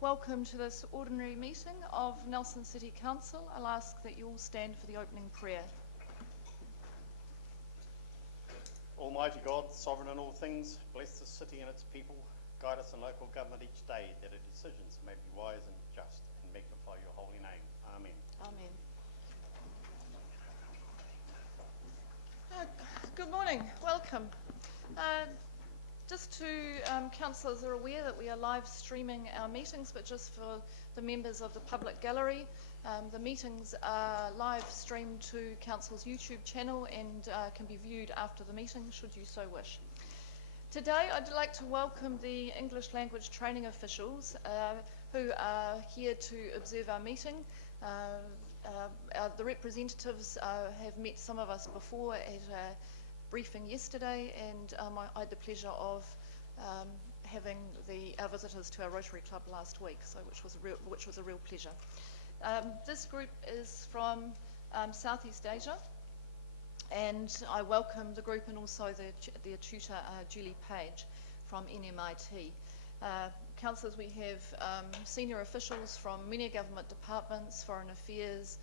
welcome to this ordinary meeting of Nelson City Council. I'll ask that you all stand for the opening prayer. Almighty God, sovereign in all things, bless this city and its people, guide us in local government each day, that our decisions may be wise and just, and magnify your holy name. Amen. Amen. Good morning, welcome. Just to councillors are aware that we are live streaming our meetings, but just for the members of the public gallery, the meetings are live streamed to council's YouTube channel and can be viewed after the meeting should you so wish. Today I'd like to welcome the English language training officials who are here to observe our meeting. The representatives have met some of us before at a briefing yesterday, and I had the pleasure of having our visitors to our Rotary Club last week, so which was a real pleasure. This group is from Southeast Asia, and I welcome the group and also their tutor Julie Page from NMIT. Councillors, we have senior officials from many government departments, foreign affairs,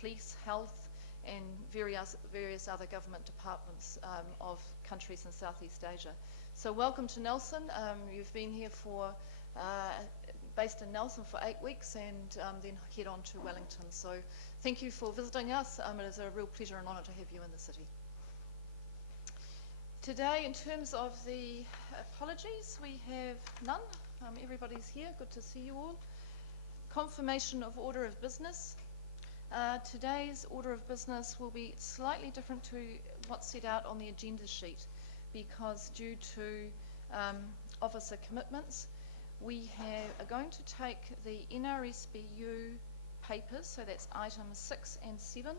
police, health, and various other government departments of countries in Southeast Asia. So welcome to Nelson. You've been here based in Nelson for 8 weeks, and then head on to Wellington. So thank you for visiting us. It is a real pleasure and honour to have you in the city. Today, in terms of the apologies, we have none. Everybody's here. Good to see you all. Confirmation of order of business. Today's order of business will be slightly different to what's set out on the agenda sheet, because due to officer commitments, we are going to take the NRSBU papers, so that's items 6 and 7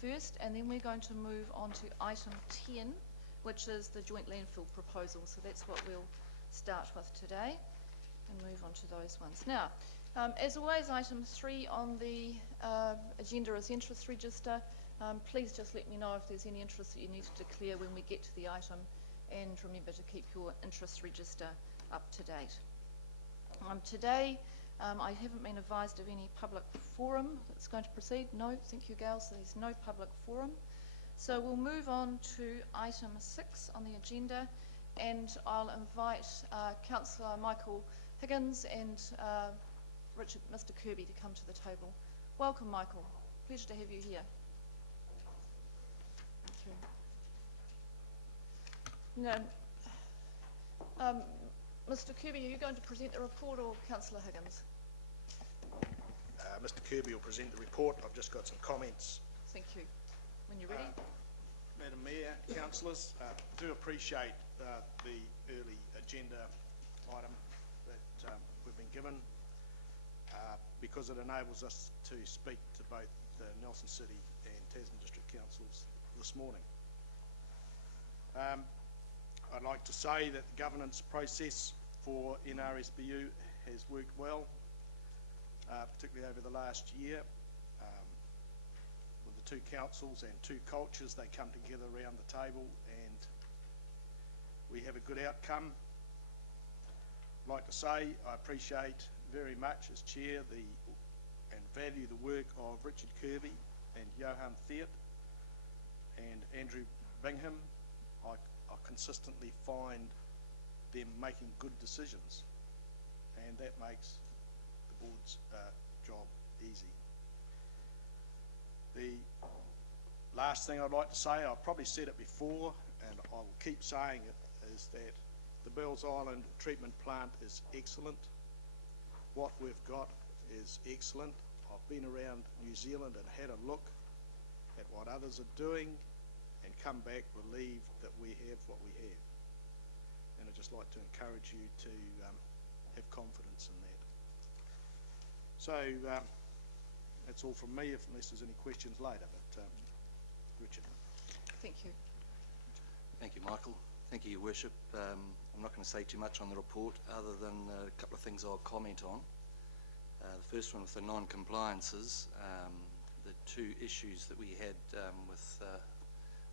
first, and then we're going to move on to item 10, which is the joint landfill proposal. So that's what we'll start with today and move on to those ones. Now, as always, item 3 on the agenda is interest register. Please just let me know if there's any interest that you need to declare when we get to the item, and remember to keep your interest register up to date. Today, I haven't been advised of any public forum that's going to proceed. No, thank you, Gail, so there's no public forum. So we'll move on to item 6 on the agenda, and I'll invite Councillor Michael Higgins and Mr. Kirby to come to the table. Welcome, Michael. Pleasure to have you here. Thank you. Now, Mr. Kirby, are you going to present the report, or Councillor Higgins? Mr. Kirby will present the report. I've just got some comments. Thank you. When you're ready. Madam Mayor, councillors, do appreciate the early agenda item that we've been given, because it enables us to speak to both the Nelson City and Tasman District Councils this morning. I'd like to say that the governance process for NRSBU has worked well, particularly over the last year. With the 2 councils and 2 cultures, they come together around the table and we have a good outcome. I'd like to say I appreciate very much as chair and value the work of Richard Kirby and Johan Theat and Andrew Bingham. I consistently find them making good decisions, and that makes the board's job easy. The last thing I'd like to say, I've probably said it before and I'll keep saying it, is that the Bells Island treatment plant is excellent. What we've got is excellent. I've been around New Zealand and had a look at what others are doing and come back relieved that we have what we have. And I'd just like to encourage you to have confidence in that. So that's all from me, unless there's any questions later. But Richard. Thank you. Thank you, Michael. Thank you, Your Worship. I'm not going to say too much on the report, other than a couple of things I'll comment on. The first one with the non-compliances, the 2 issues that we had with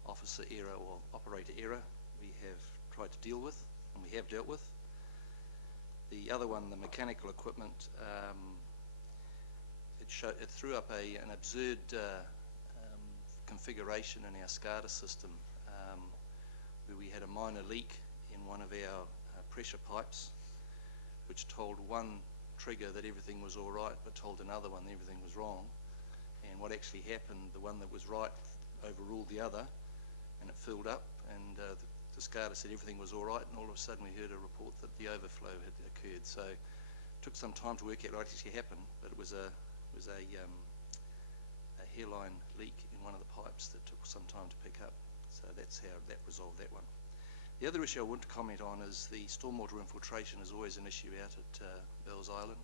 officer error or operator error, we have tried to deal with, and we have dealt with. The other one, the mechanical equipment, it threw up an absurd configuration in our SCADA system, where we had a minor leak in one of our pressure pipes, which told one trigger that everything was all right, but told another one that everything was wrong. And what actually happened, the one that was right overruled the other, and it filled up, and the SCADA said everything was all right, and all of a sudden we heard a report that the overflow had occurred. So it took some time to work out what actually happened, but it was a hairline leak in one of the pipes that took some time to pick up. So that's how that resolved that one. The other issue I want to comment on is the stormwater infiltration is always an issue out at Bells Island,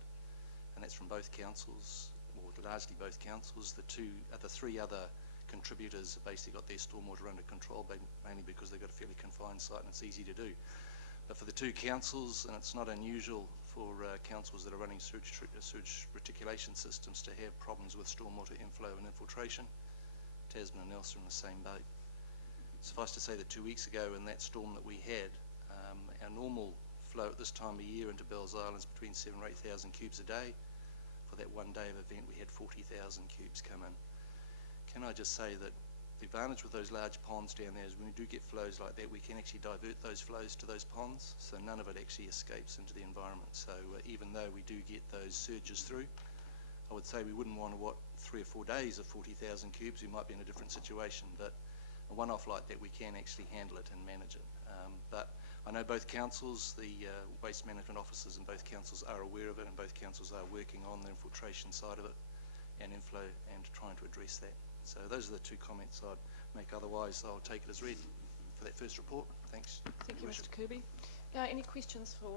and that's from both councils, or largely both councils. The three other contributors have basically got their stormwater under control, mainly because they've got a fairly confined site and it's easy to do. But for the two councils, and it's not unusual for councils that are running sewage reticulation systems to have problems with stormwater inflow and infiltration. Tasman and Nelson are in the same boat. Suffice to say that 2 weeks ago, in that storm that we had, our normal flow at this time of year into Bells Island is between 7,000 or 8,000 cubes a day. For that one day of event, we had 40,000 cubes come in. Can I just say that the advantage with those large ponds down there is when we do get flows like that, we can actually divert those flows to those ponds, so none of it actually escapes into the environment. So even though we do get those surges through, I would say we wouldn't want to, 3 or 4 days of 40,000 cubes, we might be in a different situation, but a one-off like that, we can actually handle it and manage it. But I know both councils, the waste management officers in both councils are aware of it, and both councils are working on the infiltration side of it and inflow and trying to address that. So those are the two comments I'd make. Otherwise, I'll take it as read for that first report. Thanks. Thank you, Mr. Kirby. Any questions for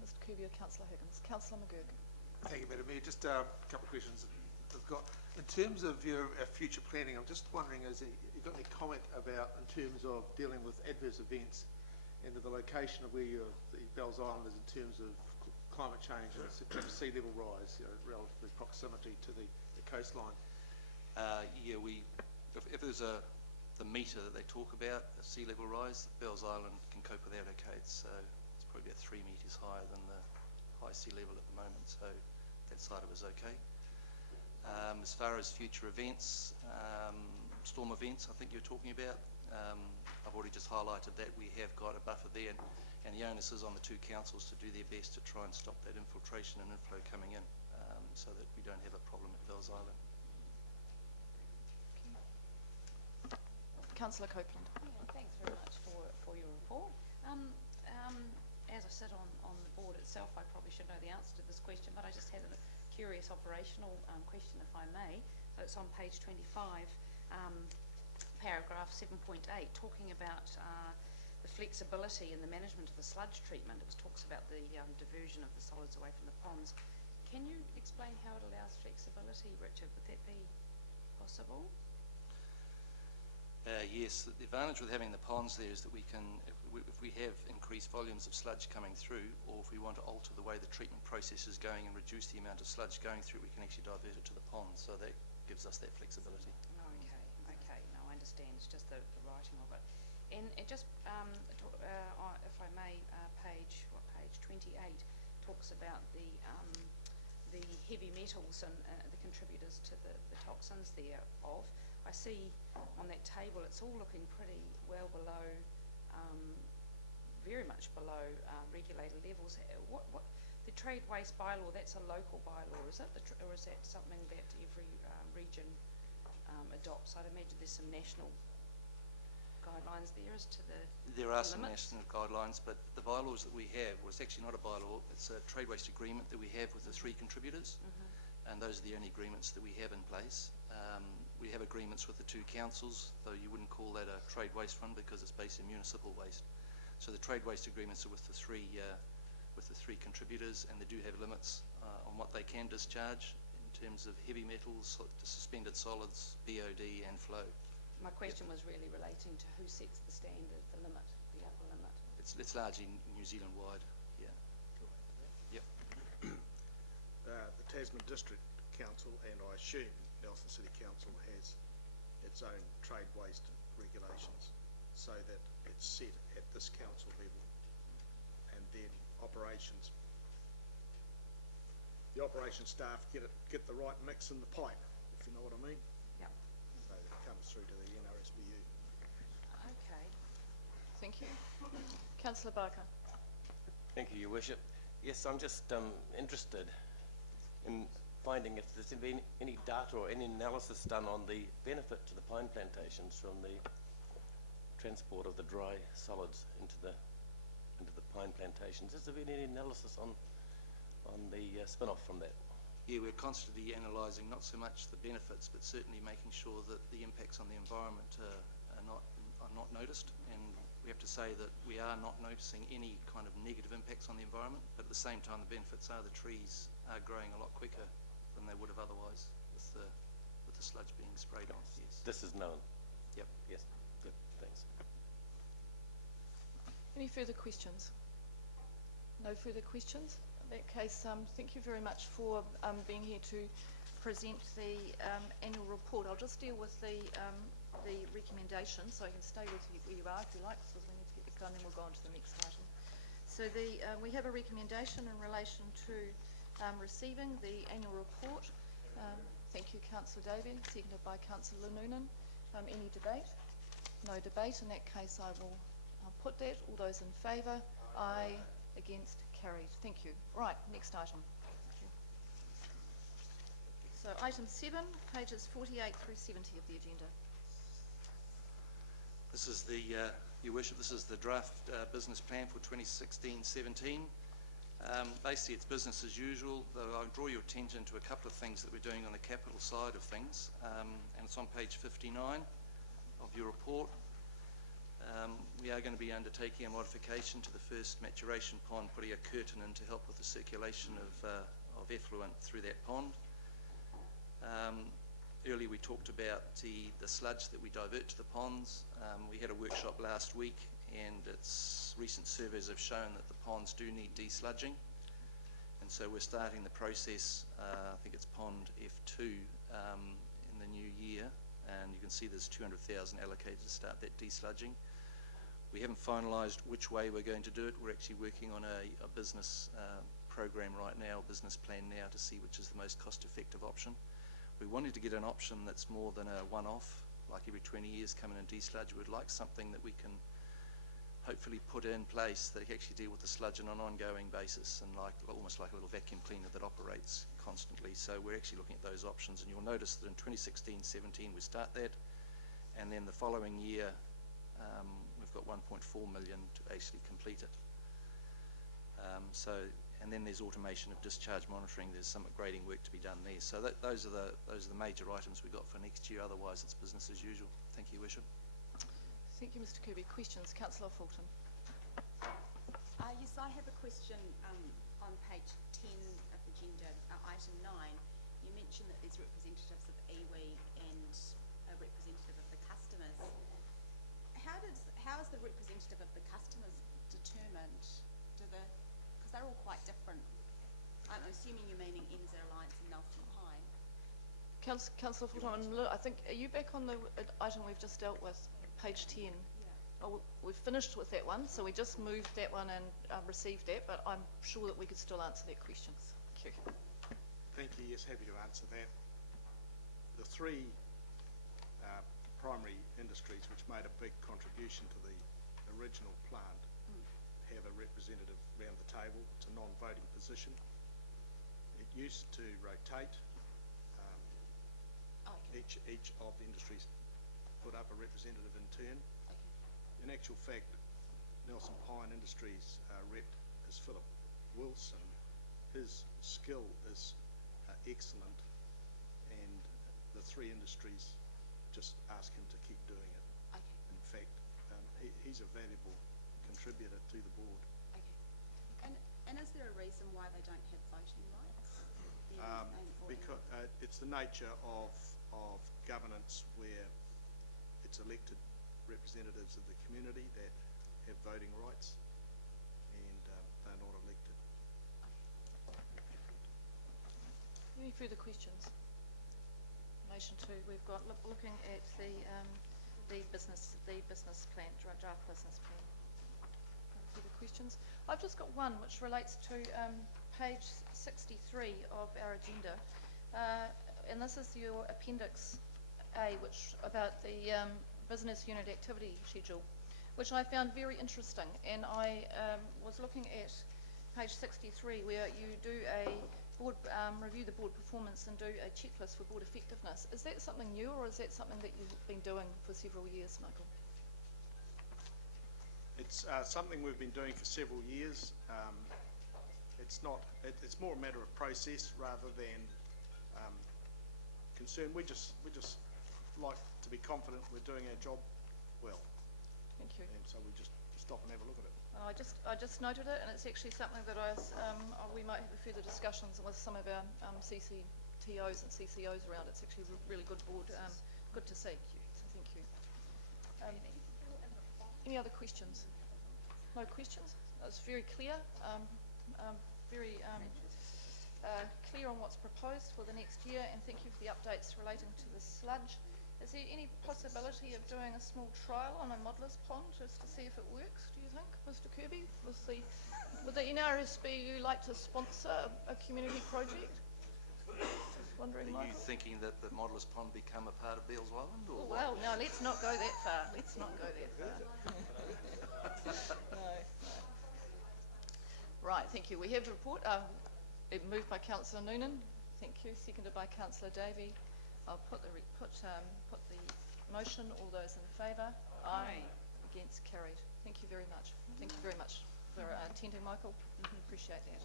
Mr. Kirby or Councillor Higgins? Councillor McGurk. Thank you, Madam Mayor. Just a couple of questions I've got. In terms of your future planning, I'm just wondering, has you got any comment about in terms of dealing with adverse events and the location of where the Bells Island is in terms of climate change and sea level rise, relative proximity to the coastline? Yeah, if there's the metre that they talk about, a sea level rise, Bells Island can cope with that okay. It's probably about 3 metres higher than the high sea level at the moment, so that side of it is okay. As far as future events, storm events I think you're talking about, I've already just highlighted that we have got a buffer there, and the onus is on the two councils to do their best to try and stop that infiltration and inflow coming in, so that we don't have a problem at Bells Island. Councillor Copeland. Yeah, thanks very much for your report. As I sit on the board itself, I probably should know the answer to this question, but I just had a curious operational question, if I may. So it's on page 25, paragraph 7.8, talking about the flexibility in the management of the sludge treatment. It talks about the diversion of the solids away from the ponds. Can you explain how it allows flexibility, Richard? Would that be possible? Yes, the advantage with having the ponds there is that we can, if we have increased volumes of sludge coming through, or if we want to alter the way the treatment process is going and reduce the amount of sludge going through, we can actually divert it to the pond, so that gives us that flexibility. Okay, no, I understand. It's just the writing of it. And it just, if I may, page 28 talks about the heavy metals and the contributors to the toxins thereof. I see on that table it's all looking pretty well below, very much below regulated levels. What the trade waste bylaw, that's a local bylaw, is it? Or is that something that every region adopts? I'd imagine there's some national guidelines there as to the There are some limits. national guidelines, but the bylaws that we have, well, it's actually not a bylaw, it's a trade waste agreement that we have with the three contributors, and those are the only agreements that we have in place. We have agreements with the two councils, though you wouldn't call that a trade waste fund because it's based in municipal waste. So the trade waste agreements are with the three contributors, and they do have limits on what they can discharge in terms of heavy metals, suspended solids, BOD and flow. My question was really relating to who sets the standard, the limit, the upper limit. It's largely New Zealand wide, yeah. Yep. The Tasman District Council, and I assume Nelson City Council, has its own trade waste regulations, so that it's set at this council level, and then operations the operations staff get the right mix in the pipe, if you know what I mean. Yep. So it comes through to the NRSBU. Okay. Thank you. Councillor Barker. Thank you, Your Worship. Yes, I'm just interested in finding if there's been any data or any analysis done on the benefit to the pine plantations from the transport of the dry solids into the pine plantations. Has there been any analysis on the spin-off from that? Yeah, we're constantly analysing not so much the benefits, but certainly making sure that the impacts on the environment are not noticed. And we have to say that we are not noticing any kind of negative impacts on the environment, but at the same time, the benefits are the trees are growing a lot quicker than they would have otherwise with the sludge being sprayed on. Yes. This is known. Yep. Yes. Good. Thanks. Any further questions? No further questions? In that case, thank you very much for being here to present the annual report. I'll just deal with the recommendations, so you can stay with you where you are if you like, so we need to get this done, then we'll go on to the next item. So we have a recommendation in relation to receiving the annual report. Thank you, Councillor Davey, seconded by Councillor Noonan. Any debate? No debate. In that case, I'll put that. All those in favour? Aye. Against? Carried. Thank you. Right, next item. Thank you. So item 7, pages 48 through 70 of the agenda. This is Your Worship, this is the draft business plan for 2016-17. Basically, it's business as usual, though I'll draw your attention to a couple of things that we're doing on the capital side of things, and it's on page 59 of your report. We are going to be undertaking a modification to the first maturation pond, putting a curtain in to help with the circulation of effluent through that pond. Earlier we talked about the sludge that we divert to the ponds. We had a workshop last week, and recent surveys have shown that the ponds do need desludging, and so we're starting the process. I think it's pond F2 in the new year, and you can see there's 200,000 allocated to start that desludging. We haven't finalised which way we're going to do it. We're actually working on a business program right now, a business plan now, to see which is the most cost-effective option. We wanted to get an option that's more than a one-off, like every 20 years come in and desludge. We'd like something that we can hopefully put in place that can actually deal with the sludge on an ongoing basis, and almost like a little vacuum cleaner that operates constantly. So we're actually looking at those options, and you'll notice that in 2016-17 we start that, and then the following year we've got 1.4 million to actually complete it. And then there's automation of discharge monitoring. There's some upgrading work to be done there. So those are the major items we got for next year. Otherwise, it's business as usual. Thank you, Worship. Thank you, Mr. Kirby. Questions? Councillor Fulton. Yes, I have a question on page 10 of the agenda, item 9. You mentioned that there's representatives of iwi and a representative of the customers. How is the representative of the customers determined? Because they're all quite different. I'm assuming you're meaning NZ Alliance and Nelson Pine. Councillor Fulton, I think, are you back on the item we've just dealt with, page 10? Yeah. Oh, we've finished with that one, so we just moved that one and received that, but I'm sure that we could still answer that question. Thank you. Thank you. Yes, happy to answer that. The three primary industries which made a big contribution to the original plant have a representative around the table. It's a non-voting position. It used to rotate. Each of the industries put up a representative in turn. In actual fact, Nelson Pine Industries rep is Philip Wilson. His skill is excellent, and the three industries just ask him to keep doing it. Okay. In fact, he's a valuable contributor to the board. Okay. And is there a reason why they don't have voting rights? Because it's the nature of governance where it's elected representatives of the community that have voting rights, and they're not elected. Any further questions? In relation to, we've got looking at the business plan, draft business plan. Any further questions? I've just got one which relates to page 63 of our agenda, and this is your Appendix A, which about the business unit activity schedule, which I found very interesting. And I was looking at page 63, where you do a board review the board performance and do a checklist for board effectiveness. Is that something new, or is that something that you've been doing for several years, Michael? It's something we've been doing for several years. It's more a matter of process rather than concern. We just like to be confident we're doing our job well. Thank you. And so we just stop and have a look at it. I just noted it, and it's actually something that we might have further discussions with some of our CCTOs and CCOs around. It's actually a really good board, good to see. So thank you. Any other questions? No questions? It's very clear, very clear on what's proposed for the next year, and thank you for the updates relating to the sludge. Is there any possibility of doing a small trial on a modeller's pond just to see if it works, do you think, Mr. Kirby? Would the NRSBU like to sponsor a community project? Just wondering, Are you Michael. thinking that the Modeller's Pond become a part of Beals Island, or Oh, what? well, no, let's not go that far. Let's not go that far. No. Right, thank you. We have a report. Moved by Councillor Noonan. Thank you. Seconded by Councillor Davey. I'll put the motion. All those in favour? Aye. Against? Carried. Thank you very much. Thank you very much for attending, Michael. Appreciate that.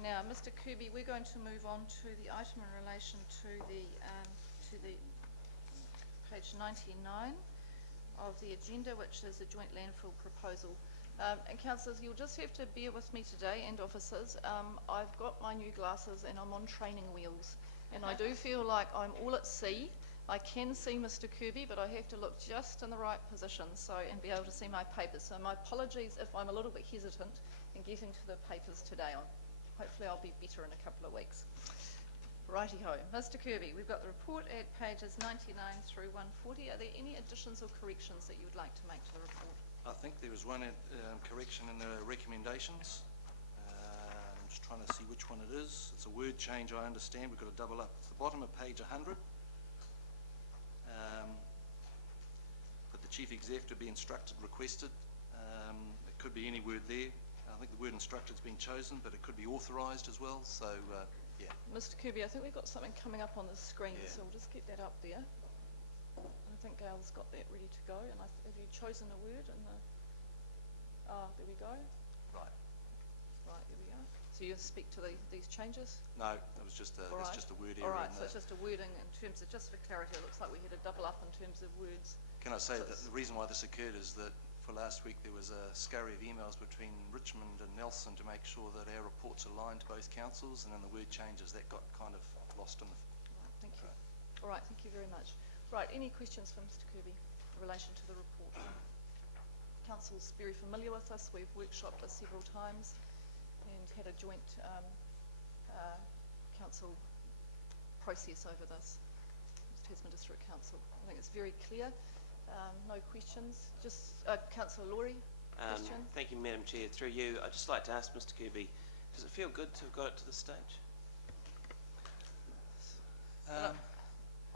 Now, Mr. Kirby, we're going to move on to the item in relation to the page 99 of the agenda, which is a joint landfill proposal. And councillors, you'll just have to bear with me today, and officers. I've got my new glasses and I'm on training wheels, and I do feel like I'm all at sea. I can see Mr. Kirby, but I have to look just in the right position and be able to see my papers. So my apologies if I'm a little bit hesitant in getting to the papers today. Hopefully I'll be better in a couple of weeks. Righty-ho. Mr. Kirby, we've got the report at pages 99 through 140. Are there any additions or corrections that you would like to make to the report? I think there was one correction in the recommendations. I'm just trying to see which one it is. It's a word change, I understand. We've got to double up. It's the bottom of page 100. But the Chief Exec to be instructed, requested. It could be any word there. I think the word instructed has been chosen, but it could be authorised as well. So, yeah. Mr. Kirby, I think we've got something coming up on the screen, Yeah. so we'll just get that up there. I think Gail's got that ready to go, and have you chosen a word? There we go. Right. Right, there we go. So you'll speak to these changes? No, it was just a word error. All right, in so it's just a wording in terms of, just for clarity, it looks like we had a double up in terms of words. Can I say that the reason why this occurred is that for last week there was a scurry of emails between Richmond and Nelson to make sure that our reports aligned to both councils, and then the word changes, that got kind of lost in the... Right, thank you. All right, thank you very much. Right, any questions for Mr. Kirby in relation to the report? Council's very familiar with us. We've workshopped this several times and had a joint council process over this, Tasman District Council. I think it's very clear. No questions. Just Councillor Laurie, question? Thank you, Madam Chair. Through you, I'd just like to ask Mr. Kirby, does it feel good to have got it to this stage?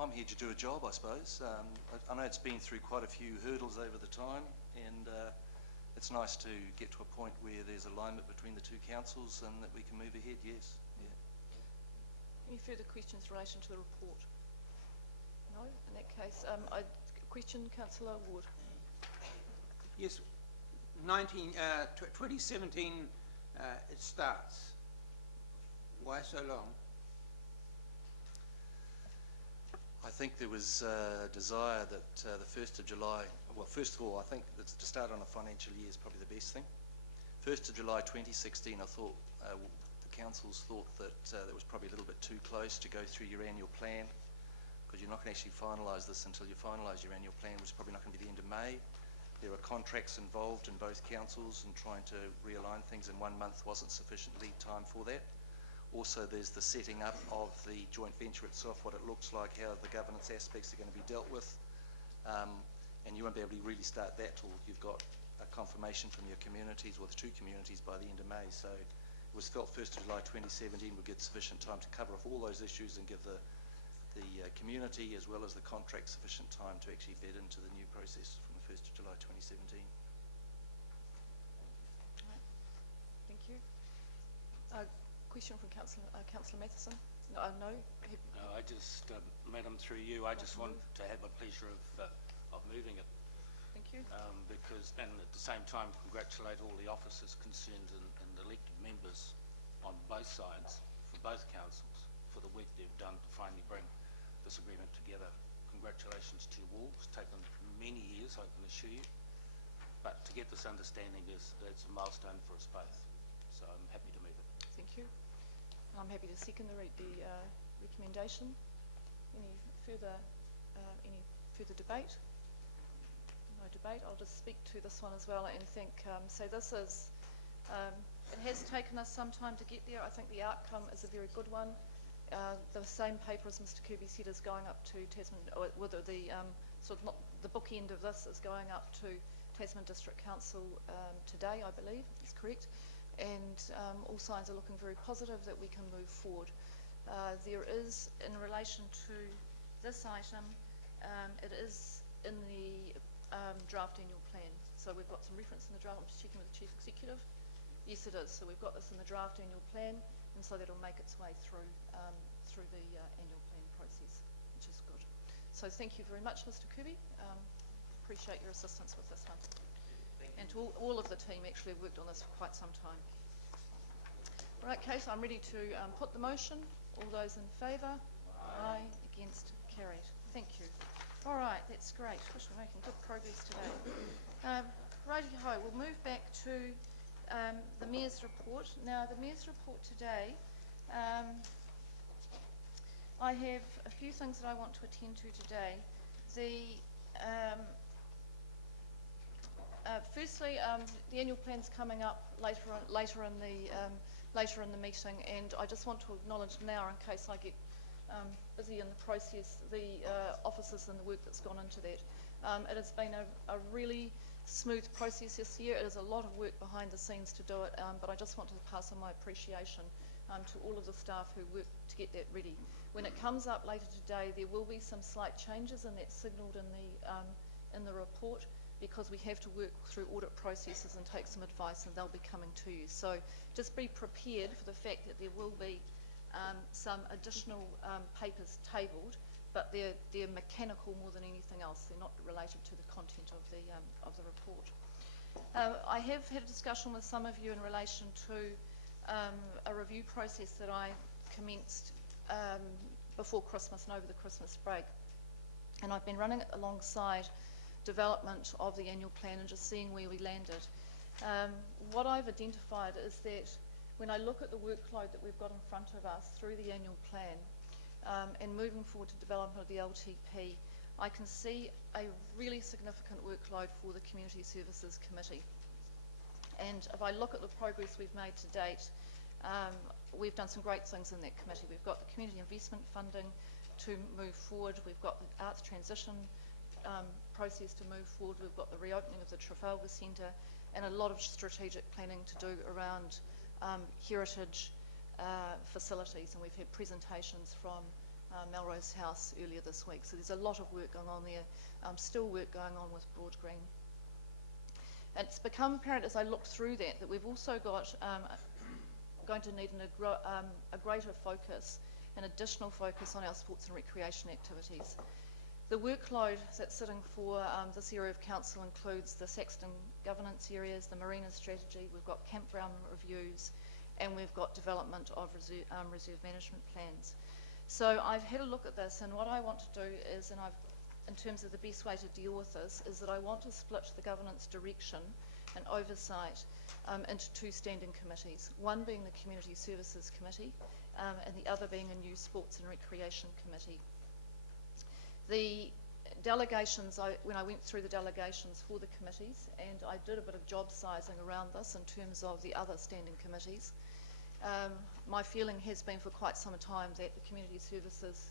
I'm here to do a job, I suppose. I know it's been through quite a few hurdles over the time, and it's nice to get to a point where there's alignment between the two councils and that we can move ahead, yes. Yeah. Any further questions in relation to the report? No? In that case, question, Councillor Ward. Yes, 2017 it starts. Why so long? I think there was a desire that the 1st of July, well, first of all, I think that to start on a financial year is probably the best thing. 1st of July 2016, I thought, the councils thought that that was probably a little bit too close to go through your annual plan, because you're not going to actually finalise this until you finalise your annual plan, which is probably not going to be the end of May. There are contracts involved in both councils, and trying to realign things in 1 month wasn't sufficient lead time for that. Also, there's the setting up of the joint venture itself, what it looks like, how the governance aspects are going to be dealt with, and you won't be able to really start that till you've got a confirmation from your communities, or the two communities, by the end of May. So was felt 1st of July 2017 would give sufficient time to cover off all those issues and give the community as well as the contract sufficient time to actually bed into the new process from the 1st of July 2017. Right. Thank you. Question from Councillor Matheson? No. No, I just, Madam, through you, I just want to have the pleasure of moving it. Thank you. Because, and at the same time, congratulate all the officers concerned and elected members on both sides, for both councils, for the work they've done to finally bring this agreement together. Congratulations to you all. It's taken many years, I can assure you, but to get this understanding it's a milestone for us both. So I'm happy to move it. Thank you. And I'm happy to second the recommendation. Any further debate? No debate. I'll just speak to this one as well and think, so this is, it has taken us some time to get there. I think the outcome is a very good one. The same paper, as Mr. Kirby said, is going up to Tasman, or whether the sort of not the book end of this is going up to Tasman District Council today, I believe, is correct. And all signs are looking very positive that we can move forward. There is, in relation to this item, it is in the draft annual plan. So we've got some reference in the draft. I'm just checking with the Chief Executive. Yes, it is. So we've got this in the draft annual plan, and so that'll make its way through the annual plan process, which is good. So thank you very much, Mr. Kirby. Appreciate your assistance with this one. And to all of the team actually have worked on this for quite some time. Right, Kate, I'm ready to put the motion. All those in favour? Aye. Against? Carried. Thank you. All right, that's great. Gosh, we're making good progress today. Righty-ho, we'll move back to the Mayor's report. Now, the Mayor's report today, I have a few things that I want to attend to today. Firstly, the annual plan's coming up later in the meeting, and I just want to acknowledge now, in case I get busy in the process, the officers and the work that's gone into that. It has been a really smooth process this year. It is a lot of work behind the scenes to do it, but I just want to pass on my appreciation to all of the staff who worked to get that ready. When it comes up later today, there will be some slight changes, and that's signalled in the report, because we have to work through audit processes and take some advice, and they'll be coming to you. So just be prepared for the fact that there will be some additional papers tabled, but they're mechanical more than anything else. They're not related to the content of the report. I have had a discussion with some of you in relation to a review process that I commenced before Christmas and over the Christmas break, and I've been running it alongside development of the annual plan and just seeing where we landed. What I've identified is that when I look at the workload that we've got in front of us through the annual plan and moving forward to development of the LTP, I can see a really significant workload for the Community Services Committee. And if I look at the progress we've made to date, we've done some great things in that committee. We've got the community investment funding to move forward. We've got the arts transition process to move forward. We've got the reopening of the Trafalgar Centre and a lot of strategic planning to do around heritage facilities, and we've had presentations from Melrose House earlier this week. So there's a lot of work going on there, still work going on with Broad Green. And it's become apparent as I looked through that we've also got going to need a greater focus, an additional focus on our sports and recreation activities. The workload that's sitting for this area of council includes the Saxton governance areas, the marina strategy, we've got campground reviews, and we've got development of reserve management plans. So I've had a look at this, and what I want to do is, in terms of the best way to deal with this, is that I want to split the governance direction and oversight into two standing committees, one being the Community Services Committee and the other being a new Sports and Recreation Committee. The delegations, when I went through the delegations for the committees, and I did a bit of job sizing around this in terms of the other standing committees, my feeling has been for quite some time that the Community Services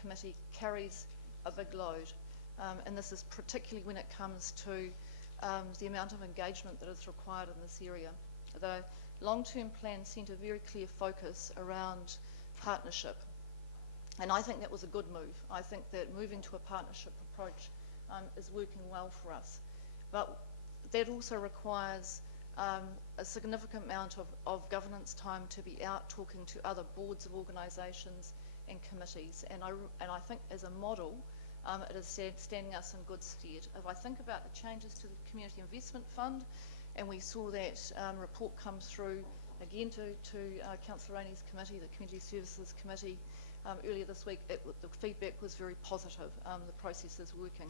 Committee carries a big load, and this is particularly when it comes to the amount of engagement that is required in this area. long-term plan sent a very clear focus around partnership. And I think that was a good move. I think that moving to a partnership approach is working well for us. But that also requires a significant amount of governance time to be out talking to other boards of organisations and committees. And I think as a model, it is standing us in good stead. If I think about the changes to the Community Investment Fund, and we saw that report come through again to Councillor Rainey's committee, the Community Services Committee, earlier this week, the feedback was very positive. The process is working.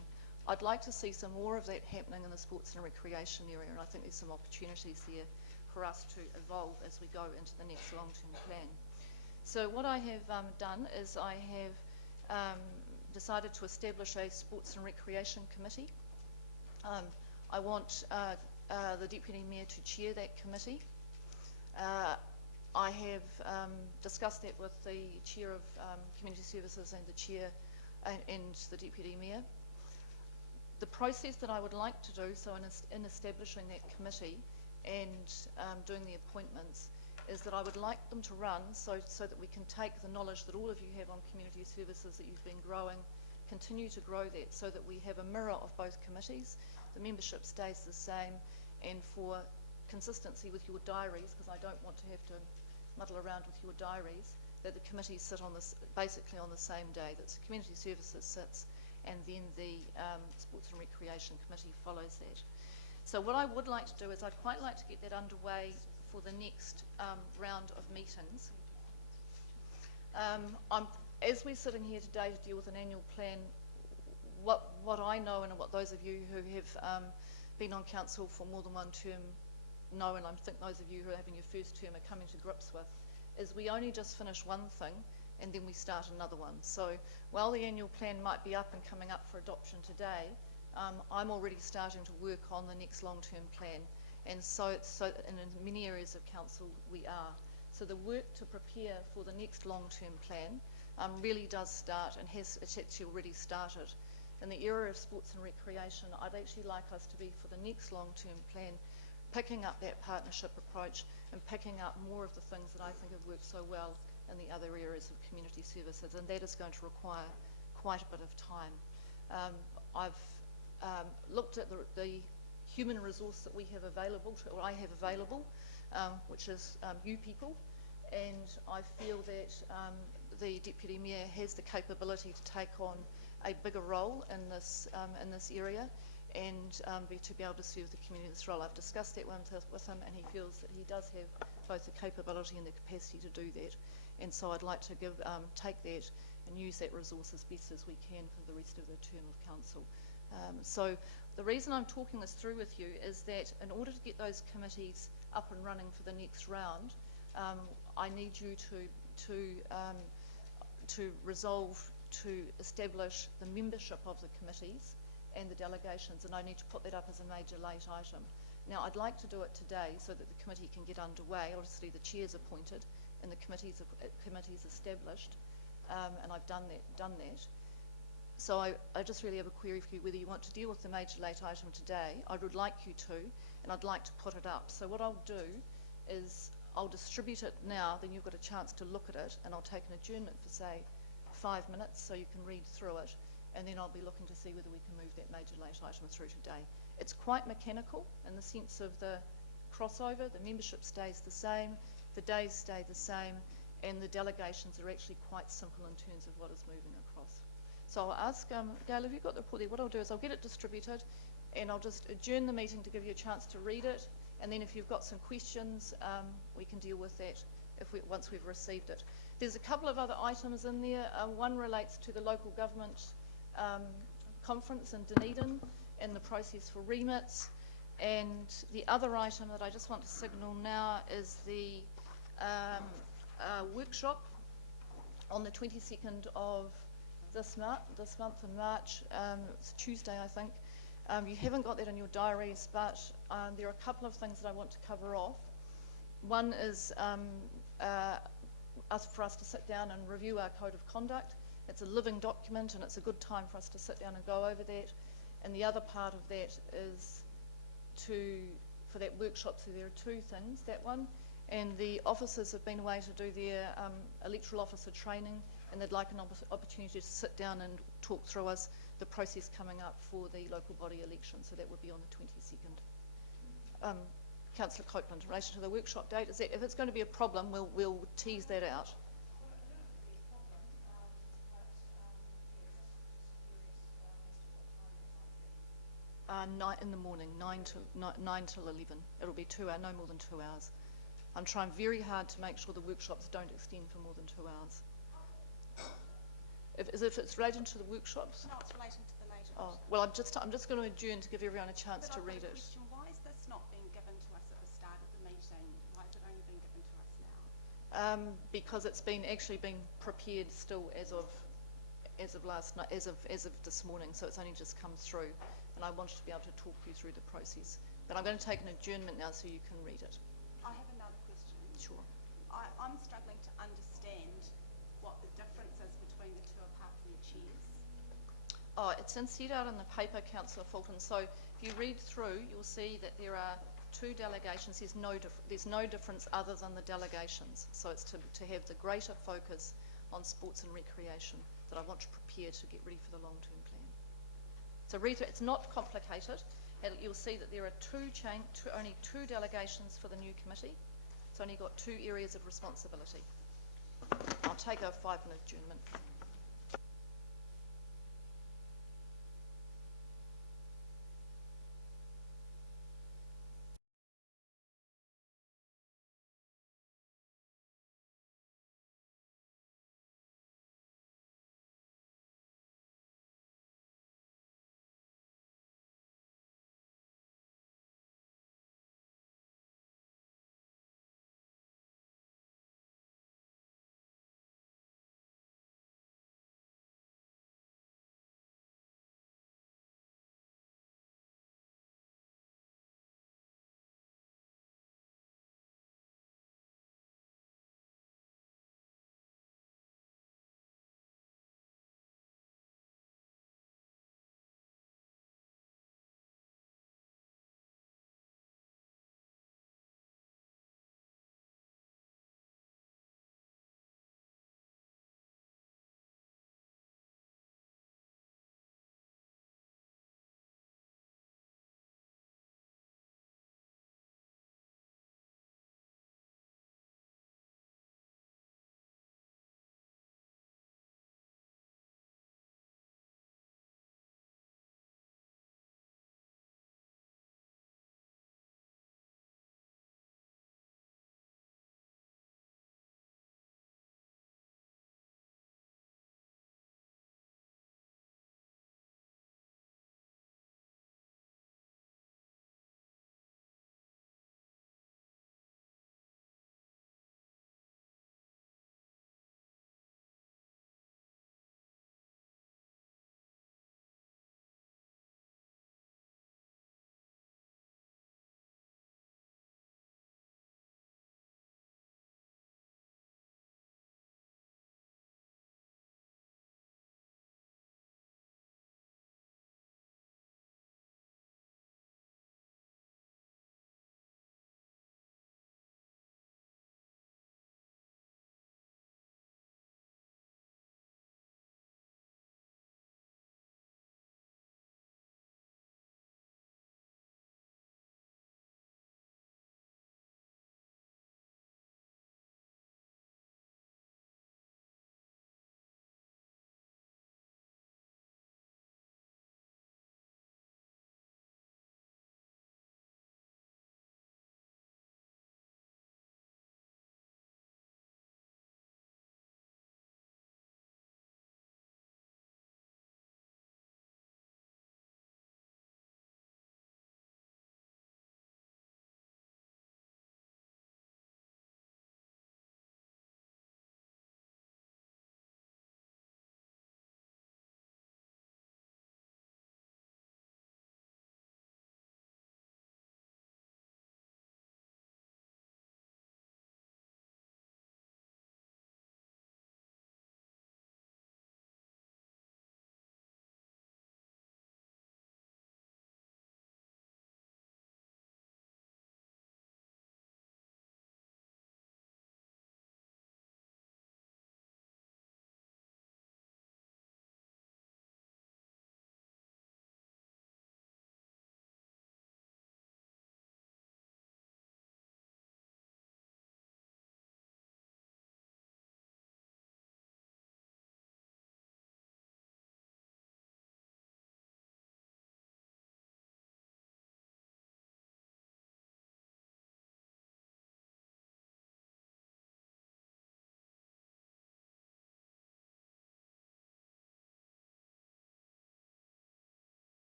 I'd like to see some more of that happening in the sports and recreation area, and I think there's some opportunities there for us to evolve as we go into the next long-term plan. So what I have done is I have decided to establish a sports and recreation committee. I want the Deputy Mayor to chair that committee. I have discussed that with the Chair of Community Services and the Chair and the Deputy Mayor. The process that I would like to do, so in establishing that committee and doing the appointments, is that I would like them to run so that we can take the knowledge that all of you have on community services that you've been growing, continue to grow that so that we have a mirror of both committees, the membership stays the same, and for consistency with your diaries, because I don't want to have to muddle around with your diaries, that the committees sit on this basically on the same day, that the community services sits and then the sports and recreation committee follows that. So what I would like to do is I'd quite like to get that underway for the next round of meetings. As we're sitting here today to deal with an annual plan, what I know and what those of you who have been on council for more than one term know, and I think those of you who are having your first term are coming to grips with, is we only just finish one thing and then we start another one. So while the annual plan might be up and coming up for adoption today, I'm already starting to work on the next long-term plan, and so in many areas of council we are. So the work to prepare for the next long-term plan really does start, and it's actually already started. In the area of sports and recreation, I'd actually like us to be, for the next long-term plan, picking up that partnership approach and picking up more of the things that I think have worked so well in the other areas of community services, and that is going to require quite a bit of time. I've looked at the human resource that we have available, or I have available, which is you people, and I feel that the Deputy Mayor has the capability to take on a bigger role in this area, and to be able to serve the community in this role. I've discussed that with him, and he feels that he does have both the capability and the capacity to do that, and so I'd like to take that and use that resource as best as we can for the rest of the term of council. So the reason I'm talking this through with you is that in order to get those committees up and running for the next round, I need you to resolve to establish the membership of the committees and the delegations, and I need to put that up as a major late item. Now, I'd like to do it today so that the committee can get underway. Obviously, the chair's appointed and the committee's established, and I've done that. So I just really have a query for you whether you want to deal with the major late item today. I would like you to, and I'd like to put it up. So what I'll do is I'll distribute it now, then you've got a chance to look at it, and I'll take an adjournment for, say, 5 minutes so you can read through it, and then I'll be looking to see whether we can move that major late item through today. It's quite mechanical in the sense of the crossover. The membership stays the same, the days stay the same, and the delegations are actually quite simple in terms of what is moving across. So I'll ask, Gail, have you got the report there? What I'll do is I'll get it distributed, and I'll just adjourn the meeting to give you a chance to read it, and then if you've got some questions, we can deal with that once we've received it. There's a couple of other items in there. One relates to the local government conference in Dunedin and the process for remits, and the other item that I just want to signal now is the workshop on the 22nd of this month in March. It's Tuesday, I think. You haven't got that in your diaries, but there are a couple of things that I want to cover off. One is for us to sit down and review our code of conduct. It's a living document, and it's a good time for us to sit down and go over that. And the other part of that is for that workshop, so there are two things. That one, And the officers have been away to do their electoral officer training, and they'd like an opportunity to sit down and talk through us the process coming up for the local body election. So that would be on the 22nd. Councillor Copeland, in relation to the workshop date, is that if it's going to be a problem, we'll tease that out. In the morning, 9 till 11. It'll be 2 hours, no more than 2 hours. I'm trying very hard to make sure the workshops don't extend for more than 2 hours. If it's related to the workshops? No, it's relating to the later. Oh, well, I'm just going to adjourn to give everyone a chance to read it. Question, why is this not being given to us at the start of the meeting? Why is it only being given to us now? Because it's actually been prepared still as of last night, as of this morning, so it's only just come through, and I wanted to be able to talk you through the process. But I'm going to take an adjournment now so you can read it. I have another question. Sure. I'm struggling to understand what the difference is between the two apart from the chairs. Oh, it's set out in the paper, Councillor Fulton. So if you read through, you'll see that there are 2 delegations. There's no difference other than the delegations. So it's to have the greater focus on sports and recreation that I want to prepare to get ready for the long-term plan. So read it. It's not complicated. And you'll see that there are only 2 delegations for the new committee. It's only got 2 areas of responsibility. I'll take a 5-minute adjournment.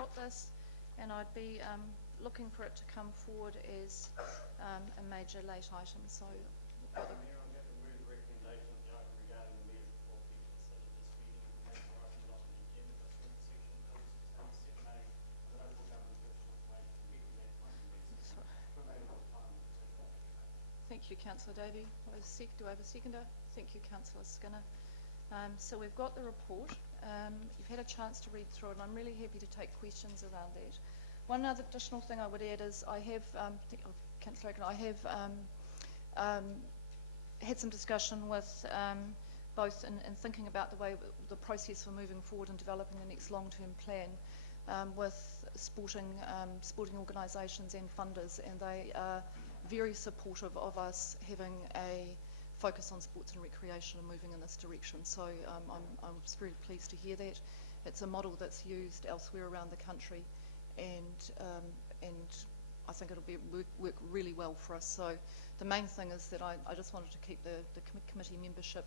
got this, and I'd be looking for it to come forward as a major late item. So we've got the Mayor, I'm going to move the recommendation of the item regarding the mayor's report be considered as reading information item not on the agenda pursuant to section 7A of the local government personal information committee that available time. Thank you, Councillor Davey. Do I have a seconder? Thank you, Councillor Skinner. So we've got the report. You've had a chance to read through it, and I'm really happy to take questions around that. One other additional thing I would add is I have, Councillor Aiken, I have had some discussion with both in thinking about the way the process for moving forward and developing the next long-term plan with sporting organisations and funders, and they are very supportive of us having a focus on sports and recreation and moving in this direction. So I'm very pleased to hear that. It's a model that's used elsewhere around the country, and I think it'll work really well for us. So the main thing is that I just wanted to keep the committee membership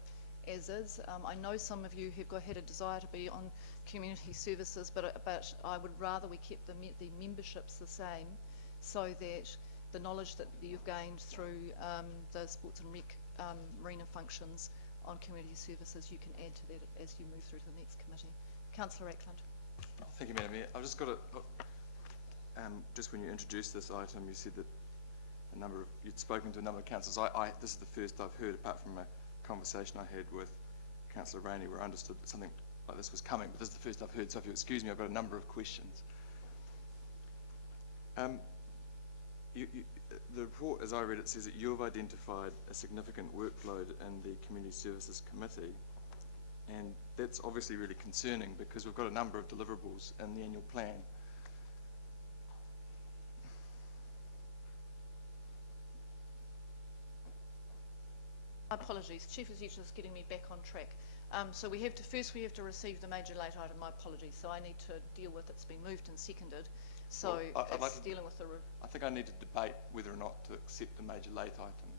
as is. I know some of you have had a desire to be on community services, but I would rather we kept the memberships the same, so that the knowledge that you've gained through the sports and rec arena functions on community services, you can add to that as you move through to the next committee. Councillor Ackland. Thank you, Madam Mayor. I've just got just when you introduced this item, you said that you'd spoken to a number of councillors. This is the first I've heard, apart from a conversation I had with Councillor Rainey, where I understood that something like this was coming, but this is the first I've heard, so if you'll excuse me, I've got a number of questions. The report, as I read it, says that you've identified a significant workload in the Community Services Committee, and that's obviously really concerning because we've got a number of deliverables in the annual plan. Apologies, Chief Executive is getting me back on track. So we have to receive the major late item. My apologies. So I need to deal with it's been moved and seconded. So well, I'd like dealing with the. I think I need to debate whether or not to accept the major late item.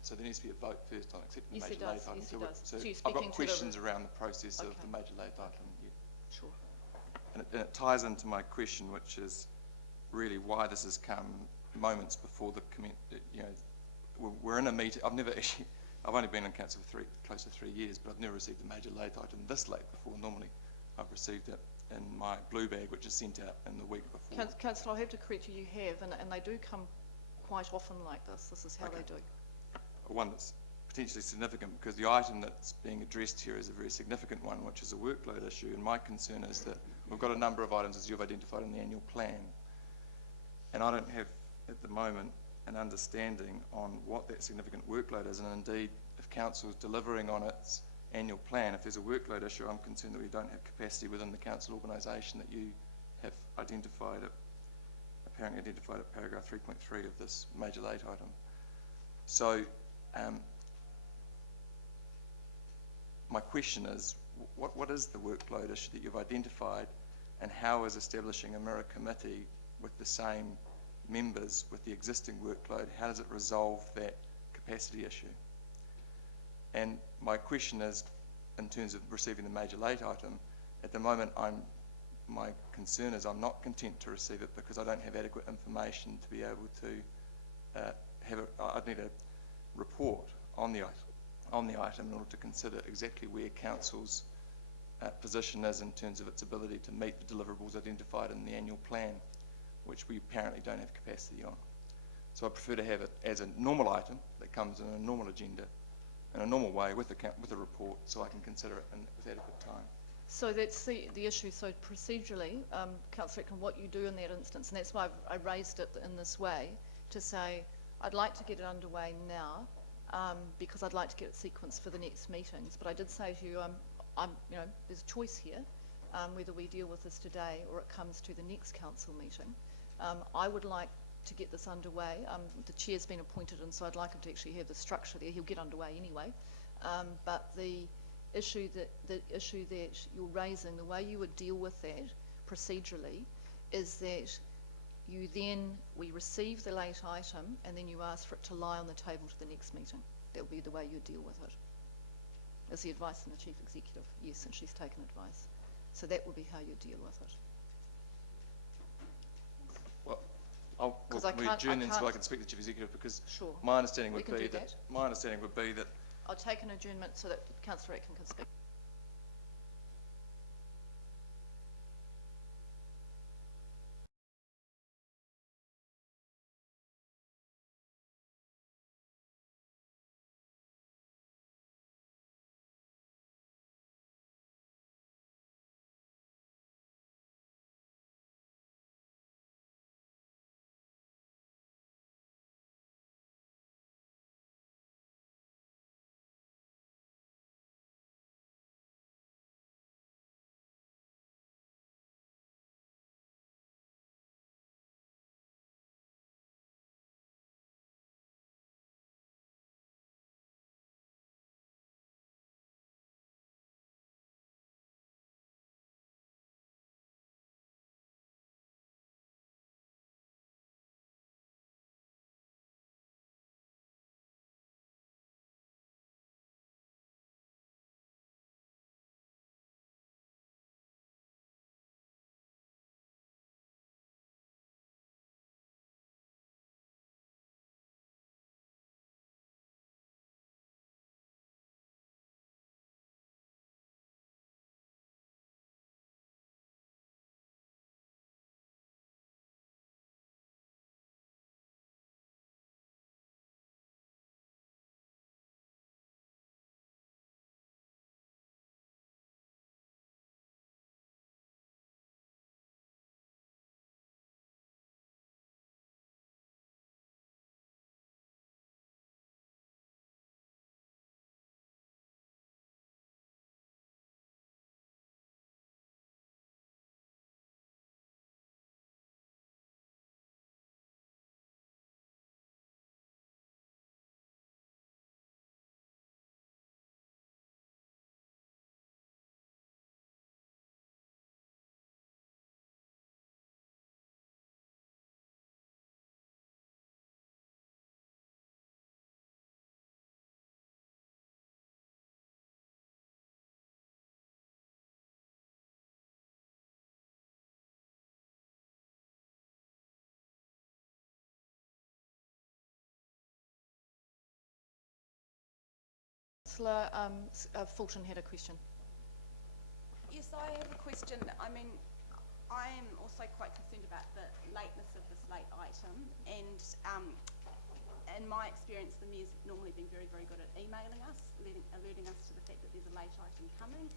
So there needs to be a vote first on accepting the major late item. Yes, it does. So you're I've got speaking questions around the process of Okay. the major late item. Yeah. Sure. And it ties into my question, which is really why this has come moments before the we're in a meeting. I've only been on council for close to 3 years, but I've never received a major late item this late before. Normally I've received it in my blue bag, which is sent out in the week before. Councillor, I have to correct you, you have, and they do come quite often like this. This is how Okay. they do. One that's potentially significant, because the item that's being addressed here is a very significant one, which is a workload issue, and my concern is that we've got a number of items, as you've identified in the annual plan, and I don't have at the moment an understanding on what that significant workload is, and indeed if council is delivering on its annual plan, if there's a workload issue, I'm concerned that we don't have capacity within the council organisation that you have apparently identified at paragraph 3.3 of this major late item. So my question is, what is the workload issue that you've identified, and how is establishing a mirror committee with the same members with the existing workload, how does it resolve that capacity issue? And my question is, in terms of receiving the major late item, at the moment my concern is I'm not content to receive it because I don't have adequate information to be able to I'd need a report on the item in order to consider exactly where council's position is in terms of its ability to meet the deliverables identified in the annual plan, which we apparently don't have capacity on. So I prefer to have it as a normal item that comes in a normal agenda in a normal way with a report, so I can consider it with adequate time. So that's the issue. So procedurally, Councillor Ackland, what you do in that instance, and that's why I raised it in this way, to say I'd like to get it underway now because I'd like to get it sequenced for the next meetings. But I did say to you, there's a choice here, whether we deal with this today or it comes to the next council meeting. I would like to get this underway. The chair's been appointed, and so I'd like him to actually have the structure there. He'll get underway anyway. But the issue that you're raising, the way you would deal with that procedurally, is that we receive the late item, and then you ask for it to lie on the table to the next meeting. That will be the way you deal with it. Is the advice from the Chief Executive? Yes, and she's taken advice. So that will be how you deal with it. I'll, 'Cause we'll I can't- adjourn then so I can't- can speak to the Chief Executive, because Sure. my understanding We would can be do that, that. my understanding would be that I'll take an adjournment so that Councillor Atkin can speak. Councillor Fulton had a question. Yes, I have a question. I mean, I am also quite concerned about the lateness of this late item, and in my experience, the Mayor's normally been very, very good at emailing us, alerting us to the fact that there's a late item coming,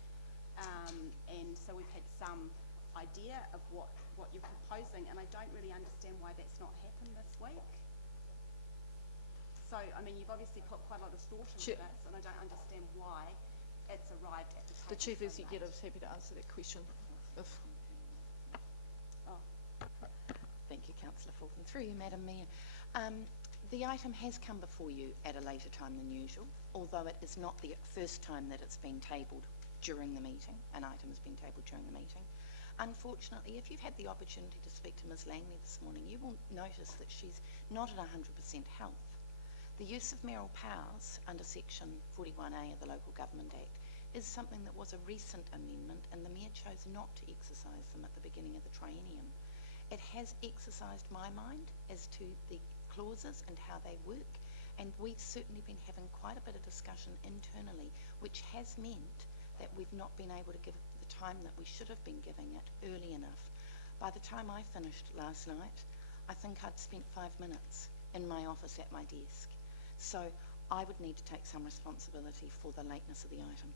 and so we've had some idea of what you're proposing, and I don't really understand why that's not happened this week. So, I mean, you've obviously put quite a lot of thought into this, and I don't understand why it's arrived at the table. The Chief so Executive late. is happy to answer that question. Thank you, Councillor Fulton. Through you, Madam Mayor. The item has come before you at a later time than usual, although it is not the first time that it's been tabled during the meeting. An item has been tabled during the meeting. Unfortunately, if you've had the opportunity to speak to Ms Langley this morning, you will notice that she's not at 100% health. The use of mayoral powers under Section 41A of the Local Government Act is something that was a recent amendment, and the Mayor chose not to exercise them at the beginning of the triennium. It has exercised my mind as to the clauses and how they work, and we've certainly been having quite a bit of discussion internally, which has meant that we've not been able to give it the time that we should have been giving it early enough. By the time I finished last night, I think I'd spent 5 minutes in my office at my desk. So I would need to take some responsibility for the lateness of the item.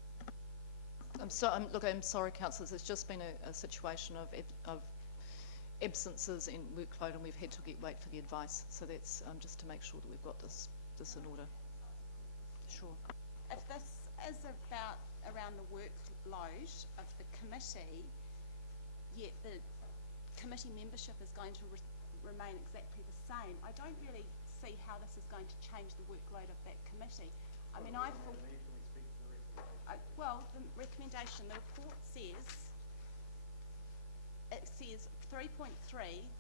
Look, I'm sorry, councillors. It's just been a situation of absences and workload, and we've had to wait for the advice. So that's just to make sure that we've got this in order. Sure. If this is around the workload of the committee, yet the committee membership is going to remain exactly the same, I don't really see how this is going to change the workload of that committee. I mean, well, the recommendation, the report says, it says 3.3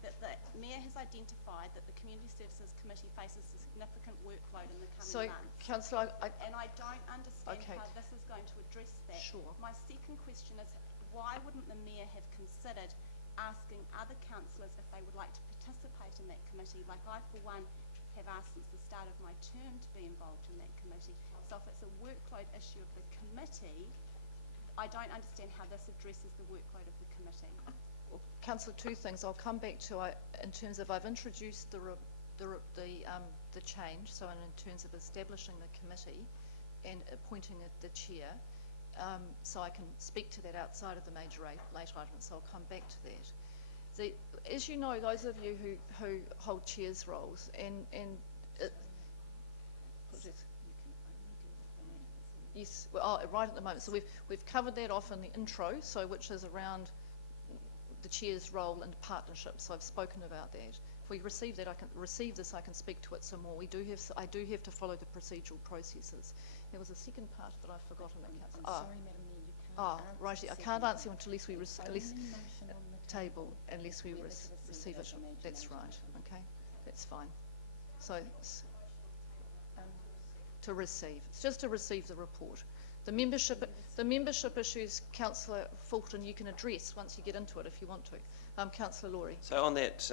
that the Mayor has identified that the Community Services Committee faces a significant workload in the coming months. Councillor, And I don't understand Okay. how this is going to address that. Sure. My second question is, why wouldn't the Mayor have considered asking other councillors if they would like to participate in that committee. Like I, for one, have asked since the start of my term to be involved in that committee. So if it's a workload issue of the committee, I don't understand how this addresses the workload of the committee. Well, Councillor, two things. I'll come back to in terms of I've introduced the change. So in terms of establishing the committee and appointing the chair, so I can speak to that outside of the major late items. So I'll come back to that. As you know, those of you who hold chairs roles, yes, well, right at the moment. So we've covered that off in the intro, so which is around the chair's role and partnership. So I've spoken about that. If we receive that, I can speak to it some more. I do have to follow the procedural processes. There was a second part that I've forgotten. Sorry, Madam Mayor, you can't answer right. the I can't second answer part. until unless we unless we whether to receive it. as a major That's late right. item. Okay, that's fine. So to receive, it's just to receive the report. The membership issues, Councillor Fulton, you can address once you get into it if you want to. Councillor Laurie. So on that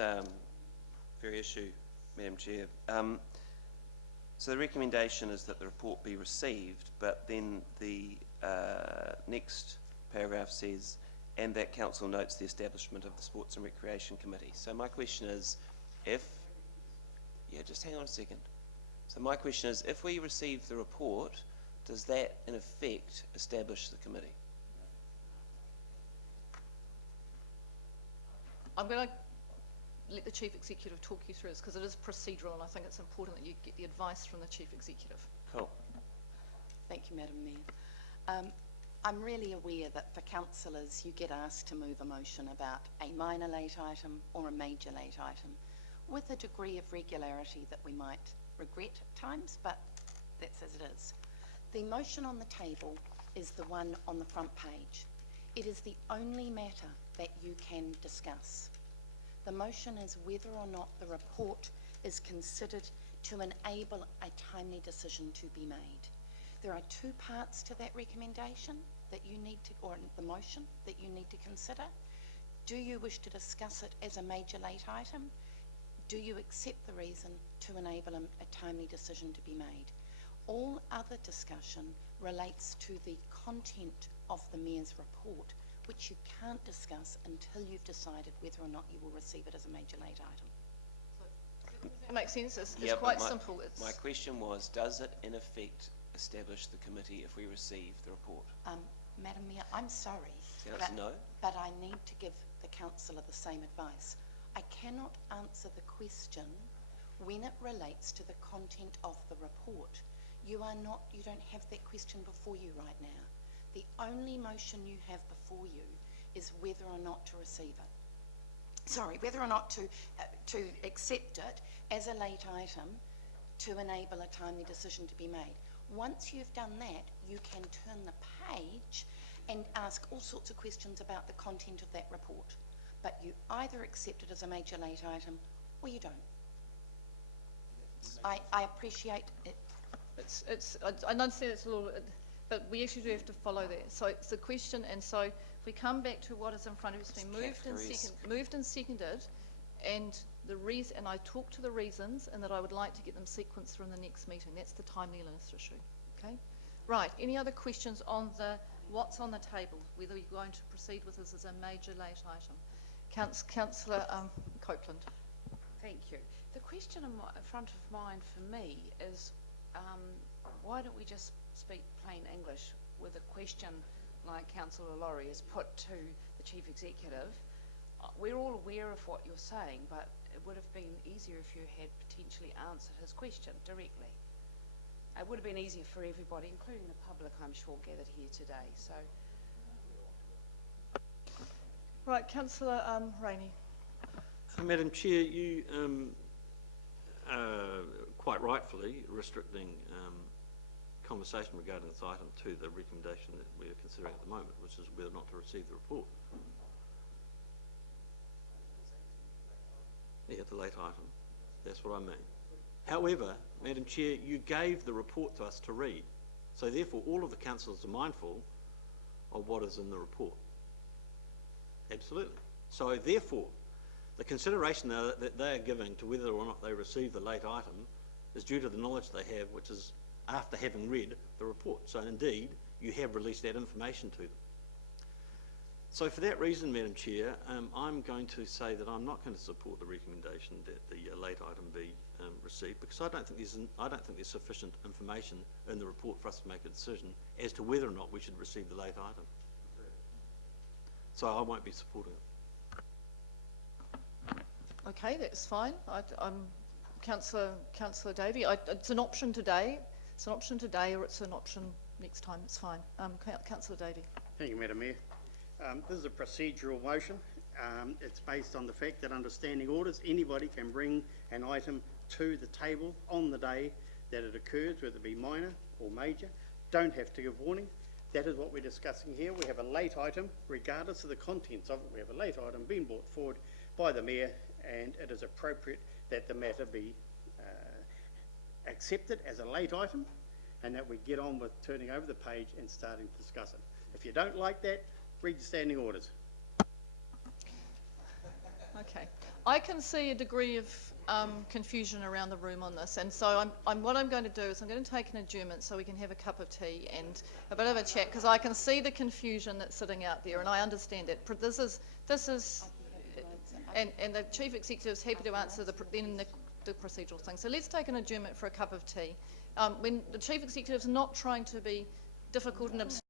very issue, Madam Chair, so the recommendation is that the report be received, but then the next paragraph says, and that council notes the establishment of the Sports and Recreation Committee. So my question is, just hang on a second. So my question is, if we receive the report, does that in effect establish the committee? I'm going to let the Chief Executive talk you through this because it is procedural and I think it's important that you get the advice from the Chief Executive. Cool. Thank you, Madam Mayor. I'm really aware that for councillors you get asked to move a motion about a minor late item or a major late item with a degree of regularity that we might regret at times, but that's as it is. The motion on the table is the one on the front page. It is the only matter that you can discuss. The motion is whether or not the report is considered to enable a timely decision to be made. There are two parts to that recommendation that you need to, or the motion that you need to consider. Do you wish to discuss it as a major late item? Do you accept the reason to enable a timely decision to be made? All other discussion relates to the content of the Mayor's report, which you can't discuss until you've decided whether or not you will receive it as a major late item. Does that make sense? It's Yeah, quite but simple. My question was, does it in effect establish the committee if we receive the report? Madam Mayor, I'm sorry, The answer no? but I need to give the councillor the same advice. I cannot answer the question when it relates to the content of the report. You don't have that question before you right now. The only motion you have before you is whether or not to receive it. Sorry, whether or not to accept it as a late item to enable a timely decision to be made. Once you've done that, you can turn the page and ask all sorts of questions about the content of that report. But you either accept it as a major late item or you don't. I appreciate it. I understand it's a little, but we actually do have to follow that. So it's the question, and so we come back to what is in front of us. It's been moved and seconded, and and I talked to the reasons, and that I would like to get them sequenced from the next meeting. That's the timeliness issue. Okay. Right. Any other questions on what's on the table? Whether you're going to proceed with this as a major late item. Councillor Copeland. Thank you. The question in front of mind for me is, why don't we just speak plain English with a question like Councillor Laurie has put to the Chief Executive? We're all aware of what you're saying, but it would have been easier if you had potentially answered his question directly. It would have been easier for everybody, including the public, I'm sure, gathered here today. So, Right, Councillor Rainey. Madam Chair, you quite rightfully restricting conversation regarding this item to the recommendation that we are considering at the moment, which is whether or not to receive the report. Yeah, the late item. That's what I mean. However, Madam Chair, you gave the report to us to read. So therefore, all of the councillors are mindful of what is in the report. Absolutely. So therefore, the consideration that they are giving to whether or not they receive the late item is due to the knowledge they have, which is after having read the report. So indeed, you have released that information to them. So for that reason, Madam Chair, I'm going to say that I'm not going to support the recommendation that the late item be received, because I don't think there's sufficient information in the report for us to make a decision as to whether or not we should receive the late item. So I won't be supporting it. Okay, that's fine. Councillor Davey, it's an option today. It's an option today, or it's an option next time. It's fine. Councillor Davey. Thank you, Madam Mayor. This is a procedural motion. It's based on the fact that under standing orders, anybody can bring an item to the table on the day that it occurs, whether it be minor or major. Don't have to give warning. That is what we're discussing here. We have a late item, regardless of the contents of it. We have a late item being brought forward by the Mayor, and it is appropriate that the matter be accepted as a late item, and that we get on with turning over the page and starting to discuss it. If you don't like that, read the standing orders. Okay. I can see a degree of confusion around the room on this, and so what I'm going to do is I'm going to take an adjournment so we can have a cup of tea and a bit of a chat, because I can see the confusion that's sitting out there, and I understand it. This is, and the Chief Executive's happy to answer the procedural thing. So let's take an adjournment for a cup of tea. When the Chief Executive's not trying to be difficult and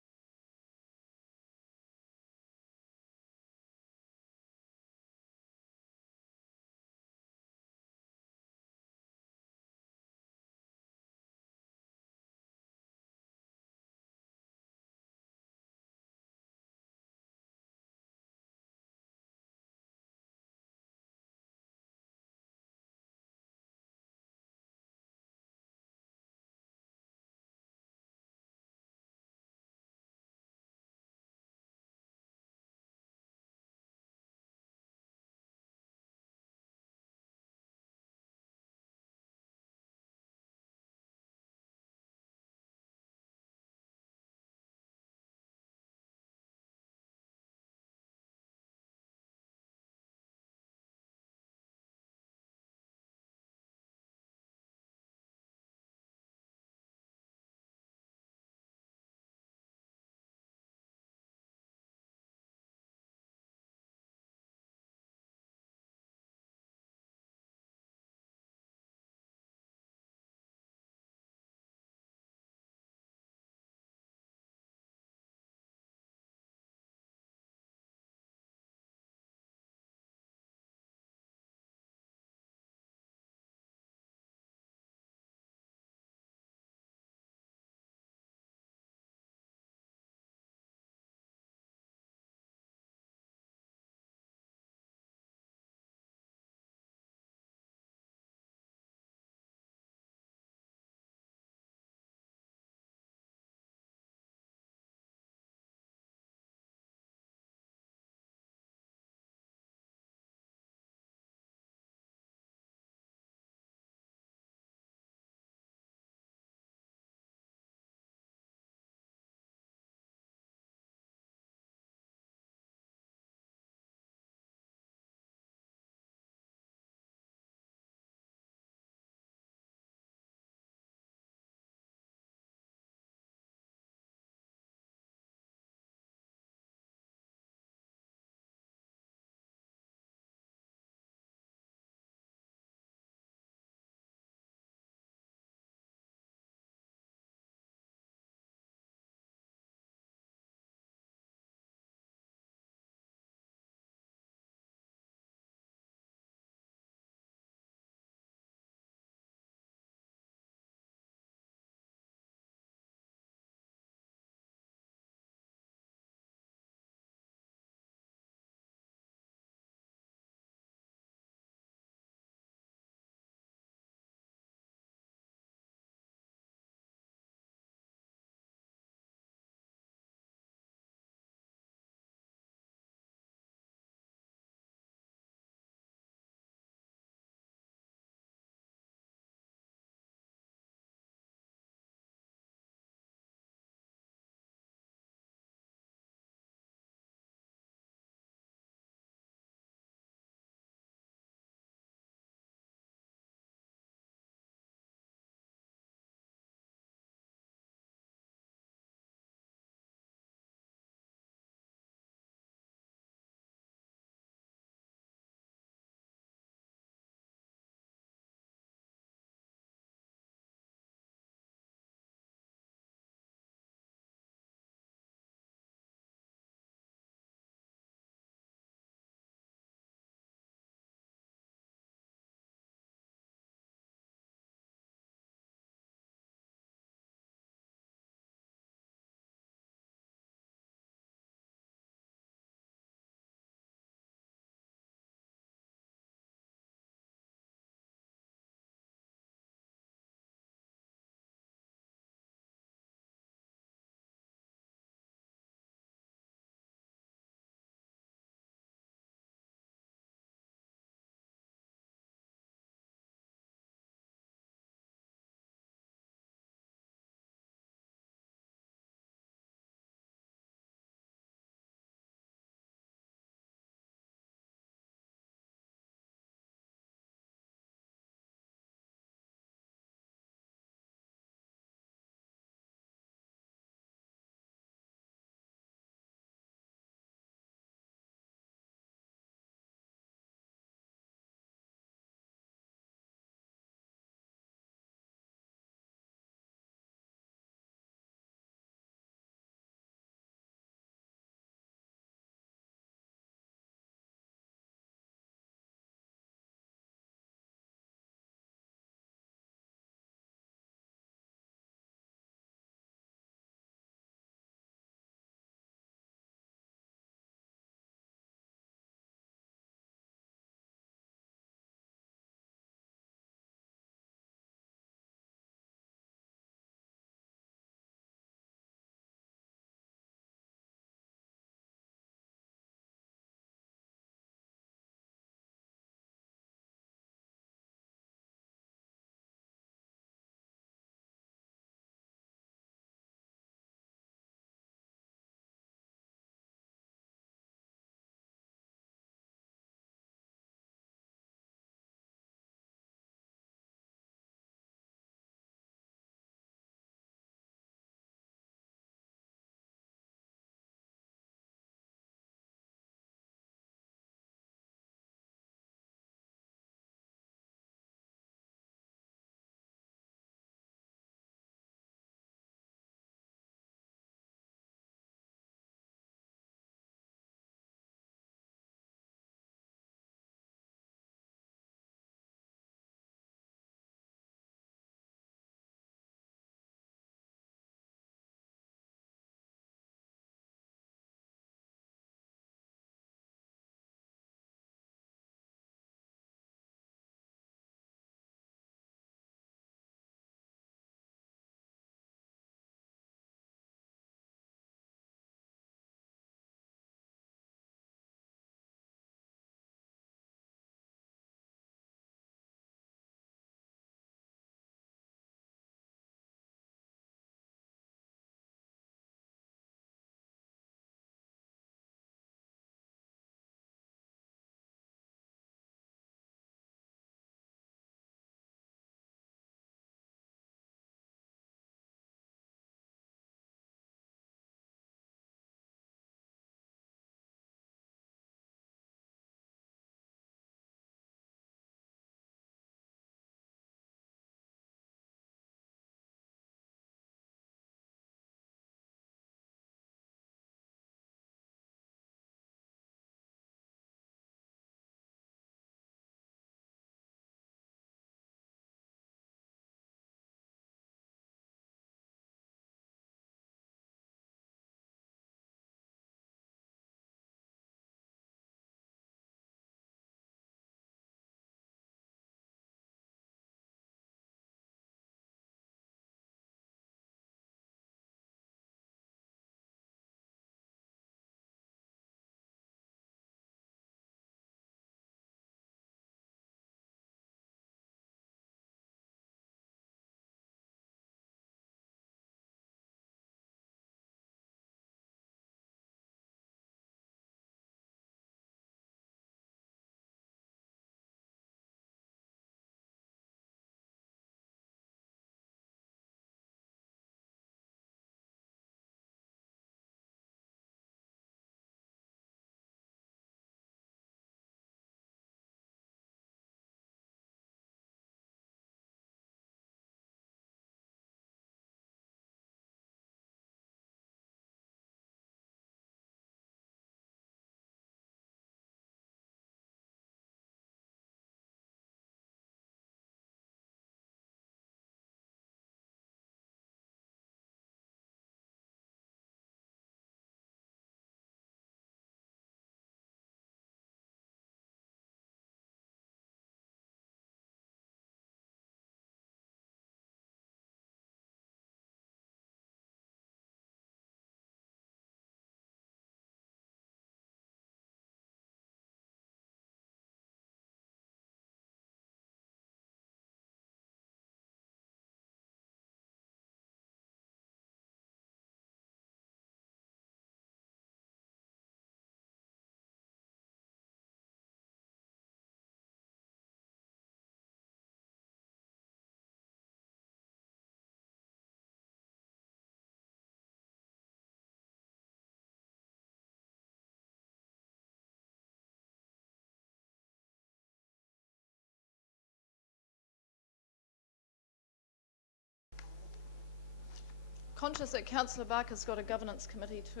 conscious that Councillor Barker's got a governance committee to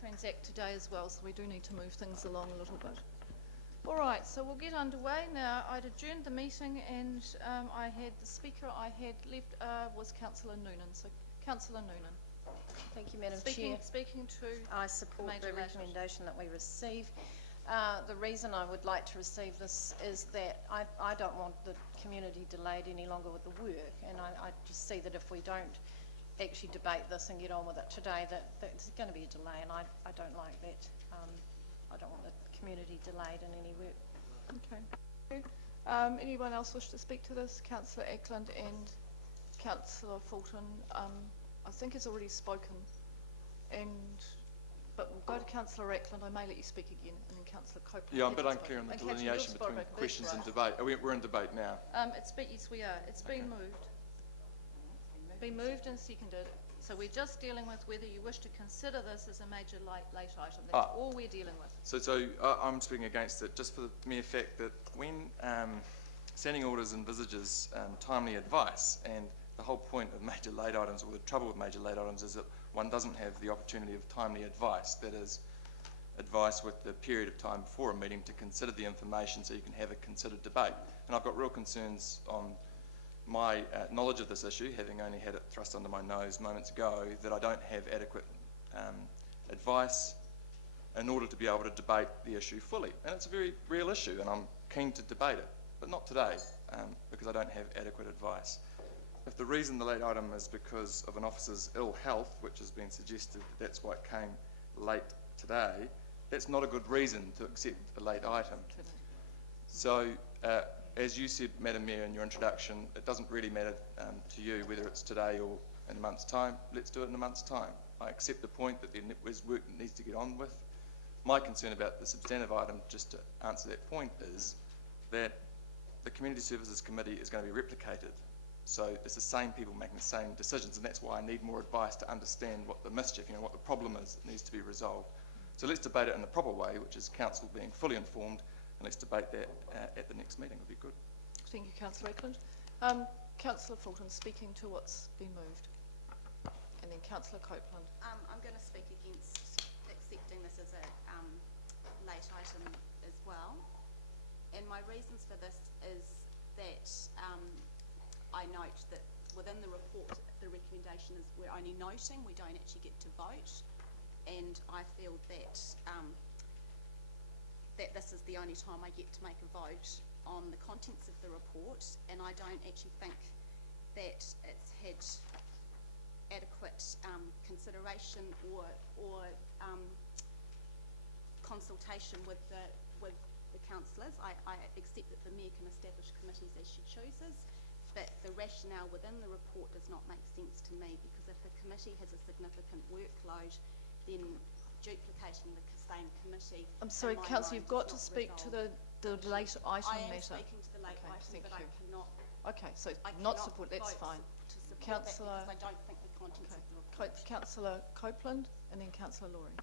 transact today as well, so we do need to move things along a little bit. All right, so we'll get underway now. I'd adjourned the meeting, and the speaker I had left was Councillor Noonan. So, Councillor Noonan. Thank you, Madam Chair. Speaking to I support major the matters. recommendation that we receive. The reason I would like to receive this is that I don't want the community delayed any longer with the work, and I just see that if we don't actually debate this and get on with it today, that there's going to be a delay, and I don't like that. I don't want the community delayed in any work. Okay. Anyone else wish to speak to this? Councillor Ackland and Councillor Fulton, I think has already spoken, but we'll go to Councillor Ackland. I may let you speak again, and then Councillor Copeland. Yeah, I'm a bit unclear on the delineation between questions and debate. We're in debate now. Yes, we are. It's been moved. Been moved and seconded. So we're just dealing with whether you wish to consider this as a major late item. That's all we're dealing with. So I'm speaking against it just for the mere fact that when standing orders envisages timely advice, and the whole point of major late items, or the trouble with major late items, is that one doesn't have the opportunity of timely advice, that is, advice with the period of time before a meeting to consider the information so you can have a considered debate. And I've got real concerns on my knowledge of this issue, having only had it thrust under my nose moments ago, that I don't have adequate advice in order to be able to debate the issue fully. And it's a very real issue, and I'm keen to debate it, but not today, because I don't have adequate advice. If the reason the late item is because of an officer's ill health, which has been suggested that that's why it came late today, that's not a good reason to accept a late item. So, as you said, Madam Mayor, in your introduction, it doesn't really matter to you whether it's today or in a month's time. Let's do it in a month's time. I accept the point that there's work that needs to get on with. My concern about the substantive item, just to answer that point, is that the Community Services Committee is going to be replicated. So it's the same people making the same decisions, and that's why I need more advice to understand what the mischief, what the problem is that needs to be resolved. So let's debate it in the proper way, which is Council being fully informed, and let's debate that at the next meeting. Would be good. Thank you, Councillor Ackland. Councillor Fulton, speaking to what's been moved, and then Councillor Copeland. I'm going to speak against accepting this as a late item as well. And my reasons for this is that I note that within the report, the recommendation is we're only noting, we don't actually get to vote. And I feel that that this is the only time I get to make a vote on the contents of the report, and I don't actually think that it's had adequate consideration or consultation with the councillors. I accept that the Mayor can establish committees as she chooses, but the rationale within the report does not make sense to me, because if a committee has a significant workload, then duplicating the same committee... I'm sorry, Councillor, you've got to speak to the late item matter. I am speaking to the late item, but I cannot... Okay, so not support, that's fine. Councillor... Because I don't think the contents of the report... Councillor Copeland, and then Councillor Loring.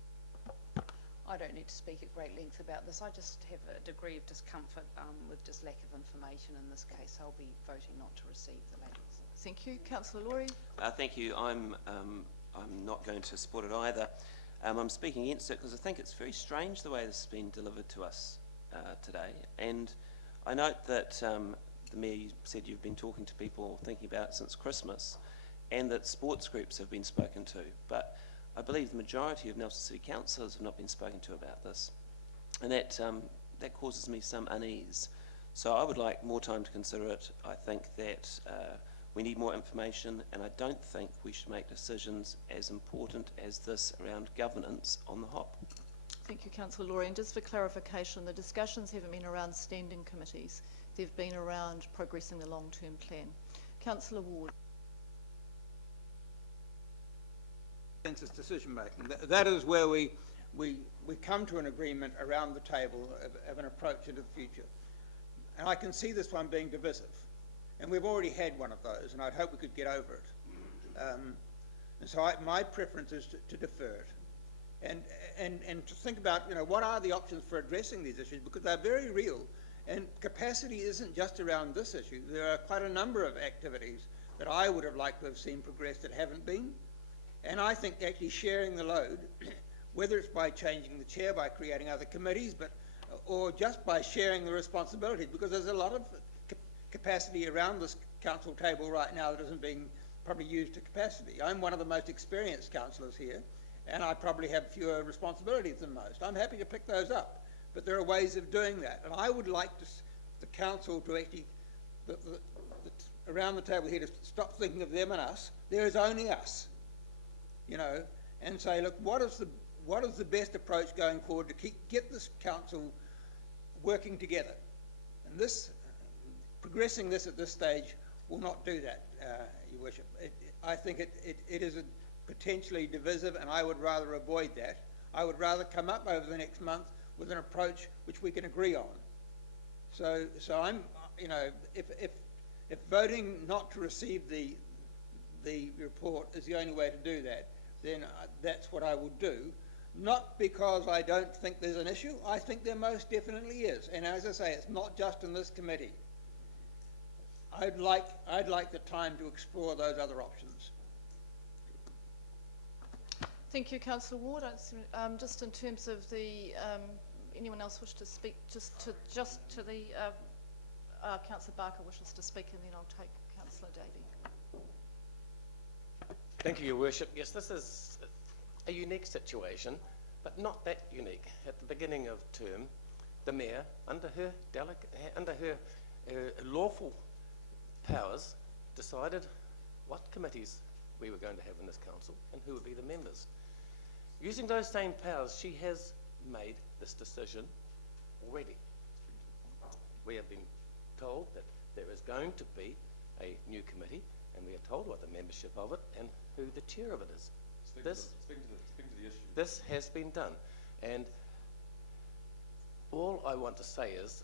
I don't need to speak at great length about this. I just have a degree of discomfort with just lack of information in this case. I'll be voting not to receive the letters. Thank you. Councillor Loring. Thank you. I'm not going to support it either. I'm speaking against it because I think it's very strange the way this has been delivered to us today. And I note that the Mayor said you've been talking to people, thinking about it since Christmas, and that sports groups have been spoken to. But I believe the majority of Nelson City councillors have not been spoken to about this. And that causes me some unease. So I would like more time to consider it. I think that we need more information, and I don't think we should make decisions as important as this around governance on the hop. Thank you, Councillor Loring. And just for clarification, the discussions haven't been around standing committees. They've been around progressing the long-term plan. Councillor Ward. Consensus decision making. That is where we come to an agreement around the table of an approach into the future. And I can see this one being divisive. And we've already had one of those, and I'd hope we could get over it. And so my preference is to defer it. And to think about, what are the options for addressing these issues, because they're very real. And capacity isn't just around this issue. There are quite a number of activities that I would have liked to have seen progressed that haven't been. And I think actually sharing the load, whether it's by changing the chair, by creating other committees, or just by sharing the responsibilities, because there's a lot of capacity around this council table right now that isn't being probably used to capacity. I'm one of the most experienced councillors here, and I probably have fewer responsibilities than most. I'm happy to pick those up, but there are ways of doing that. And I would like the council to actually, around the table here, to stop thinking of them and us. There is only us, you know, and say, look, what is the best approach going forward to get this council working together? And progressing this at this stage will not do that, Your Worship. I think it is potentially divisive, and I would rather avoid that. I would rather come up over the next month with an approach which we can agree on. So I'm, you know, if voting not to receive the report is the only way to do that, then that's what I will do. Not because I don't think there's an issue. I think there most definitely is. And as I say, it's not just in this committee. I'd like the time to explore those other options. Thank you, Councillor Ward. Just in terms of the, anyone else wish to speak? Just to the, Councillor Barker wishes to speak, and then I'll take Councillor Davey. Thank you, Your Worship. Yes, this is a unique situation, but not that unique. At the beginning of term, the Mayor, under her lawful powers, decided what committees we were going to have in this council and who would be the members. Using those same powers, she has made this decision already. We have been told that there is going to be a new committee, and we are told what the membership of it and who the chair of it is. Speaking to the issue. This has been done, and all I want to say is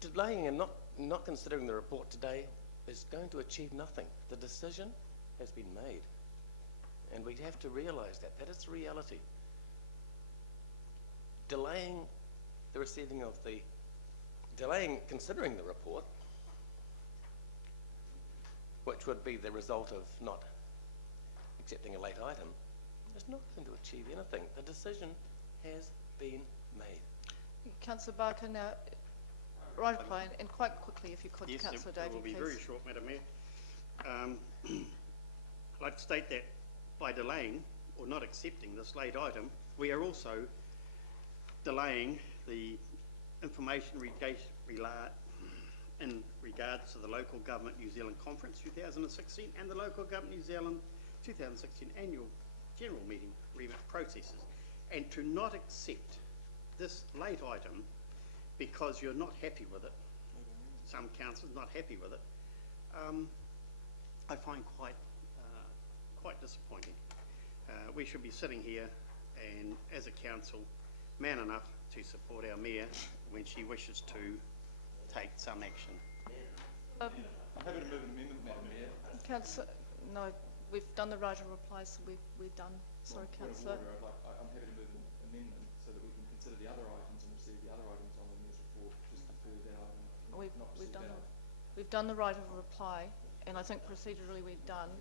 delaying and not considering the report today is going to achieve nothing. The decision has been made, and we have to realise that is the reality. Delaying considering the report, which would be the result of not accepting a late item, is not going to achieve anything. The decision has been made. Councillor Barker, now, right reply, and quite quickly, if you could, Yes, Councillor it Davey, will be please. very short, Madam Mayor. I'd like to state that by delaying or not accepting this late item, we are also delaying the information in regards to the Local Government New Zealand Conference 2016 and the Local Government New Zealand 2016 Annual General Meeting remit processes. And to not accept this late item because you're not happy with it, some councillors not happy with it, I find quite disappointing. We should be sitting here and, as a council, man enough to support our mayor when she wishes to take some action. I'm happy to move an amendment, Madam Mayor. Councillor, no, we've done the right of reply, so we're done. Sorry, Councillor. I'm happy to move an amendment so that we can consider the other items and receive the other items on the mayor's report, just defer that item. We've done the right of reply, and I think procedurally we've done.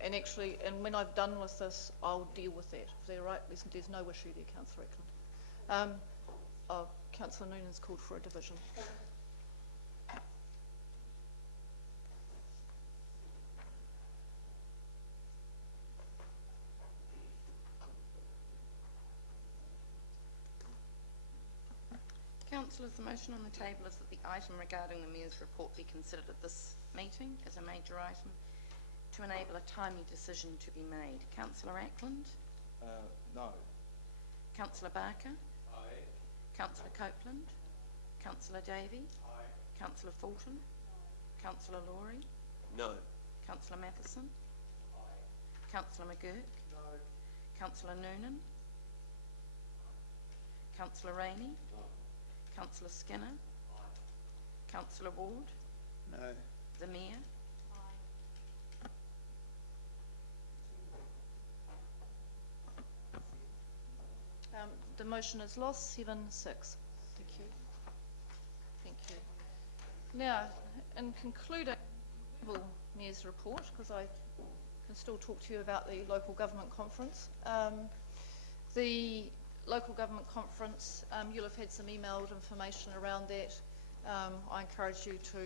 And actually, and when I've done with this, I'll deal with that. If they're right, there's no issue there, Councillor Eklund. Councillor Noonan's called for a division. Councillors, the motion on the table is that the item regarding the Mayor's report be considered at this meeting as a major item to enable a timely decision to be made. Councillor Ackland? No. Councillor Barker? Aye. Councillor Copeland? Councillor Davey? Aye. Councillor Fulton? Councillor Laurie? No. Councillor Matheson? Aye. Councillor McGurk? No. Councillor Noonan? Councillor Rainey? No. Councillor Skinner? Aye. Councillor Ward? No. The Mayor? The motion is lost, 7-6. Thank you. Thank you. Now, in concluding Mayor's report, because I can still talk to you about the local government conference. The local government conference, you'll have had some emailed information around that. I encourage you to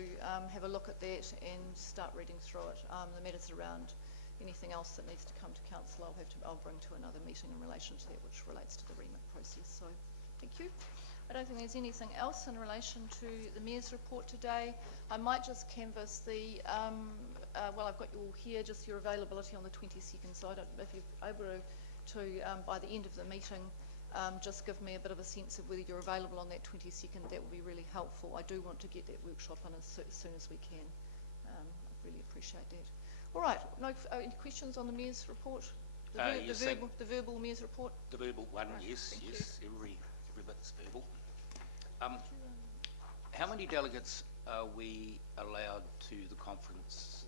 have a look at that and start reading through it. The matters around anything else that needs to come to council, I'll bring to another meeting in relation to that, which relates to the remit process. So, thank you. I don't think there's anything else in relation to the Mayor's report today. I might just canvass the, well, I've got you all here, just your availability on the 22nd, so I don't, if you're able to by the end of the meeting, just give me a bit of a sense of whether you're available on that 22nd, that would be really helpful. I do want to get that workshop in as soon as we can. I really appreciate that. All right, any questions on the Mayor's report? The verbal Mayor's report? The verbal one, Right, yes, thank yes, every bit's verbal. How many delegates are we allowed to the conference?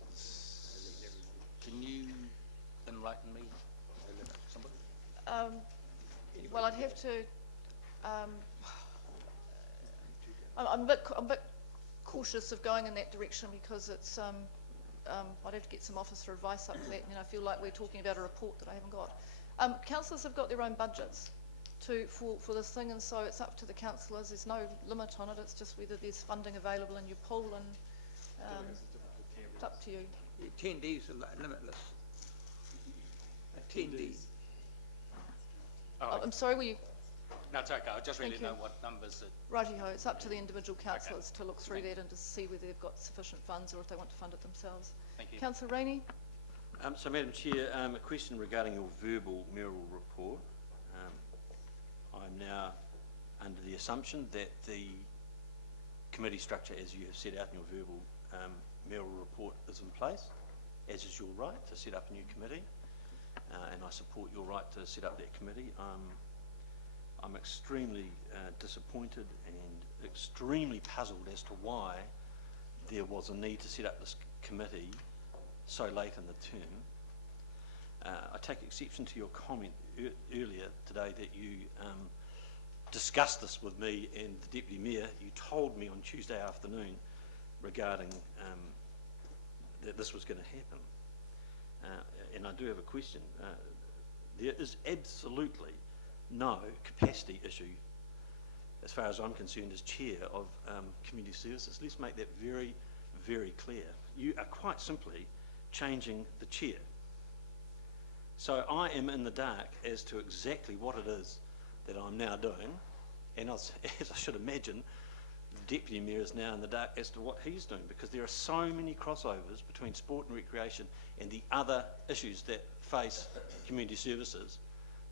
Can you enlighten me? Somebody? Well, I'd have to. I'm a bit cautious of going in that direction because it's. I'd have to get some officer advice up to that, and I feel like we're talking about a report that I haven't got. Councillors have got their own budgets for this thing, and so it's up to the councillors. There's no limit on it. It's just whether there's funding available in your pool, and it's up to you. Attendees are limitless. Attendees. Oh, I'm sorry, were you? No, it's okay. I just really Thank you. know what numbers that. Righty-ho, it's up to the individual councillors to look through that and to see whether they've got sufficient funds or if they want to fund it themselves. Thank you. Councillor Rainey? So, Madam Chair, a question regarding your verbal mayoral report. I'm now under the assumption that the committee structure, as you have set out in your verbal mayoral report, is in place, as is your right to set up a new committee, and I support your right to set up that committee. I'm extremely disappointed and extremely puzzled as to why there was a need to set up this committee so late in the term. I take exception to your comment earlier today that you discussed this with me and the Deputy Mayor. You told me on Tuesday afternoon regarding that this was going to happen. And I do have a question. There is absolutely no capacity issue, as far as I'm concerned, as chair of community services. Let's make that very, very clear. You are quite simply changing the chair. So I am in the dark as to exactly what it is that I'm now doing, and as I should imagine, the Deputy Mayor is now in the dark as to what he's doing, because there are so many crossovers between sport and recreation and the other issues that face community services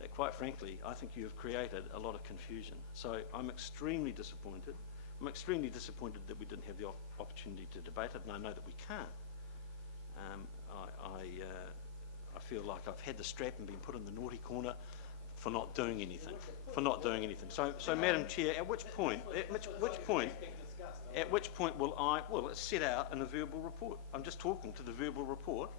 that, quite frankly, I think you have created a lot of confusion. So I'm extremely disappointed. I'm extremely disappointed that we didn't have the opportunity to debate it, and I know that we can't. I feel like I've had the strap and been put in the naughty corner for not doing anything. So Madam Chair, at which point will I? Well, it's set out in a verbal report. I'm just talking to the verbal report.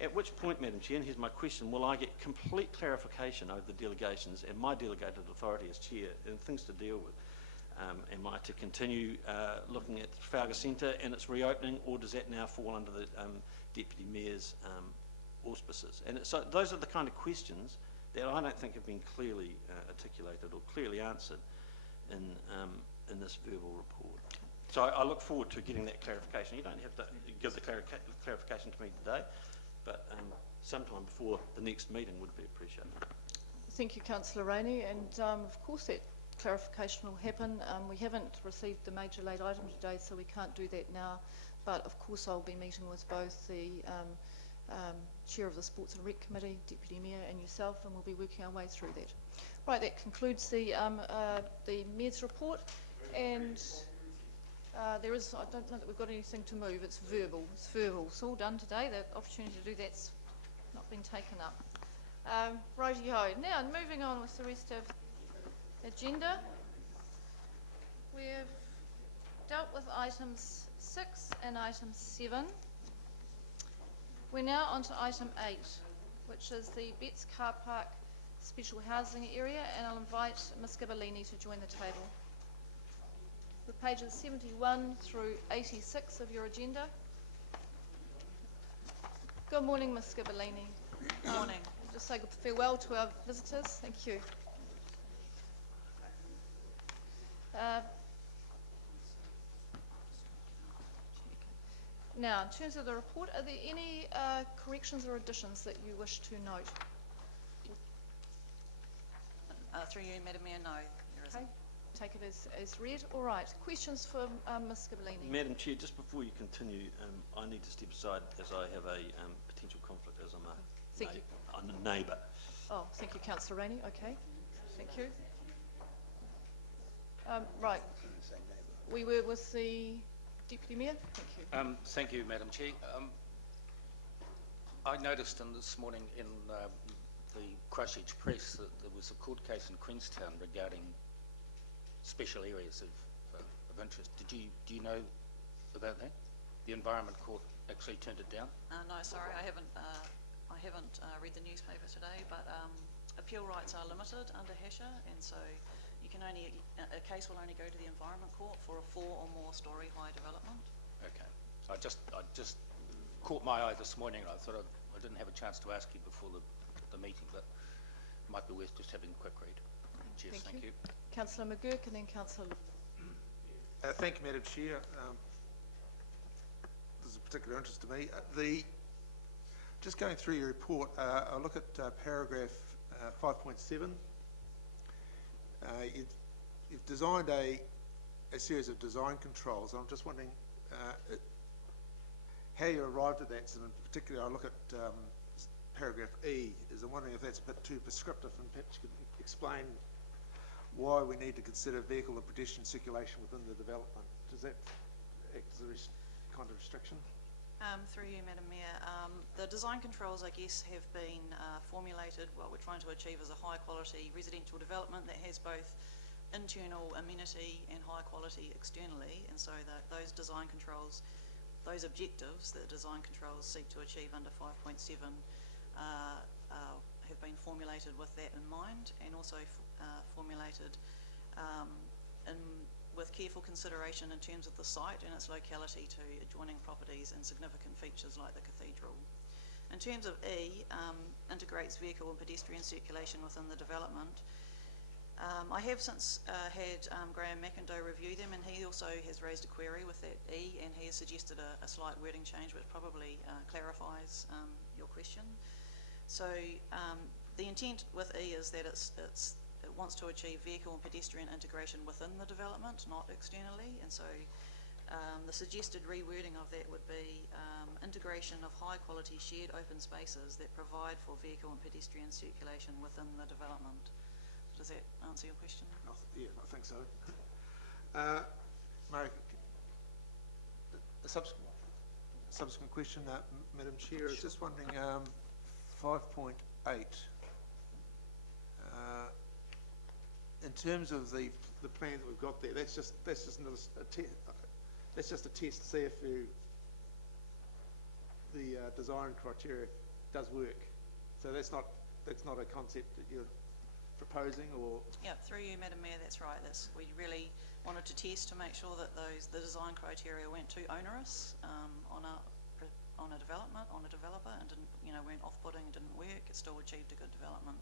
At which point, Madam Chair, and here's my question, will I get complete clarification over the delegations and my delegated authority as Chair and things to deal with? Am I to continue looking at Trafalgar Centre and its reopening, or does that now fall under the Deputy Mayor's auspices? And so those are the kind of questions that I don't think have been clearly articulated or clearly answered in this verbal report. So I look forward to getting that clarification. You don't have to give the clarification to me today, but sometime before the next meeting would be appreciated. Thank you, Councillor Rainey, and of course that clarification will happen. We haven't received the major late item today, so we can't do that now, but of course I'll be meeting with both the Chair of the Sports and Rec Committee, Deputy Mayor, and yourself, and we'll be working our way through that. Right, that concludes the Mayor's report, and there is, I don't know that we've got anything to move. It's verbal. It's all done today. The opportunity to do that's not been taken up. Righty-ho. Now, moving on with the rest of the agenda. We've dealt with items 6 and item 7. We're now on to item 8, which is the Betts Car Park Special Housing Area, and I'll invite Ms Gabellini to join the table. The pages 71 through 86 of your agenda. Good morning, Ms. Scipiolini. Good morning. Just say farewell to our visitors. Thank you. Now, in terms of the report, are there any corrections or additions that you wish to note? Through you, Madam Mayor, no, there isn't. Okay. Take it as read. All right. Questions for Ms. Scipiolini? Madam Chair, just before you continue, I need to step aside as I have a potential conflict as I'm a neighbour. Oh, thank you, Councillor Rainey. Okay. Thank you. Right. We were with the Deputy Mayor. Thank you. Thank you, Madam Chair. I noticed this morning in the Christchurch Press that there was a court case in Queenstown regarding special areas of interest. Do you know about that? The Environment Court actually turned it down. No, sorry, I haven't read the newspaper today, but appeal rights are limited under HESHA, and so you can only, a case will only go to the Environment Court for a 4 or more story high development. Okay. I just caught my eye this morning. I thought I didn't have a chance to ask you before the meeting, but it might be worth just having a quick read. Cheers, thank you. Councillor McGurk and then Councillor Thank you, Madam Chair. This is of particular interest to me. Just going through your report, I look at paragraph 5.7. You've designed a series of design controls. I'm just wondering how you arrived at that. So in particular, I look at paragraph E. I'm wondering if that's a bit too prescriptive, and perhaps you could explain why we need to consider vehicle and pedestrian circulation within the development. Does that act as a kind of restriction? Through you, Madam Mayor, the design controls, I guess, have been formulated. What we're trying to achieve is a high quality residential development that has both internal amenity and high quality externally, and so that those design controls, those objectives that design controls seek to achieve under 5.7 have been formulated with that in mind, and also formulated with careful consideration in terms of the site and its locality to adjoining properties and significant features like the cathedral. In terms of E, integrates vehicle and pedestrian circulation within the development. I have since had Graham McIndoe review them, and he also has raised a query with that E, and he has suggested a slight wording change which probably clarifies your question. So the intent with E is that it wants to achieve vehicle and pedestrian integration within the development, not externally, and so the suggested rewording of that would be integration of high quality shared open spaces that provide for vehicle and pedestrian circulation within the development. Does that answer your question? Yeah, I think so. Mary, a subsequent question, Madam Chair. I was just wondering, 5.8. In terms of the plan that we've got there, that's just a test to see if the design criteria does work. So that's not a concept that you're proposing, or? Yeah, through you, Madam Mayor, that's right. We really wanted to test to make sure that the design criteria weren't too onerous on a developer, and weren't off-putting, didn't work. It still achieved a good development.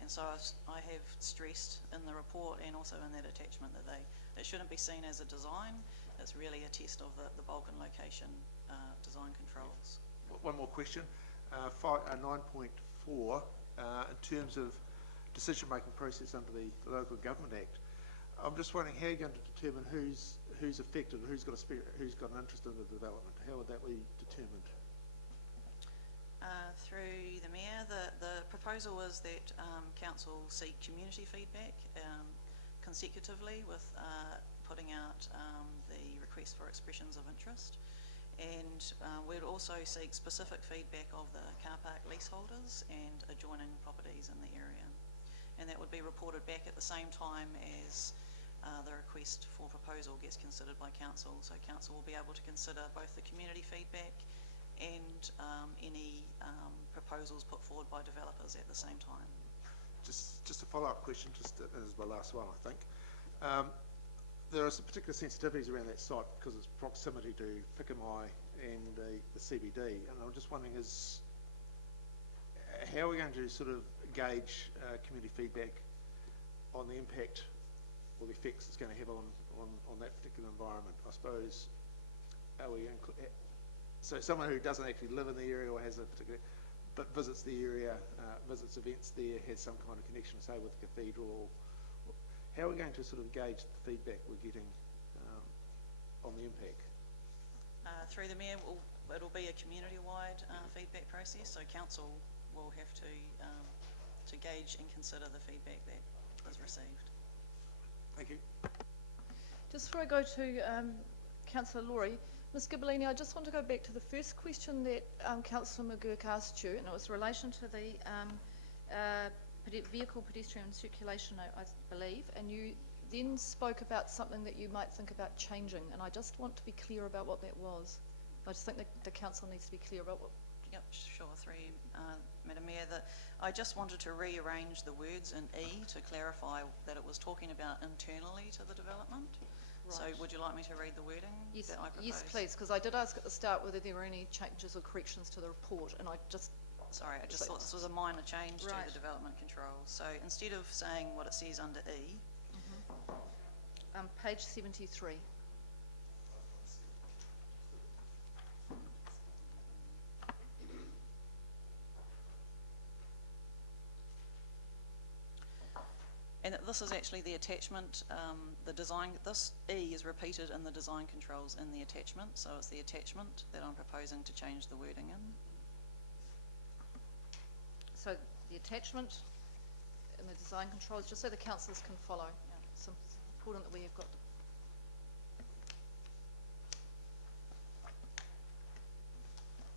And so I have stressed in the report and also in that attachment that it shouldn't be seen as a design. It's really a test of the bulk and location design controls. One more question. 9.4, in terms of decision-making process under the Local Government Act, I'm just wondering how you're going to determine who's affected, who's got an interest in the development. How would that be determined? Through the Mayor, the proposal is that Council seek community feedback consecutively with putting out the request for expressions of interest, and we'd also seek specific feedback of the car park leaseholders and adjoining properties in the area, and that would be reported back at the same time as the request for proposal gets considered by Council. So Council will be able to consider both the community feedback and any proposals put forward by developers at the same time. Just a follow-up question, this is my last one, I think. There are some particular sensitivities around that site because of its proximity to Whakamae and the CBD. And I'm just wondering how are we going to sort of gauge community feedback on the impact or the effects it's going to have on that particular environment? I suppose, are we so someone who doesn't actually live in the area or has a particular, but visits the area, visits events there, has some kind of connection, say, with the cathedral, how are we going to sort of gauge the feedback we're getting on the impact? Through the Mayor, it'll be a community-wide feedback process, so council will have to gauge and consider the feedback that is received. Thank you. Just before I go to Councillor Laurie, Ms Gibellini, I just want to go back to the first question that Councillor McGurk asked you, and it was in relation to the vehicle pedestrian circulation, I believe, and you then spoke about something that you might think about changing, and I just want to be clear about what that was. I just think that the council needs to be clear about what. Yep, sure, through Madam Mayor, I just wanted to rearrange the words in E to clarify that it was talking about internally to the development. Right. So would you like me to read the wording that I proposed? Yes, please, because I did ask at the start whether there were any changes or corrections to the report, and I just... Sorry, I just thought this was a minor change to the development control. So instead of saying what it says under E... page 73. And this is actually the attachment, the design, this E is repeated in the design controls in the attachment, so it's the attachment that I'm proposing to change the wording in. So the attachment in the design controls, just so the councillors can follow. Yeah. It's important that we have got...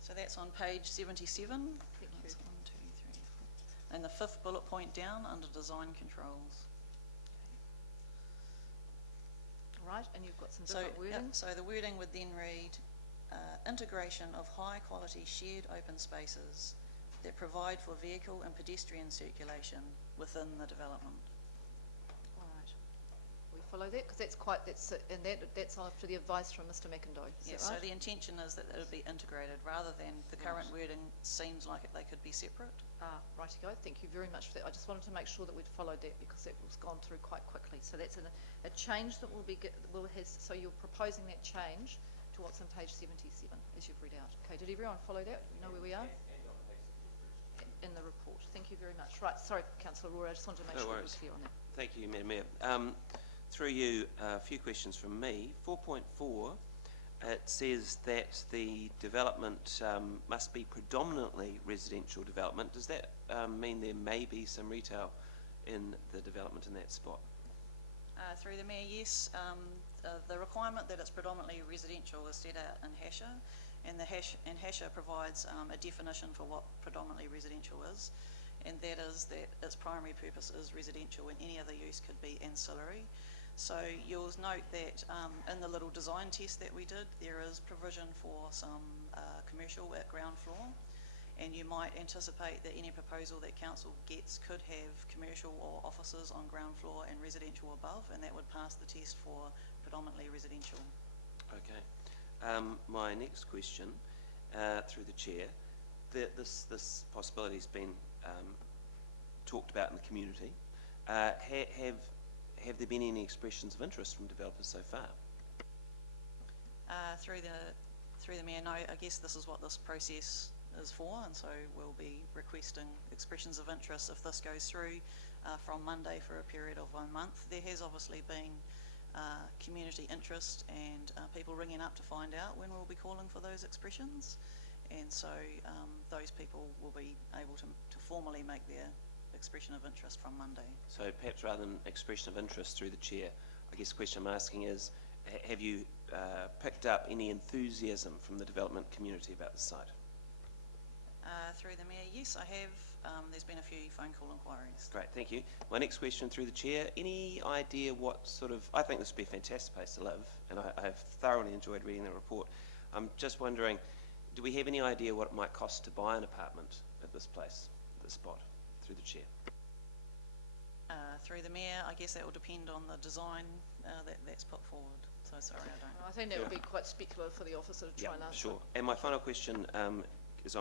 So that's on page 77. Thank you. That's 1, 2, 3, 4. And the fifth bullet point down under design controls. Right, and you've got some different wording. So the wording would then read, integration of high quality shared open spaces that provide for vehicle and pedestrian circulation within the development. All right. We follow that because that's after the advice from Mr McIndoe. Yes, right? So the intention is that it would be integrated rather than the current wording seems like they could be separate. Righty-go. Thank you very much for that. I just wanted to make sure that we'd followed that because that was gone through quite quickly. So that's a change that so you're proposing that change to what's on page 77 as you've read out. Okay, did everyone follow that? You know where we are? In the report. Thank you very much. Right, sorry, Councillor Roy, I just wanted to make sure we were clear on that. Thank you, Madam Mayor. Through you, a few questions from me. 4.4, it says that the development must be predominantly residential development. Does that mean there may be some retail in the development in that spot? Through the Mayor, yes. The requirement that it's predominantly residential is set out in HASHA, and HASHA provides a definition for what predominantly residential is, and that is that its primary purpose is residential and any other use could be ancillary. So you'll note that in the little design test that we did, there is provision for some commercial at ground floor, and you might anticipate that any proposal that council gets could have commercial or offices on ground floor and residential above, and that would pass the test for predominantly residential. Okay. My next question, through the chair, this possibility has been talked about in the community. Have there been any expressions of interest from developers so far? Through the Mayor, no, I guess this is what this process is for, and so we'll be requesting expressions of interest if this goes through from Monday for a period of 1 month. There has obviously been community interest and people ringing up to find out when we'll be calling for those expressions, and so those people will be able to formally make their expression of interest from Monday. So perhaps rather than expression of interest through the chair, I guess the question I'm asking is, have you picked up any enthusiasm from the development community about the site? Through the Mayor, yes, I have. There's been a few phone call inquiries. Great, thank you. My next question through the chair, any idea what sort of, I think this would be a fantastic place to live, and I've thoroughly enjoyed reading the report. I'm just wondering, do we have any idea what it might cost to buy an apartment at this place, this spot, through the chair? Through the Mayor, I guess that will depend on the design that's put forward. So so sorry I don't. I think that would be quite speculative for the officer to try and answer. Sure. And my final question is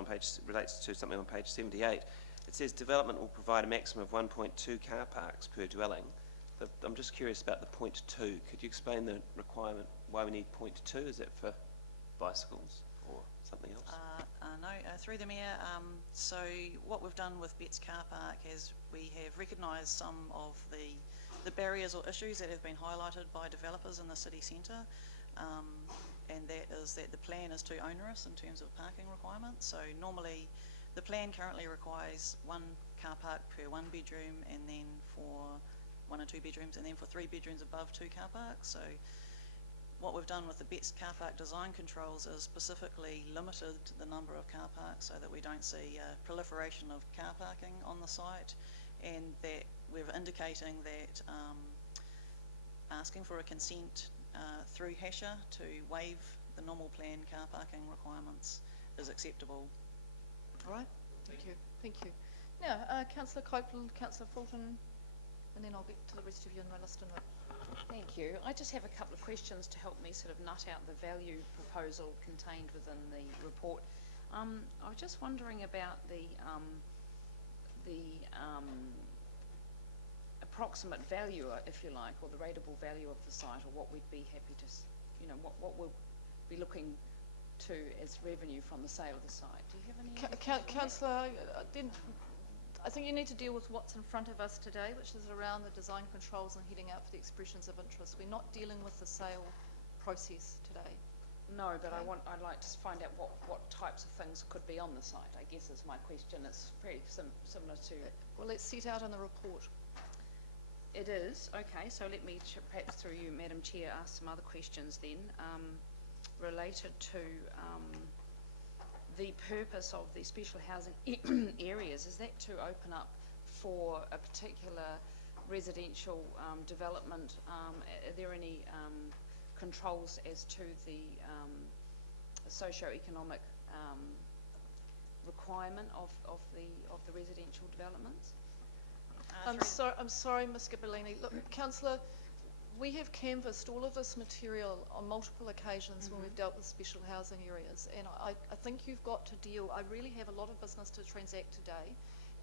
relates to something on page 78. It says development will provide a maximum of 1.2 car parks per dwelling. I'm just curious about the 0.2. Could you explain the requirement, why we need 0.2? Is that for bicycles or something else? No, through the Mayor, so what we've done with Betts Car Park is we have recognised some of the barriers or issues that have been highlighted by developers in the city centre, and that is that the plan is too onerous in terms of parking requirements. So normally the plan currently requires 1 car park per 1 bedroom, and then for 1 and 2 bedrooms, and then for 3 bedrooms above 2 car parks. So what we've done with the Betts car park design controls is specifically limited the number of car parks so that we don't see proliferation of car parking on the site, and that we're indicating that asking for a consent through HASHA to waive the normal plan car parking requirements is acceptable. All right, thank you. Thank you. Now, Councillor Copeland, Councillor Fulton, and then I'll get to the rest of you in my list in a minute. Thank you. I just have a couple of questions to help me sort of nut out the value proposal contained within the report. I was just wondering about the approximate value, if you like, or the rateable value of the site, or what we'd be happy to, what we'll be looking to as revenue from the sale of the site. Do you have any? Councillor, I think you need to deal with what's in front of us today, which is around the design controls and heading out for the expressions of interest. We're not dealing with the sale process today. No, but okay. I'd like to find out what types of things could be on the site, I guess is my question. It's very similar to... Well, let's set out in the report. It is. Okay, so let me perhaps through you, Madam Chair, ask some other questions then related to the purpose of the special housing areas. Is that to open up for a particular residential development? Are there any controls as to the socio-economic requirement of the residential developments? I'm sorry, Ms. Gabellini. Look, Councillor, we have canvassed all of this material on multiple occasions when we've dealt with special housing areas, and I think you've got to deal, I really have a lot of business to transact today,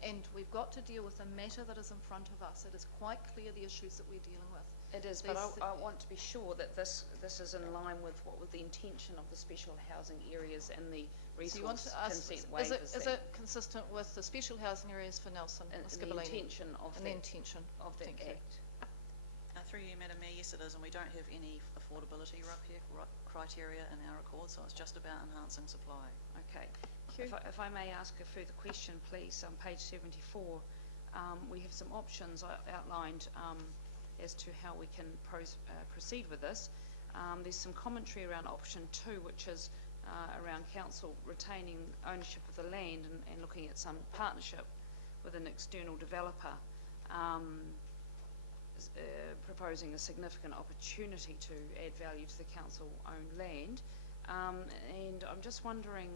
and we've got to deal with the matter that is in front of us. It is quite clear the issues that we're dealing with. It is, but I want to be sure that this is in line with what was the intention of the special housing areas and the resource consent waivers. Is it consistent with the special housing areas for Nelson, Ms. Gabellini? The intention of the intention of that act. Through you, Madam Mayor, yes it is, and we don't have any affordability criteria in our record, so it's just about enhancing supply. Okay. If I may ask a further question, please. On page 74, we have some options outlined as to how we can proceed with this. There's some commentary around option 2, which is around council retaining ownership of the land and looking at some partnership with an external developer. Proposing a significant opportunity to add value to the council-owned land, and I'm just wondering,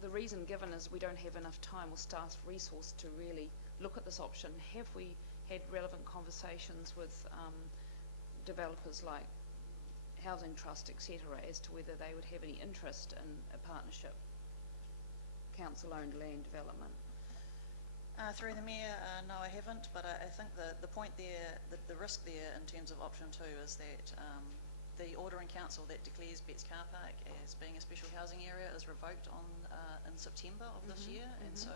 the reason given is we don't have enough time or staff resource to really look at this option. Have we had relevant conversations with developers like Housing Trust, etc., as to whether they would have any interest in a partnership, council-owned land development? Through the Mayor, no I haven't, but I think the point there, the risk there in terms of option 2 is that the order in council that declares Betts Car Park as being a special housing area is revoked in September of this year, and so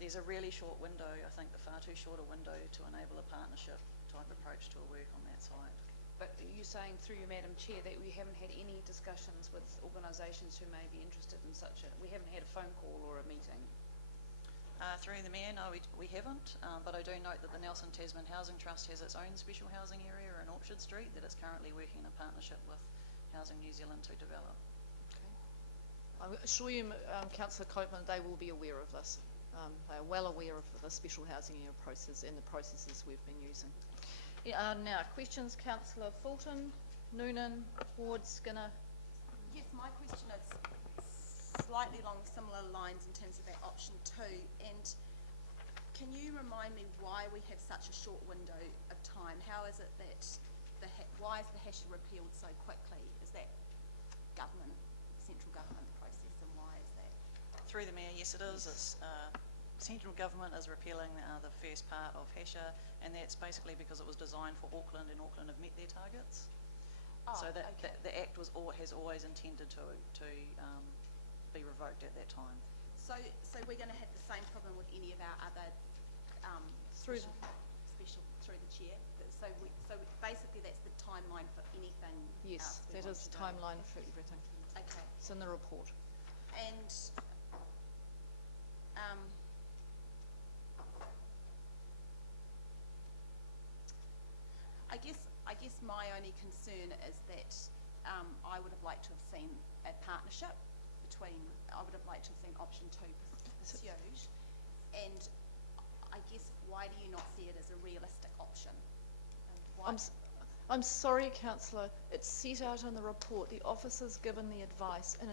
there's a really short window, I think the far too short a window to enable a partnership type approach to a work on that site. But are you saying through you, Madam Chair, that we haven't had any discussions with organisations who may be interested in such a, we haven't had a phone call or a meeting? Through the Mayor, no, we haven't, but I do note that the Nelson Tasman Housing Trust has its own special housing area in Orchard Street that it's currently working in a partnership with Housing New Zealand to develop. Okay. I assure you, Councillor Copeland, they will be aware of this. They are well aware of the special housing area process and the processes we've been using. Now, questions, Councillor Fulton, Noonan, Ward, Skinner. Yes, my question is slightly along similar lines in terms of that option 2, and can you remind me why we have such a short window of time? How is it that why is the HESHA repealed so quickly? Is that government, central government process, and why is that? Through the Mayor, yes it is. It's, central government is repealing the first part of HESHA, and that's basically because it was designed for Auckland, and Auckland have met their targets. Oh, So that okay. the Act has always intended to be revoked at that time. So we're going to have the same problem with any of our other Through special through the chair. So basically that's the timeline for anything. Yes, else we that want is to the do. timeline for everything. Okay. It's in the report. And I guess my only concern is that I would have liked to have seen a partnership between. I would have liked to have seen option 2 pursued, and I guess why do you not see it as a realistic option? And why? I'm sorry, councillor. It's set out in the report. The officer's given the advice, and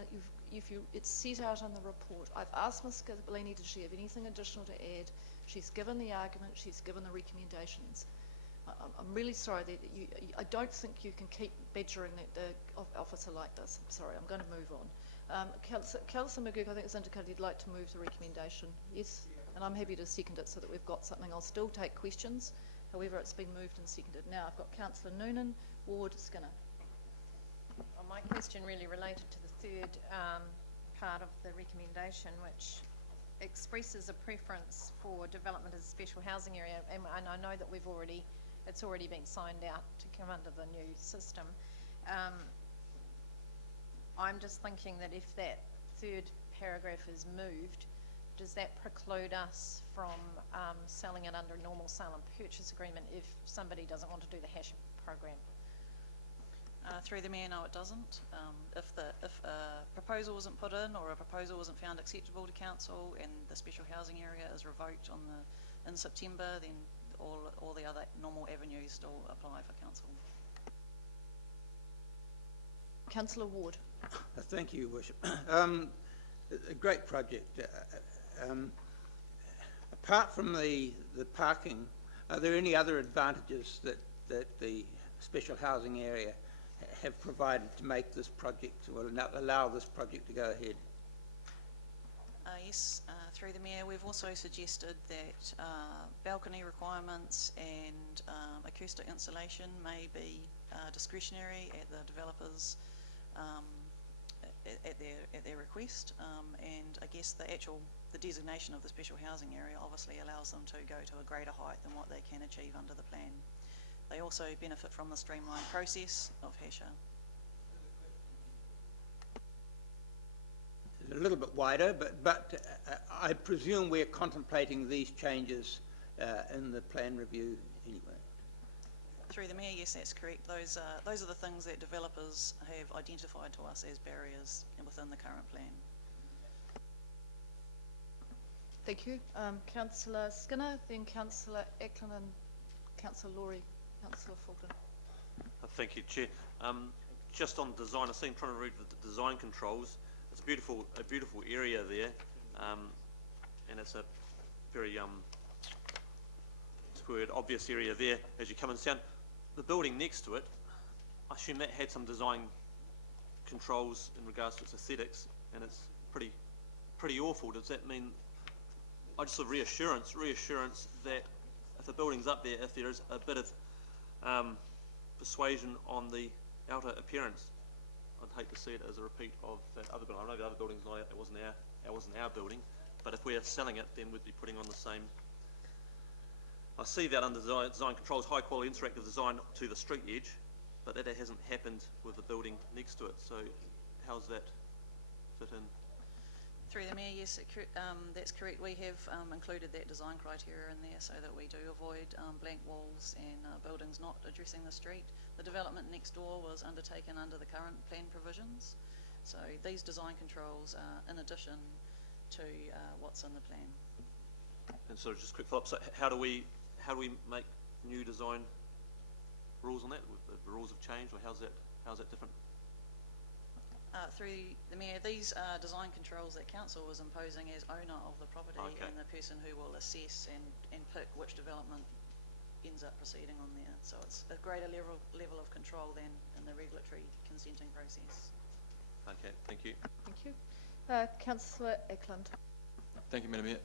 it's set out in the report. I've asked Ms. Scavolini, does she have anything additional to add? She's given the argument. She's given the recommendations. I'm really sorry that I don't think you can keep badgering the officer like this. I'm sorry. I'm going to move on. Councillor McGurk, I think, has indicated he'd like to move the recommendation. Yes, and I'm happy to second it so that we've got something. I'll still take questions. However, it's been moved and seconded. Now I've got Councillor Noonan, Ward, Skinner. Well, my question really related to the third part of the recommendation, which expresses a preference for development as a special housing area, and I know that it's already been signed out to come under the new system. I'm just thinking that if that third paragraph is moved, does that preclude us from selling it under a normal sale and purchase agreement if somebody doesn't want to do the HESHA program? Through the Mayor, no it doesn't. If a proposal wasn't put in, or a proposal wasn't found acceptable to council, and the special housing area is revoked in September, then all the other normal avenues still apply for council. Councillor Ward. Thank you, Worship. A great project. Apart from the parking, are there any other advantages that the special housing area have provided to make this project, or allow this project to go ahead? Yes, through the Mayor, we've also suggested that balcony requirements and acoustic insulation may be discretionary at the developers at their request, and I guess the designation of the special housing area obviously allows them to go to a greater height than what they can achieve under the plan. They also benefit from the streamlined process of HESHA. A little bit wider, but I presume we're contemplating these changes in the plan review anyway. Through the Mayor, yes, that's correct. Those are the things that developers have identified to us as barriers within the current plan. Thank you. Councillor Skinner, then Councillor Eklund, and Councillor Laurie. Councillor Fulton. Thank you, Chair. Just on design, I've seen trying to read the design controls. It's a beautiful area there, and it's a very obvious area there as you come in town. The building next to it, I assume that had some design controls in regards to its aesthetics, and it's pretty awful. Does that mean, I just sort of reassurance that if the building's up there, if there is a bit of persuasion on the outer appearance, I'd hate to see it as a repeat of that other building. I know the other building's not, it wasn't our building, but if we're selling it, then we'd be putting on the same. I see that under design controls, high quality interactive design to the street edge, but that hasn't happened with the building next to it. So how's that fit in? Through the Mayor, yes, that's correct. We have included that design criteria in there so that we do avoid blank walls and buildings not addressing the street. The development next door was undertaken under the current plan provisions, so these design controls are in addition to what's in the plan. And so just a quick follow-up, so how do we make new design rules on that? The rules have changed, or how's that different? Through the Mayor, these are design controls that council was imposing as owner of the property, Okay. and the person who will assess and pick which development ends up proceeding on there. So it's a greater level of control than in the regulatory consenting process. Okay, thank you. Thank you. Councillor Eklund. Thank you, Madam Mayor.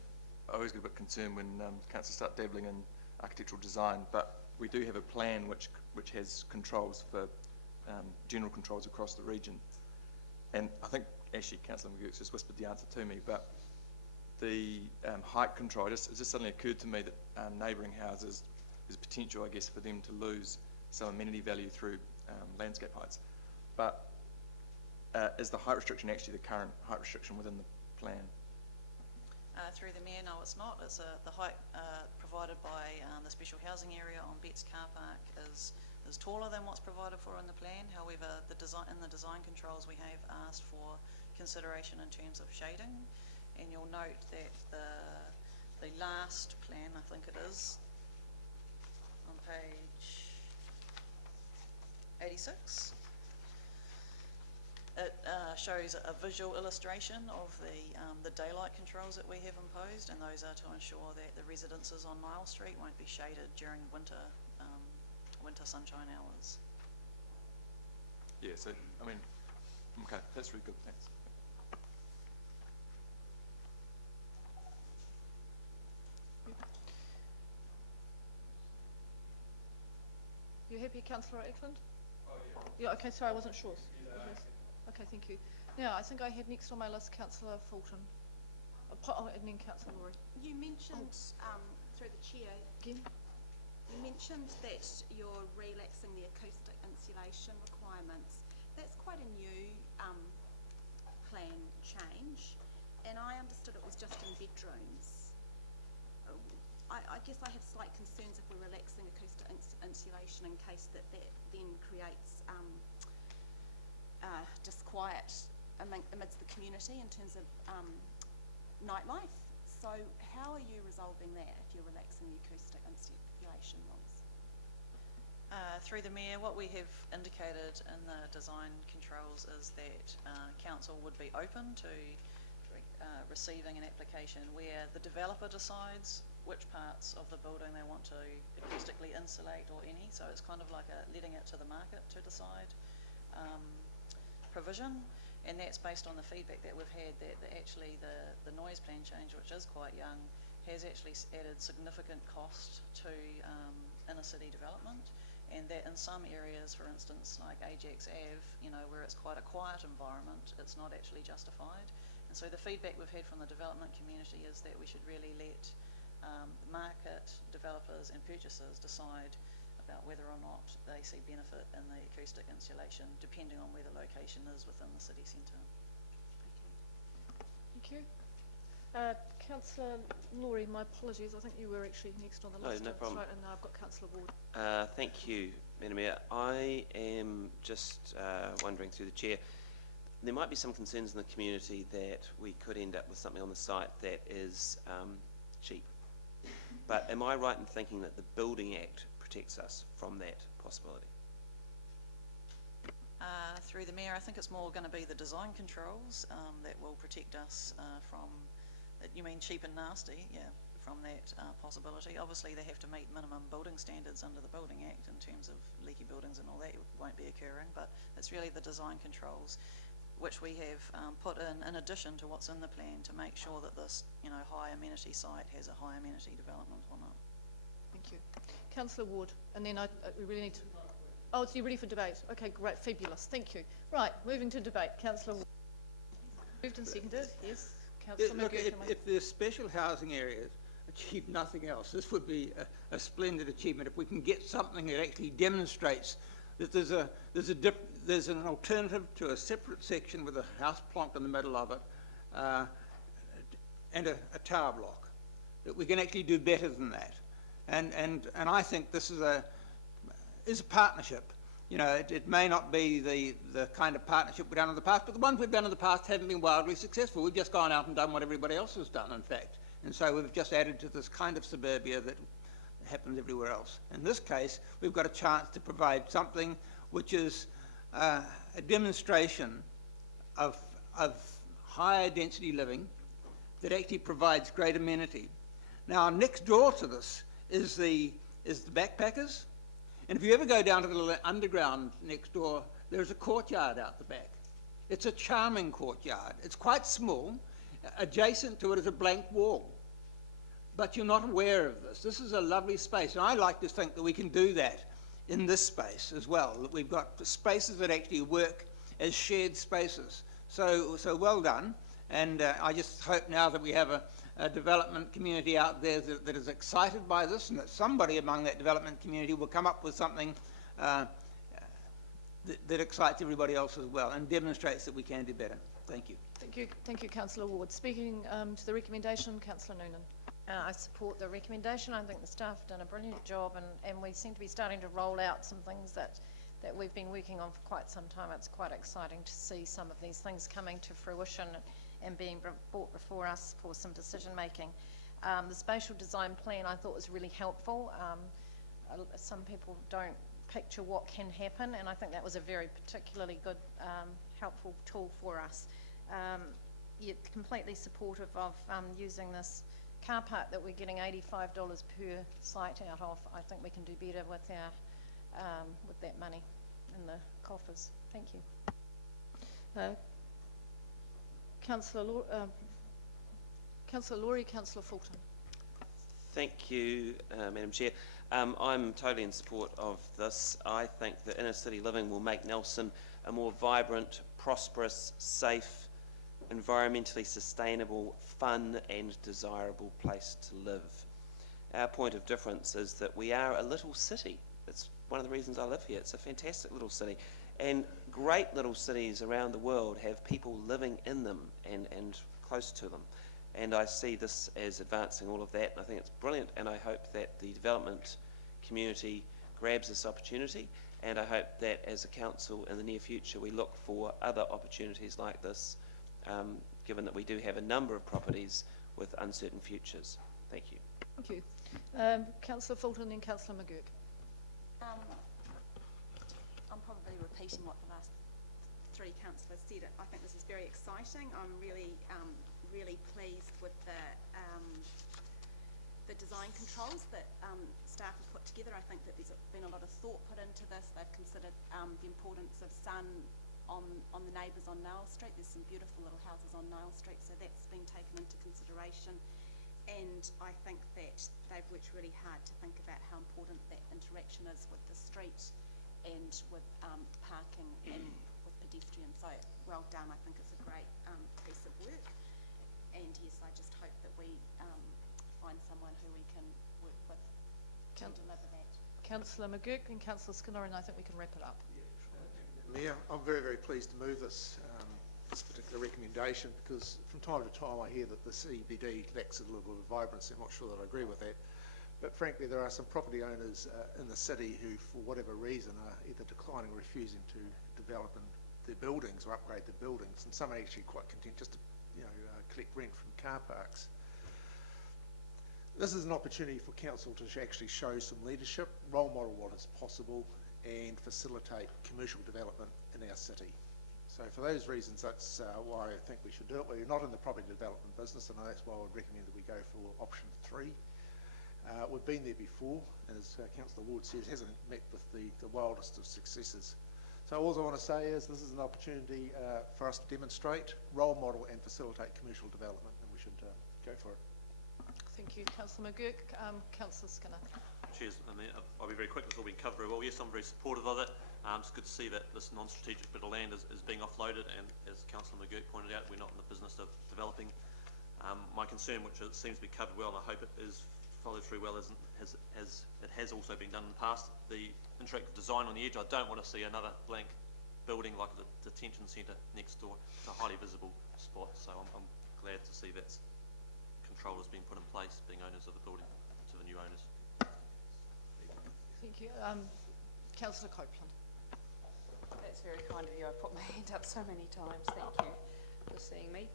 I always get a bit concerned when councillors start dabbling in architectural design, but we do have a plan which has controls for general controls across the region. And I think actually Councillor McGurk's just whispered the answer to me, but the height control, it just suddenly occurred to me that neighbouring houses, there's potential, I guess, for them to lose some amenity value through landscape heights. But is the height restriction actually the current height restriction within the plan? Through the Mayor, no, it's not. It's the height provided by the special housing area on Betts Car Park is taller than what's provided for in the plan. However, in the design controls we have asked for consideration in terms of shading, and you'll note that the last plan, I think it is, on page 86, it shows a visual illustration of the daylight controls that we have imposed, and those are to ensure that the residences on Nile Street won't be shaded during winter sunshine hours. Yeah, so, I mean, okay, that's really good, thanks. You happy, Councillor Eklund? Oh, yeah. Yeah, okay, sorry, I wasn't sure. Yes. Okay, thank you. Now, I think I had next on my list Councillor Fulton. And then Councillor Laurie. You mentioned, through the chair, Again? you mentioned that you're relaxing the acoustic insulation requirements. That's quite a new plan change, and I understood it was just in bedrooms. I guess I have slight concerns if we're relaxing acoustic insulation in case that then creates disquiet amidst the community in terms of nightlife. So how are you resolving that if you're relaxing the acoustic insulation rules? Through the Mayor, what we have indicated in the design controls is that Council would be open to receiving an application where the developer decides which parts of the building they want to acoustically insulate or any. So it's kind of like letting it to the market to decide provision. And that's based on the feedback that we've had that actually the noise plan change, which is quite young, has actually added significant cost to inner city development, and that in some areas, for instance, like Ajax Ave, where it's quite a quiet environment, it's not actually justified. And so the feedback we've had from the development community is that we should really let the market, developers and purchasers decide about whether or not they see benefit in the acoustic insulation, depending on where the location is within the city centre. Thank you. Councillor Laurie, my apologies. I think you were actually next on the list. No problem. Right, and now I've got Councillor Ward. Thank you, Madam Mayor. I am just wondering through the chair, there might be some concerns in the community that we could end up with something on the site that is cheap. But am I right in thinking that the Building Act protects us from that possibility? Through the Mayor, I think it's more going to be the design controls that will protect us from, you mean cheap and nasty, yeah, from that possibility. Obviously they have to meet minimum building standards under the Building Act in terms of leaky buildings and all that won't be occurring, but it's really the design controls which we have put in addition to what's in the plan to make sure that this, high amenity site has a high amenity development on it. Thank you. Councillor Ward, and then we really need to... Oh, so you're ready for debate? Okay, great, fabulous, thank you. Right, moving to debate. Councillor Ward. Moved and seconded, yes. Councillor Look, McGurk. if the special housing areas achieve nothing else, this would be a splendid achievement. If we can get something that actually demonstrates that there's an alternative to a separate section with a house plonked in the middle of it and a tower block, that we can actually do better than that. And I think this is a partnership. It may not be the kind of partnership we've done in the past, but the ones we've done in the past haven't been wildly successful. We've just gone out and done what everybody else has done, in fact. And so we've just added to this kind of suburbia that happens everywhere else. In this case, we've got a chance to provide something which is a demonstration of higher density living that actually provides great amenity. Now, next door to this is the is the backpackers. And if you ever go down to the little underground next door, there's a courtyard out the back. It's a charming courtyard. It's quite small. Adjacent to it is a blank wall. But you're not aware of this. This is a lovely space, and I like to think that we can do that in this space as well, that we've got spaces that actually work as shared spaces. So well done, and I just hope now that we have a development community out there that is excited by this, and that somebody among that development community will come up with something that excites everybody else as well and demonstrates that we can do better. Thank you. Thank you, Councillor Ward. Speaking to the recommendation, Councillor Noonan. I support the recommendation. I think the staff have done a brilliant job, and we seem to be starting to roll out some things that we've been working on for quite some time. It's quite exciting to see some of these things coming to fruition and being brought before us for some decision making. The spatial design plan I thought was really helpful. Some people don't picture what can happen, and I think that was a very particularly good, helpful tool for us. Yet completely supportive of using this car park that we're getting $85 per site out of. I think we can do better with that money in the coffers. Thank you. Councillor Laurie, Councillor Fulton. Thank you, Madam Chair. I'm totally in support of this. I think that inner city living will make Nelson a more vibrant, prosperous, safe, environmentally sustainable, fun and desirable place to live. Our point of difference is that we are a little city. It's one of the reasons I live here. It's a fantastic little city. And great little cities around the world have people living in them and close to them. And I see this as advancing all of that, and I think it's brilliant, and I hope that the development community grabs this opportunity, and I hope that as a council in the near future we look for other opportunities like this, given that we do have a number of properties with uncertain futures. Thank you. Thank you. Councillor Fulton and Councillor McGurk. I'm probably repeating what the last three councillors said. I think this is very exciting. I'm really pleased with the design controls that staff have put together. I think that there's been a lot of thought put into this. They've considered the importance of sun on the neighbours on Niall Street. There's some beautiful little houses on Niall Street, so that's been taken into consideration. And I think that they've worked really hard to think about how important that interaction is with the street and with parking and with pedestrians. So well done. I think it's a great piece of work. And yes, I just hope that we find someone who we can work with to deliver that. Councillor McGurk and Councillor Skinner, and I think we can wrap it up. Mayor, I'm very, very pleased to move this particular recommendation, because from time to time I hear that the CBD lacks a little bit of vibrancy. I'm not sure that I agree with that. But frankly, there are some property owners in the city who, for whatever reason, are either declining or refusing to develop their buildings or upgrade their buildings, and some are actually quite content just to collect rent from car parks. This is an opportunity for council to actually show some leadership, role model what is possible, and facilitate commercial development in our city. So for those reasons, that's why I think we should do it. We're not in the property development business, and that's why I would recommend that we go for option 3. We've been there before, and as Councillor Ward says, hasn't met with the wildest of successes. So all I want to say is this is an opportunity for us to demonstrate, role model and facilitate commercial development, and we should go for it. Thank you, Councillor McGurk. Councillor Skinner. Cheers. I'll be very quick. It's all been covered very well. Yes, I'm very supportive of it. It's good to see that this non-strategic bit of land is being offloaded, and as Councillor McGurk pointed out, we're not in the business of developing. My concern, which it seems to be covered well, and I hope it is followed through well as it has also been done in the past, the interactive design on the edge. I don't want to see another blank building like the detention centre next door. It's a highly visible spot, so I'm glad to see that control has been put in place, being owners of the building, to the new owners. Thank you. Councillor Copeland. That's very kind of you. I've put my hand up so many times. Thank you for seeing me.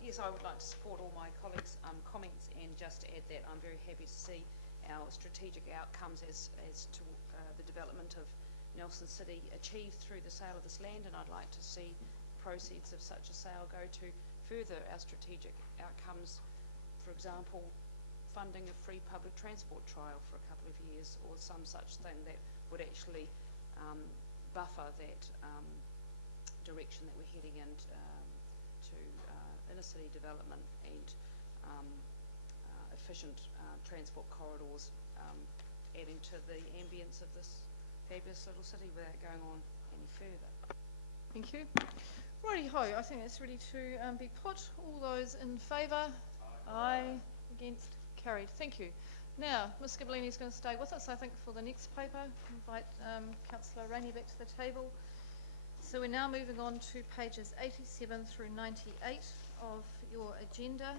Yes, I would like to support all my colleagues' comments, and just to add that I'm very happy to see our strategic outcomes as to the development of Nelson City achieved through the sale of this land, and I'd like to see proceeds of such a sale go to further our strategic outcomes, for example, funding a free public transport trial for a couple of years, or some such thing that would actually buffer that direction that we're heading in to inner city development and efficient transport corridors, adding to the ambience of this fabulous little city without going on any further. Thank you. Righty-ho, I think it's ready to be put. All those in favour? Aye. Against? Carried. Thank you. Now, Ms Gabellini is going to stay with us, I think, for the next paper. Invite Councillor Rainey back to the table. So we're now moving on to pages 87 through 98 of your agenda.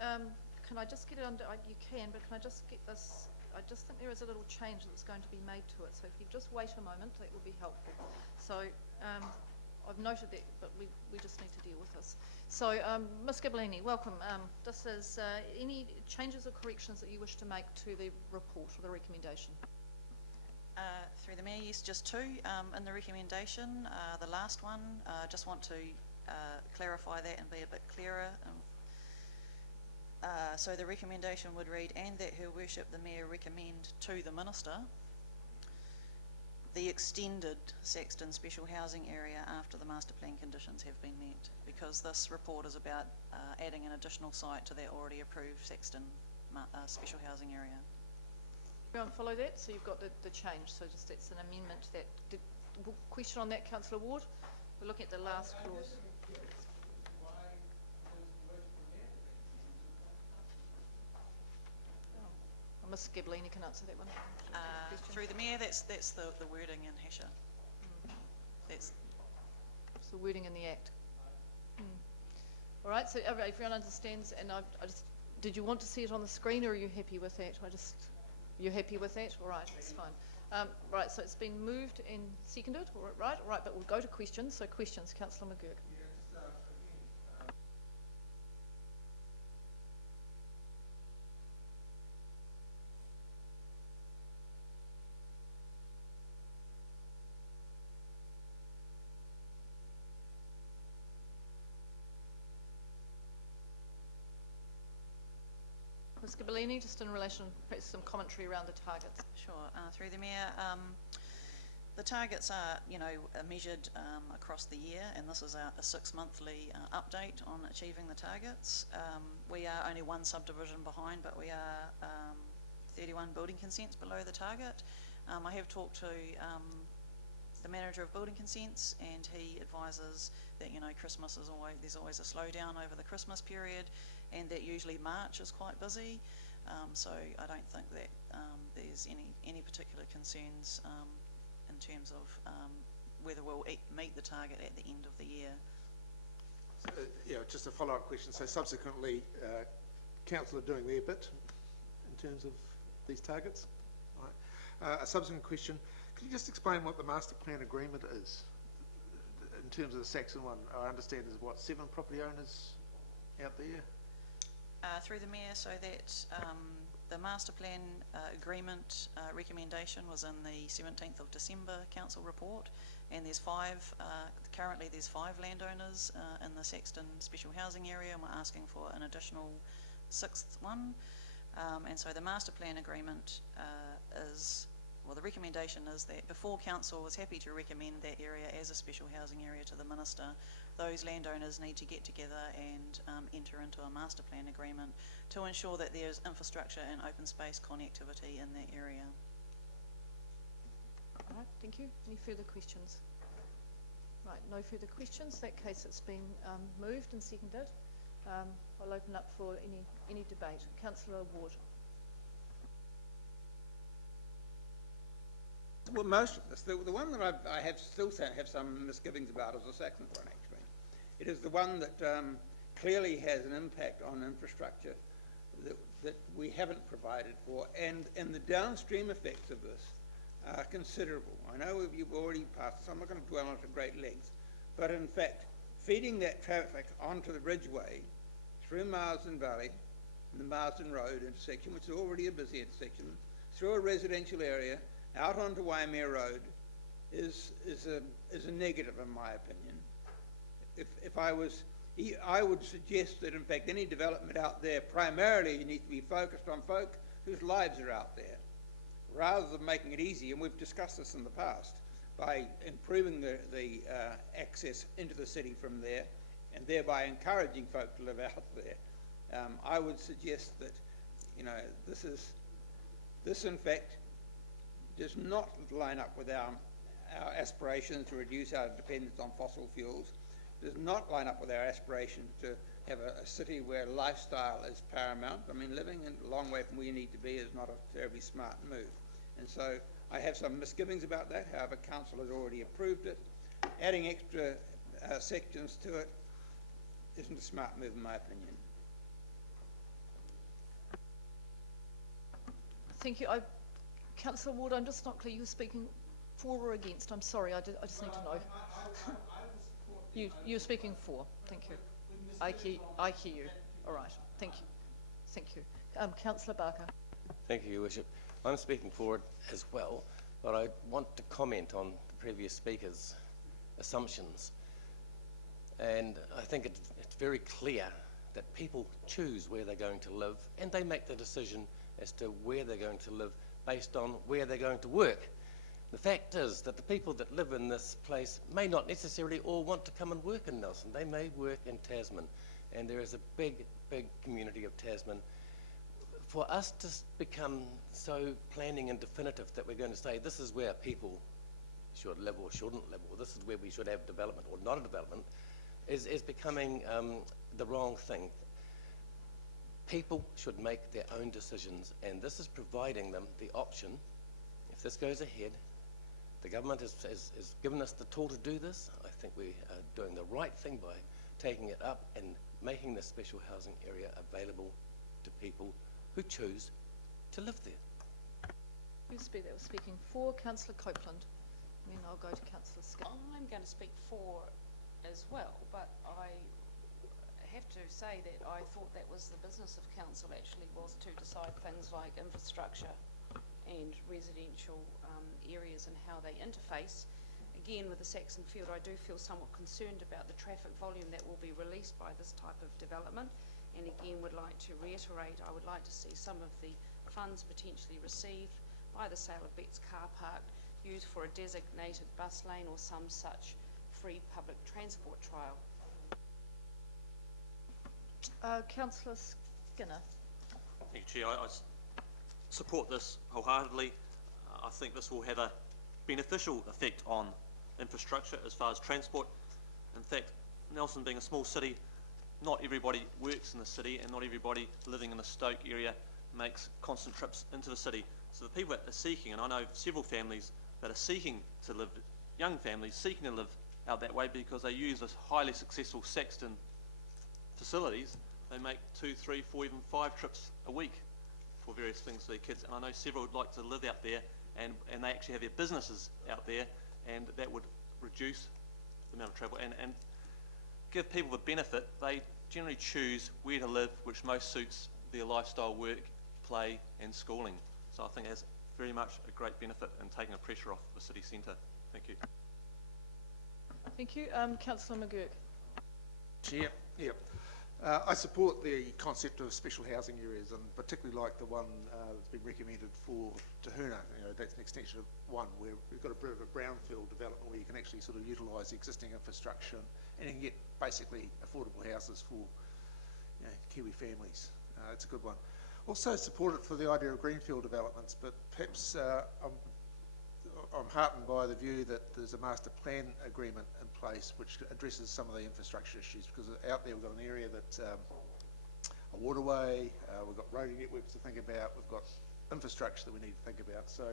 Can I just get it under, you can, but can I just get this, I just think there is a little change that's going to be made to it, so if you just wait a moment, that will be helpful. So I've noted that, but we just need to deal with this. So Ms Gabellini, welcome. This is any changes or corrections that you wish to make to the report or the recommendation? Through the Mayor, yes, just two. In the recommendation, the last one, just want to clarify that and be a bit clearer. So the recommendation would read, and that Her Worship the Mayor recommend to the Minister the extended Saxton special housing area after the master plan conditions have been met, because this report is about adding an additional site to that already approved Saxton special housing area. Everyone follow that? So you've got the change, so just that's an amendment to that. Question on that, Councillor Ward? We're looking at the last clause. Ms Gabellini can answer that one. Through the Mayor, that's the wording in Hesher. That's the wording in the Act. All right, so everyone understands, and I just, did you want to see it on the screen, or are you happy with that? You're happy with that? All right, that's fine. Right, so it's been moved and seconded, all right, but we'll go to questions. So questions, Councillor McGurk. Ms Gabellini, just in relation, perhaps some commentary around the targets. sure. Through the Mayor, the targets are, measured across the year, and this is a 6-monthly update on achieving the targets. We are only one subdivision behind, but we are 31 building consents below the target. I have talked to the manager of building consents, and he advises that Christmas is there's always a slowdown over the Christmas period, and that usually March is quite busy. So I don't think that there's any particular concerns in terms of whether we'll meet the target at the end of the year. So, just a follow-up question. So subsequently, council are doing their bit in terms of these targets. Right. A subsequent question: could you just explain what the master plan agreement is in terms of the Saxon one? I understand there's 7 property owners out there. Through the Mayor, so that the master plan agreement recommendation was in the 17th of December council report, and there's 5, currently there's 5 landowners in the Saxton special housing area, and we're asking for an additional 6th one. And so the master plan agreement the recommendation is that before council was happy to recommend that area as a special housing area to the Minister, those landowners need to get together and enter into a master plan agreement to ensure that there's infrastructure and open space connectivity in that area. All right, thank you. Any further questions? Right, no further questions. In that case, it's been moved and seconded. I'll open up for any debate. Councillor Ward. Well, most of this, the one that I still have some misgivings about is the Saxon one, actually. It is the one that clearly has an impact on infrastructure that we haven't provided for, and the downstream effects of this are considerable. I know you've already passed this, I'm not going to dwell on it at great length, but in fact, feeding that traffic onto the Ridgeway through Marsden Valley and the Marsden Road intersection, which is already a busy intersection, through a residential area, out onto Waimea Road, is a negative in my opinion. If I was I would suggest that in fact any development out there primarily needs to be focused on folk whose lives are out there, rather than making it easy, and we've discussed this in the past, by improving the access into the city from there, and thereby encouraging folk to live out there. I would suggest that, you know, this in fact does not line up with our aspirations to reduce our dependence on fossil fuels, does not line up with our aspiration to have a city where lifestyle is paramount. I mean, living a long way from where you need to be is not a terribly smart move. And so I have some misgivings about that. However, council has already approved it. Adding extra sections to it isn't a smart move in my opinion. Thank you. Councillor Ward, I'm just not clear. You're speaking for or against? I'm sorry. I just need to know. You're speaking for. Thank you. I hear you. All right. Thank you. Thank you. Councillor Barker. Thank you, Your Worship. I'm speaking for it as well, but I want to comment on the previous speaker's assumptions. And I think it's very clear that people choose where they're going to live, and they make the decision as to where they're going to live based on where they're going to work. The fact is that the people that live in this place may not necessarily all want to come and work in Nelson. They may work in Tasman, and there is a big, big community of Tasman. For us to become so planning and definitive that we're going to say this is where people should live or shouldn't live, or this is where we should have development or not a development, is becoming the wrong thing. People should make their own decisions, and this is providing them the option. If this goes ahead, the government has given us the tool to do this. I think we are doing the right thing by taking it up and making this special housing area available to people who choose to live there. Who was speaking for? Councillor Copeland. And then I'll go to Councillor Skinner. I'm going to speak for as well, but I have to say that I thought that was the business of council actually, was to decide things like infrastructure and residential areas and how they interface. Again, with the Saxon Field, I do feel somewhat concerned about the traffic volume that will be released by this type of development, and again would like to reiterate, I would like to see some of the funds potentially received by the sale of Betts Car Park used for a designated bus lane or some such free public transport trial. Councillor Skinner. Thank you, Chair. I support this wholeheartedly. I think this will have a beneficial effect on infrastructure as far as transport. In fact, Nelson being a small city, not everybody works in the city, and not everybody living in the Stoke area makes constant trips into the city. So the people that are seeking, and I know several families that are seeking to live, young families seeking to live out that way because they use this highly successful Saxton facilities, they make 2, 3, 4, even 5 trips a week for various things for their kids. And I know several would like to live out there, and they actually have their businesses out there, and that would reduce the amount of travel and give people the benefit. They generally choose where to live, which most suits their lifestyle, work, play and schooling. So I think it has very much a great benefit in taking the pressure off the city centre. Thank you. Thank you. Councillor McGurk. Chair, yeah. I support the concept of special housing areas, and particularly like the one that's been recommended for Tahuna. You know, that's an extension of one where we've got a bit of a brownfield development where you can actually sort of utilise the existing infrastructure and you can get basically affordable houses for, you know, Kiwi families. It's a good one. Also support it for the idea of greenfield developments, but perhaps I'm heartened by the view that there's a master plan agreement in place which addresses some of the infrastructure issues, because out there we've got an area that's a waterway, we've got roading networks to think about, we've got infrastructure that we need to think about. So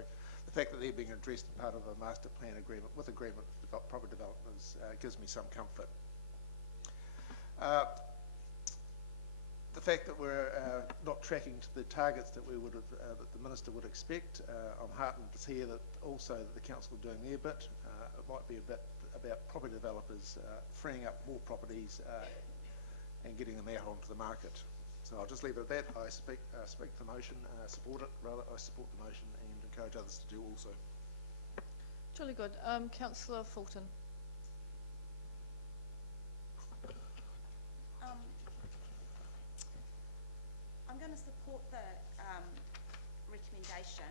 the fact that they're being addressed as part of a master plan agreement with agreement for proper developers gives me some comfort. The fact that we're not tracking to the targets that we would have, that the Minister would expect, I'm heartened to hear that also that the Council are doing their bit. It might be a bit about property developers freeing up more properties and getting them out onto the market. So I'll just leave it at that. I speak the motion, support it, rather I support the motion and encourage others to do also. Jolly good. Councillor Fulton. recommendation,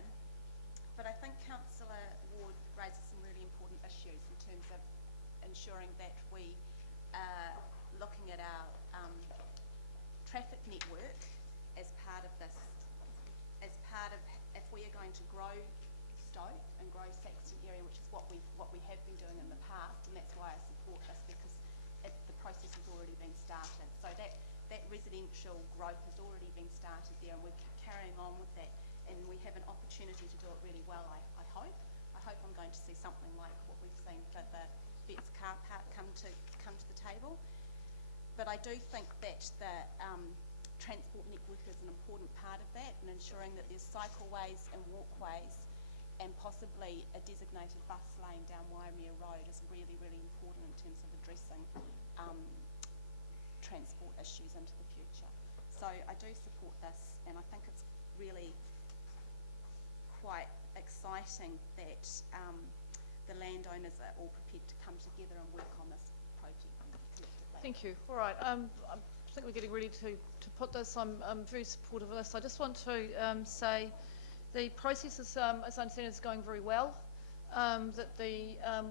but I think Councillor Ward raises some really important issues in terms of ensuring that we are looking at our traffic network as part of this, as part of, if we are going to grow Stoke and grow Saxton area, which is what we have been doing in the past, and that's why I support this, because the process has already been started. So that residential growth has already been started there, and we're carrying on with that, and we have an opportunity to do it really well, I hope. I hope I'm going to see something like what we've seen for the Vets car park come to the table. But I do think that the transport network is an important part of that, and ensuring that there's cycleways and walkways and possibly a designated bus lane down Waimea Road is really, really important in terms of addressing transport issues into the future. So I do support this, and I think it's really quite exciting that the landowners are all prepared to come together and work on this project collectively. Thank you. All right. I think we're getting ready to put this. I'm very supportive of this. I just want to say the process is, as I understand, is going very well. That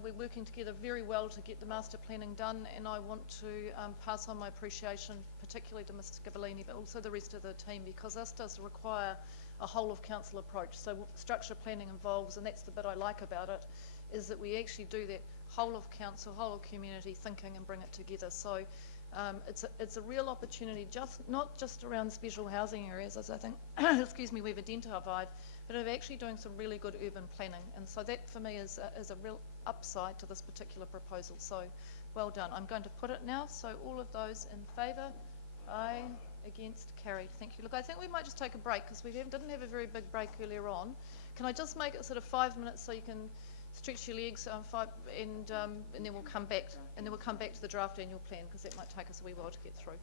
we're working together very well to get the master planning done, and I want to pass on my appreciation, particularly to Mr. Gabellini, but also the rest of the team, because this does require a whole of council approach. So structure planning involves, and that's the bit I like about it, is that we actually do that whole of council, whole of community thinking and bring it together. So it's a real opportunity, not just around special housing areas, as I think, excuse me, we've identified, but of actually doing some really good urban planning. And so that for me is a real upside to this particular proposal. So well done. I'm going to put it now. So all of those in favour? Aye. Against? Carried. Thank you. Look, I think we might just take a break, because we didn't have a very big break earlier on. Can I just make it sort of 5 minutes so you can stretch your legs, and then we'll come back, and then we'll come back to the draft annual plan, because that might take us a wee while to get through.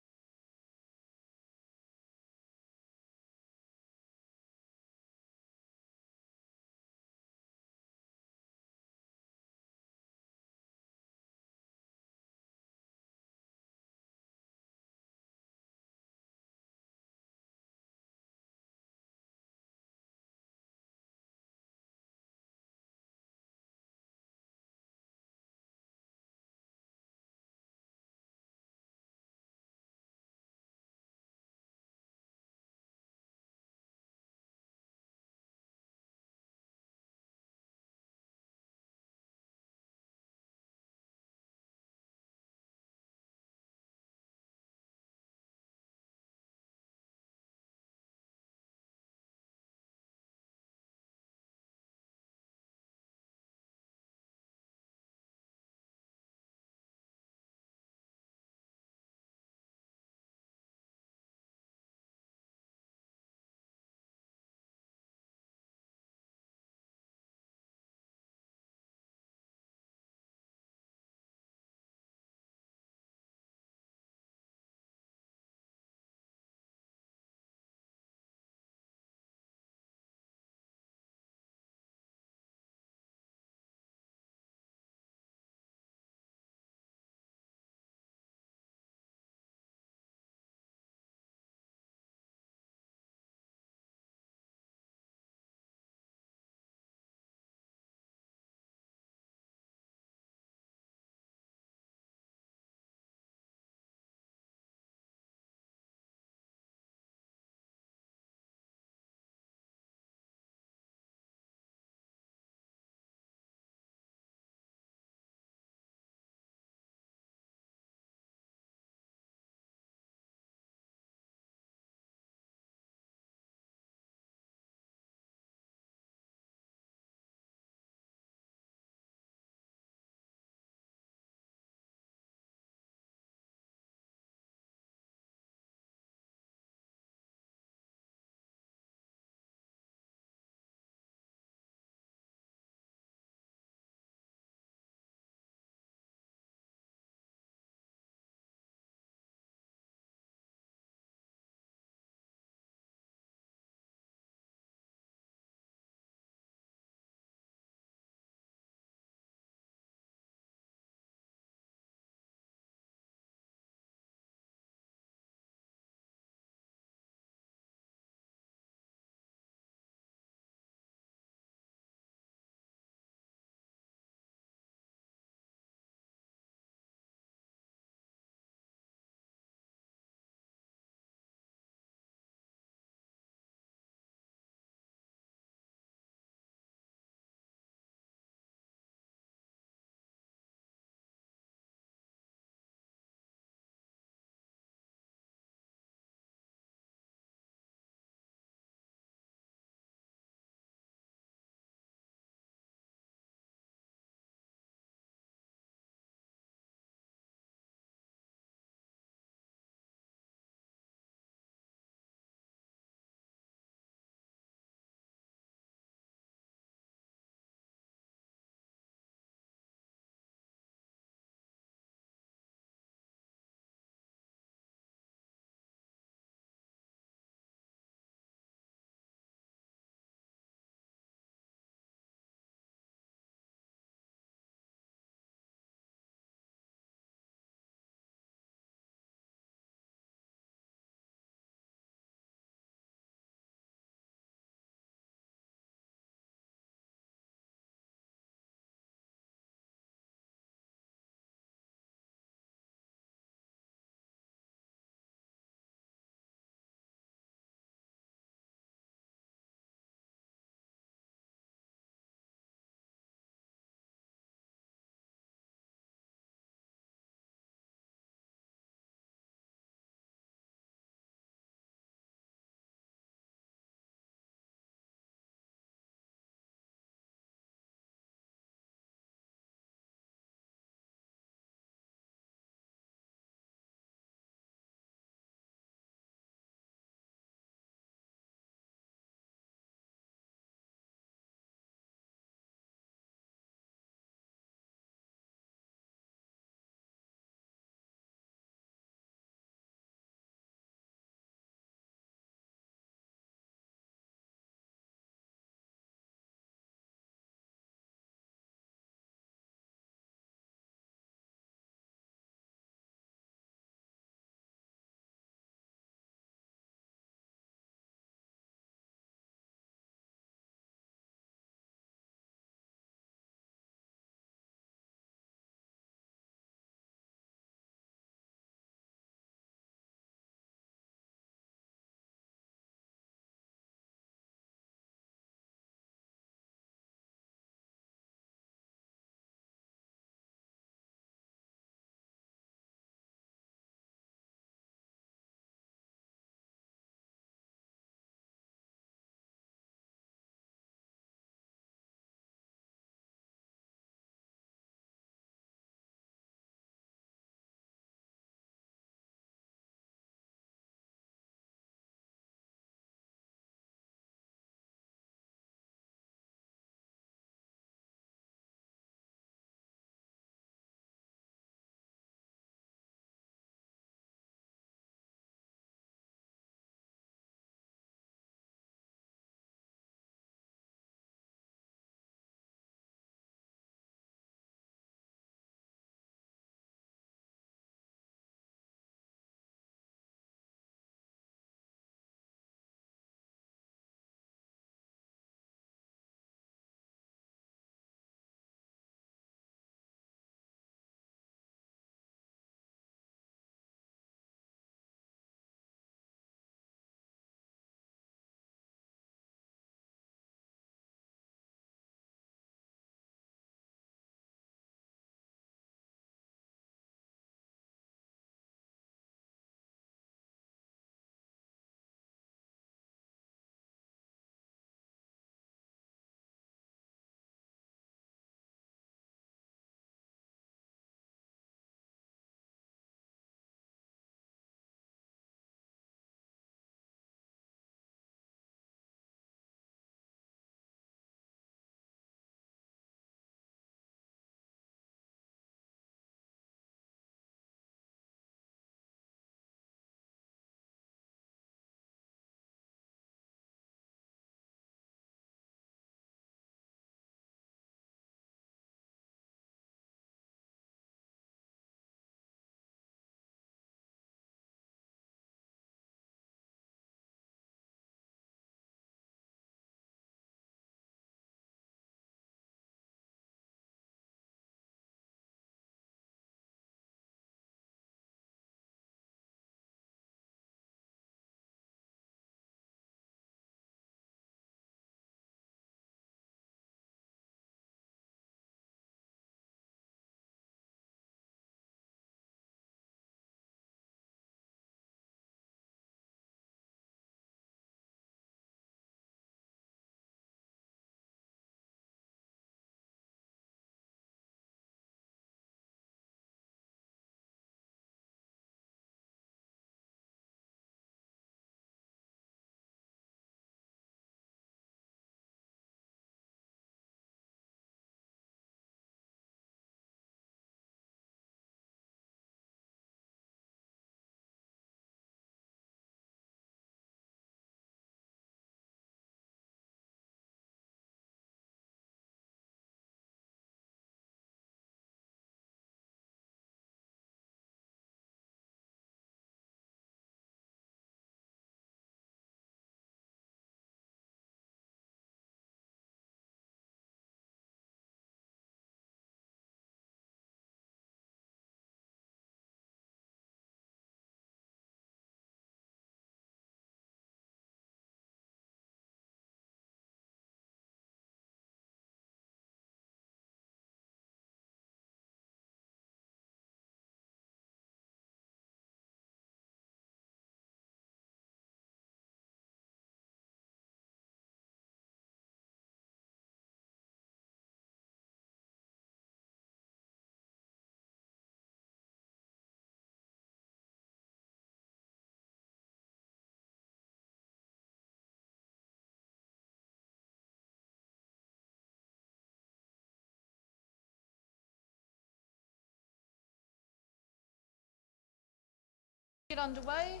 Get underway.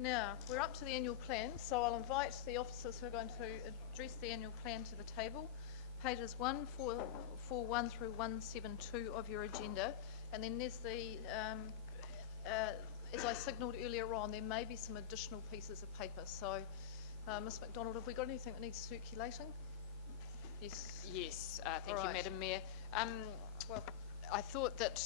Now, we're up to the annual plan, so I'll invite the officers who are going to address the annual plan to the table. Pages 141 through 172 of your agenda, and then there's the, as I signalled earlier on, there may be some additional pieces of paper. So, Ms MacDonald, have we got anything that needs circulating? Yes. Yes, thank All you, right. Madam Mayor. Well, I thought that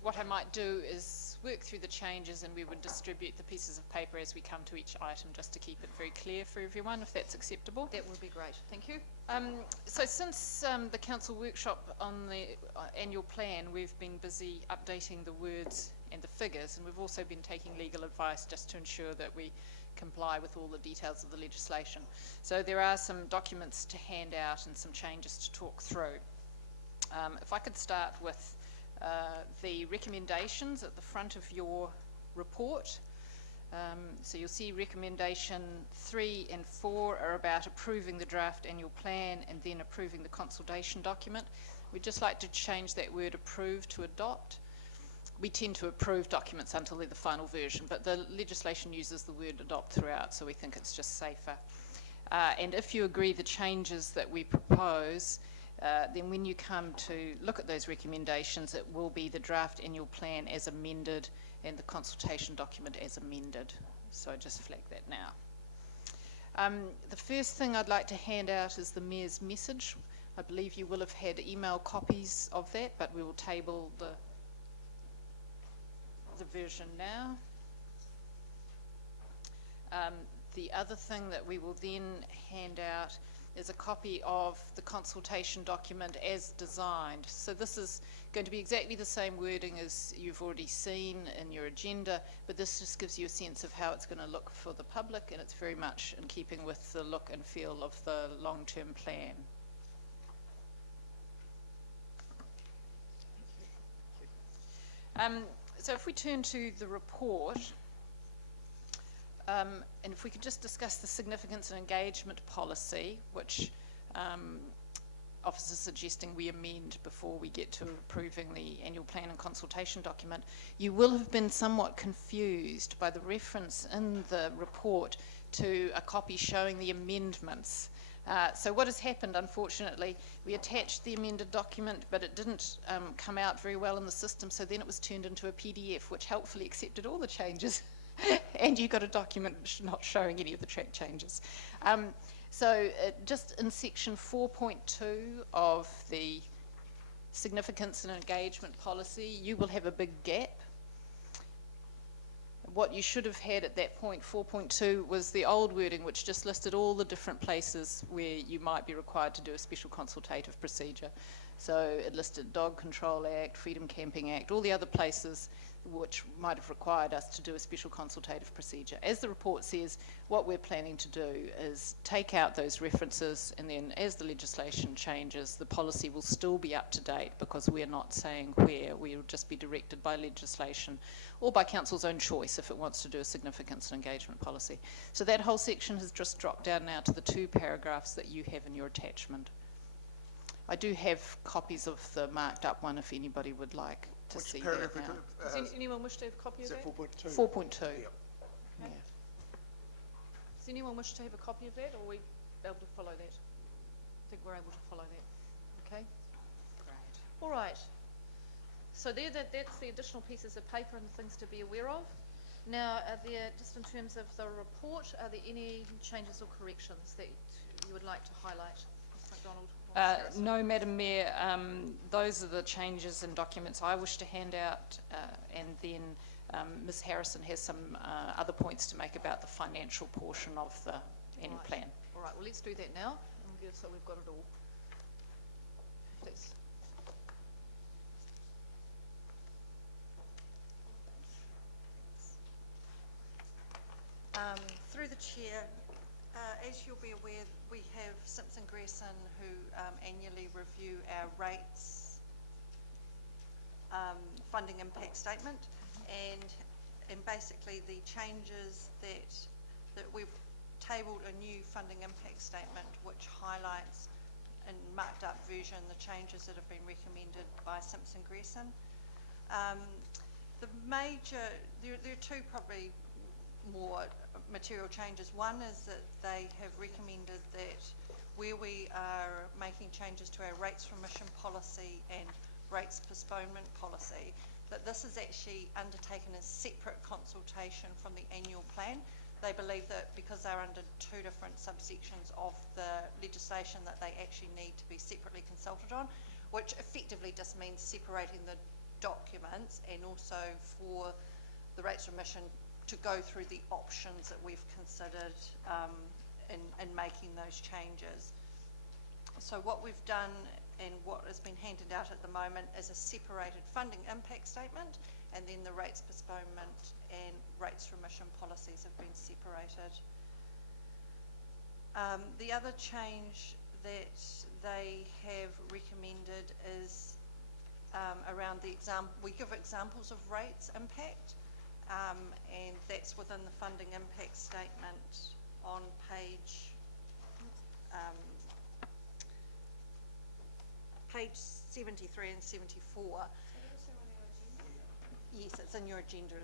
what I might do is work through the changes and we would distribute the pieces of paper as we come to each item, just to keep it very clear for everyone, if that's acceptable. That would be great. Thank you. So since the council workshop on the annual plan, we've been busy updating the words and the figures, and we've also been taking legal advice just to ensure that we comply with all the details of the legislation. So there are some documents to hand out and some changes to talk through. If I could start with the recommendations at the front of your report. So you'll see recommendation 3 and 4 are about approving the draft annual plan and then approving the consultation document. We'd just like to change that word approve to adopt. We tend to approve documents until they're the final version, but the legislation uses the word adopt throughout, so we think it's just safer. And if you agree the changes that we propose, then when you come to look at those recommendations, it will be the draft annual plan as amended and the consultation document as amended. So just flag that now. The first thing I'd like to hand out is the Mayor's message. I believe you will have had email copies of that, but we will table the version now. The other thing that we will then hand out is a copy of the consultation document as designed. So this is going to be exactly the same wording as you've already seen in your agenda, but this just gives you a sense of how it's going to look for the public, and it's very much in keeping with the look and feel of the long-term plan. So if we turn to the report, and if we could just discuss the significance and engagement policy, which officers suggesting we amend before we get to approving the annual plan and consultation document. You will have been somewhat confused by the reference in the report to a copy showing the amendments. So what has happened, unfortunately, we attached the amended document, but it didn't come out very well in the system, so then it was turned into a PDF, which helpfully accepted all the changes. And you got a document not showing any of the track changes. So just in section 4.2 of the significance and engagement policy, you will have a big gap. What you should have had at that point, 4.2, was the old wording, which just listed all the different places where you might be required to do a special consultative procedure. So it listed Dog Control Act, Freedom Camping Act, all the other places which might have required us to do a special consultative procedure. As the report says, what we're planning to do is take out those references, and then as the legislation changes, the policy will still be up to date, because we're not saying where. We'll just be directed by legislation or by council's own choice if it wants to do a significance and engagement policy. So that whole section has just dropped down now to the 2 paragraphs that you have in your attachment. I do have copies of the marked up one if anybody would like to see that now. Does anyone wish to have a copy of that? 4.2? 4.2. Yep. Okay. Does anyone wish to have a copy of that, or are we able to follow that? I think we're able to follow that. Okay. Great. All right. So that's the additional pieces of paper and things to be aware of. Now, are there, just in terms of the report, are there any changes or corrections that you would like to highlight, Ms MacDonald? No, Madam Mayor, those are the changes and documents I wish to hand out, and then Ms Harrison has some other points to make about the financial portion of the annual plan. All right, well, let's do that now, so we've got it all. Please. Through the Chair, as you'll be aware, we have Simpson Gresson who annually review our rates funding impact statement, and basically the changes that we've tabled a new funding impact statement which highlights in marked up version the changes that have been recommended by Simpson Gresson. the major, there are two probably more material changes. One is that they have recommended that where we are making changes to our rates remission policy and rates postponement policy, that this is actually undertaken as separate consultation from the annual plan. They believe that because they're under two different subsections of the legislation that they actually need to be separately consulted on, which effectively just means separating the documents and also for the rates remission to go through the options that we've considered in making those changes. So what we've done and what has been handed out at the moment is a separated funding impact statement, and then the rates postponement and rates remission policies have been separated. The other change that they have recommended is around the we give examples of rates impact, and that's within the funding impact statement on page 73 and 74. Yes, it's in your agenda.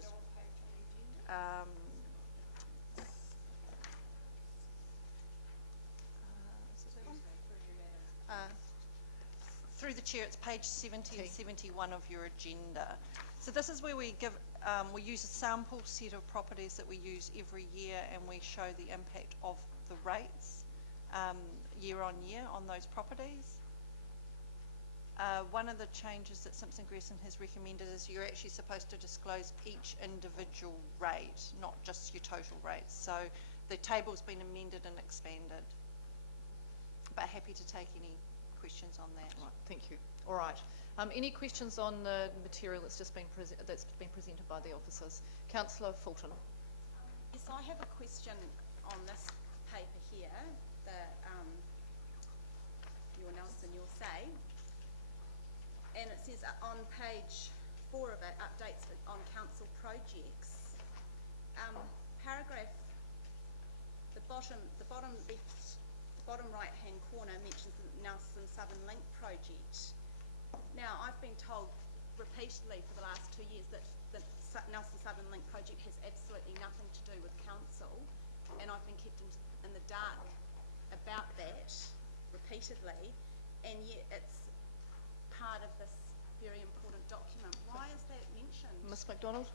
Through the chair, it's page 70 and 71 of your agenda. So this is where we give, we use a sample set of properties that we use every year, and we show the impact of the rates year on year on those properties. One of the changes that Simpson Gresson has recommended is you're actually supposed to disclose each individual rate, not just your total rates. So the table's been amended and expanded. But happy to take any questions on that. Right, thank you. All right. Any questions on the material that's just been presented by the officers? Councillor Fulton. Yes, I have a question on this paper here, the your Nelson, your say, and it says on page 4 of it, updates on council projects. Paragraph, the bottom left, the bottom right hand corner mentions the Nelson Southern Link project. Now, I've been told repeatedly for the last 2 years that the Nelson Southern Link project has absolutely nothing to do with council, and I've been kept in the dark about that repeatedly, and yet it's part of this very important document. Why is that mentioned? Ms MacDonald?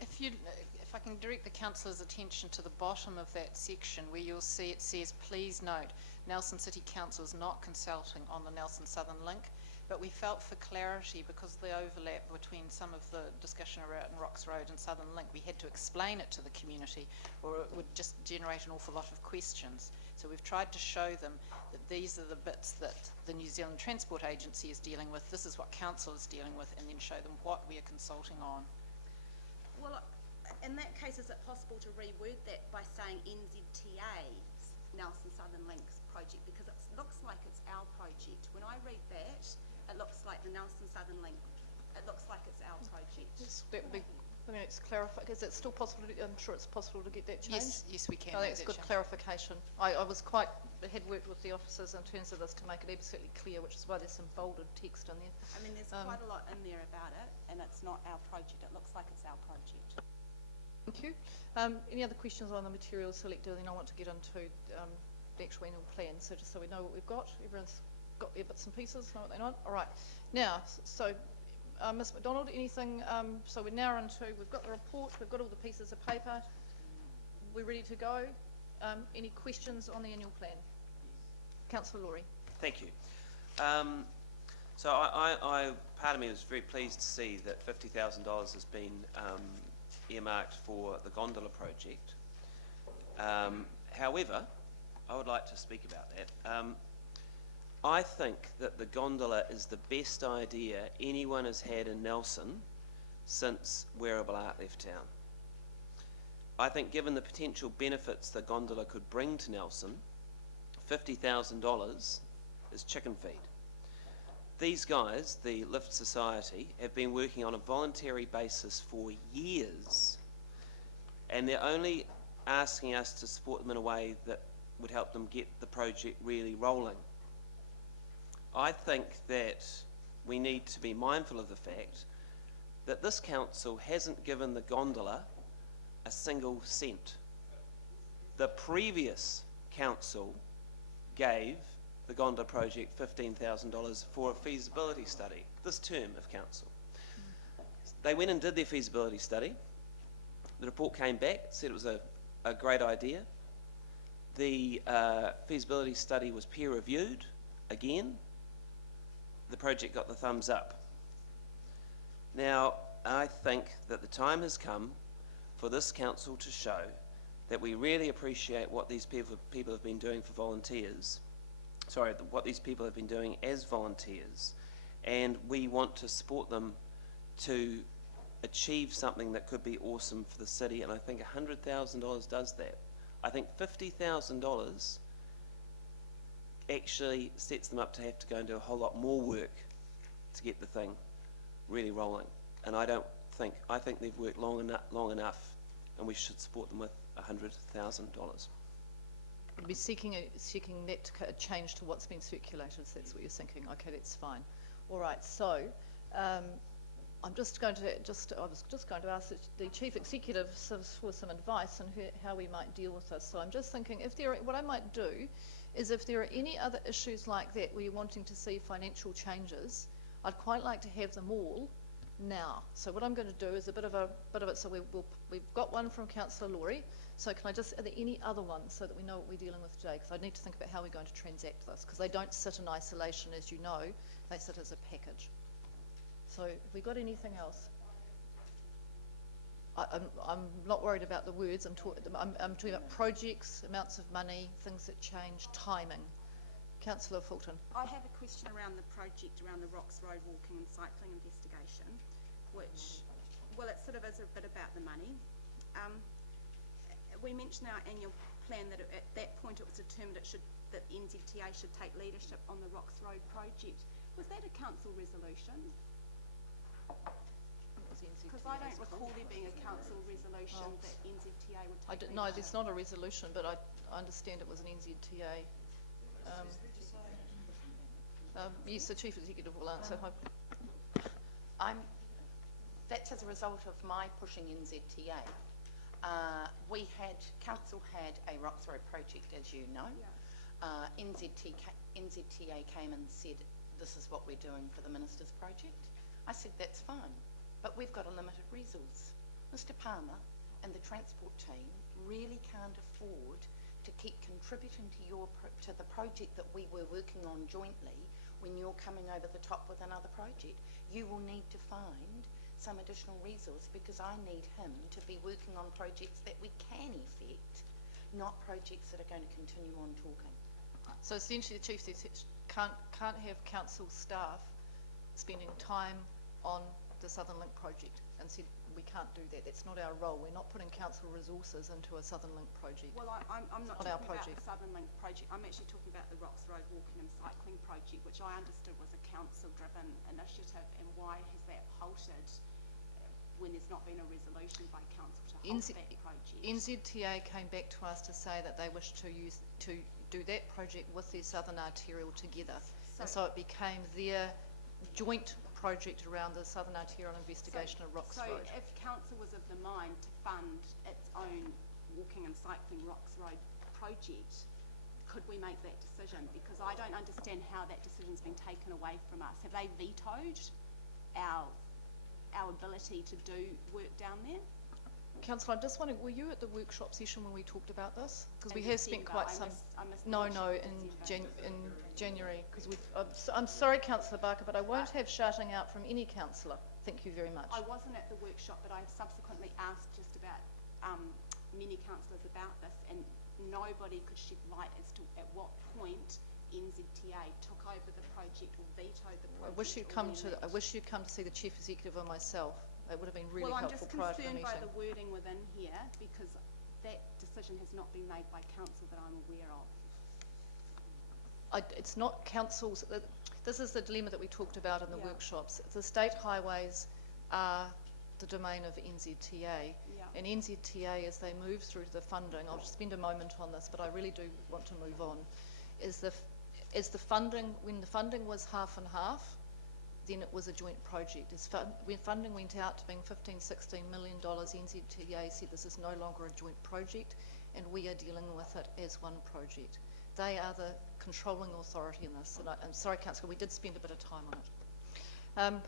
If I can direct the councillor's attention to the bottom of that section where you'll see it says, please note, Nelson City Council is not consulting on the Nelson Southern Link, but we felt for clarity, because of the overlap between some of the discussion around Rocks Road and Southern Link, we had to explain it to the community or it would just generate an awful lot of questions. So we've tried to show them that these are the bits that the New Zealand Transport Agency is dealing with, this is what council is dealing with, and then show them what we are consulting on. Well, in that case, is it possible to reword that by saying NZTA's Nelson Southern Links project, because it looks like it's our project. When I read that, it looks like the Nelson Southern Link, it looks like it's our project. Yes, that would be, I mean, it's clarify. Is it still possible? I'm sure it's possible to get that changed. Yes, we can. Oh, that's good clarification. I was quite, had worked with the officers in terms of this to make it absolutely clear, which is why there's some bolded text in there. I mean, there's quite a lot in there about it, and it's not our project. It looks like it's our project. Thank you. Any other questions on the materials selected? Then I want to get into the actual annual plan, so just so we know what we've got. Everyone's got their bits and pieces, know what they know. All right. Now, so Ms MacDonald, anything? So we're now into, we've got the report, we've got all the pieces of paper. We're ready to go. Any questions on the annual plan? Councillor Laurie. Thank you. So I part of me was very pleased to see that $50,000 has been earmarked for the gondola project. However, I would like to speak about that. I think that the gondola is the best idea anyone has had in Nelson since Wearable Art left town. I think given the potential benefits the gondola could bring to Nelson, $50,000 is chicken feed. These guys, the Lift Society, have been working on a voluntary basis for years, and they're only asking us to support them in a way that would help them get the project really rolling. I think that we need to be mindful of the fact that this council hasn't given the gondola a single cent. The previous council gave the gondola project $15,000 for a feasibility study, this term of council. They went and did their feasibility study. The report came back, said it was a great idea. The feasibility study was peer reviewed again. The project got the thumbs up. Now, I think that the time has come for this council to show that we really appreciate what these people have been doing for volunteers. Sorry, what these people have been doing as volunteers, and we want to support them to achieve something that could be awesome for the city, and I think $100,000 does that. I think $50,000 actually sets them up to have to go and do a whole lot more work to get the thing really rolling. And I think they've worked long enough, and we should support them with $100,000. We'd be seeking that to change to what's been circulated, so that's what you're thinking. Okay, that's fine. All right, so I was just going to ask the Chief Executive for some advice on how we might deal with this. So I'm just thinking, what I might do is if there are any other issues like that where you're wanting to see financial changes, I'd quite like to have them all now. So what I'm going to do is a bit of it. So we've got one from Councillor Laurie. So are there any other ones so that we know what we're dealing with today? Because I need to think about how we're going to transact this, because they don't sit in isolation, as you know. They sit as a package. So have we got anything else? I'm not worried about the words. I'm talking about projects, amounts of money, things that change, timing. Councillor Fulton. I have a question around the project around the Rocks Road walking and cycling investigation, which, well, it sort of is a bit about the money. We mentioned in our annual plan that at that point it was determined that NZTA should take leadership on the Rocks Road project. Was that a council resolution? Because I don't recall there being a council resolution that NZTA would take leadership. No, there's not a resolution, but I understand it was an NZTA. Yes, the Chief Executive will answer. That's as a result of my pushing NZTA. Council had a Rocks Road project, as you know. NZTA came and said, this is what we're doing for the Minister's project. I said, that's fine, but we've got a limited resource. Mr. Palmer and the transport team really can't afford to keep contributing to the project that we were working on jointly when you're coming over the top with another project. You will need to find some additional resource, because I need him to be working on projects that we can effect, not projects that are going to continue on talking. So essentially the Chief says can't have council staff spending time on the Southern Link project, and said we can't do that. That's not our role. We're not putting council resources into a Southern Link project. Well, I'm not talking about the Southern Link project. I'm actually talking about the Rocks Road walking and cycling project, which I understood was a council-driven initiative. And why has that halted when there's not been a resolution by council to halt that project? NZTA came back to us to say that they wish to do that project with their Southern Arterial together, and so it became their joint project around the Southern Arterial investigation of Rocks Road. So if council was of the mind to fund its own walking and cycling Rocks Road project, could we make that decision? Because I don't understand how that decision's been taken away from us. Have they vetoed our ability to do work down there? Councillor, I'm just wondering, were you at the workshop session when we talked about this? Because we have spent quite some... No, in January. Because I'm sorry, Councillor Barker, but I won't have shouting out from any councillor. Thank you very much. I wasn't at the workshop, but I subsequently asked just about many councillors about this, and nobody could shed light as to at what point NZTA took over the project or vetoed the project. I wish you'd come to see the Chief Executive or myself. It would have been really helpful prior to the meeting. Well, I'm just concerned by the wording within here, because that decision has not been made by council that I'm aware of. It's not councils. This is the dilemma that we talked about in the workshops. The state highways are the domain of NZTA, and NZTA, as they move through the funding, I'll just spend a moment on this, but I really do want to move on, when the funding was half and half, then it was a joint project. When funding went out to being $15–16 million, NZTA said this is no longer a joint project, and we are dealing with it as one project. They are the controlling authority in this, and I'm sorry, Councillor, we did spend a bit of time on it.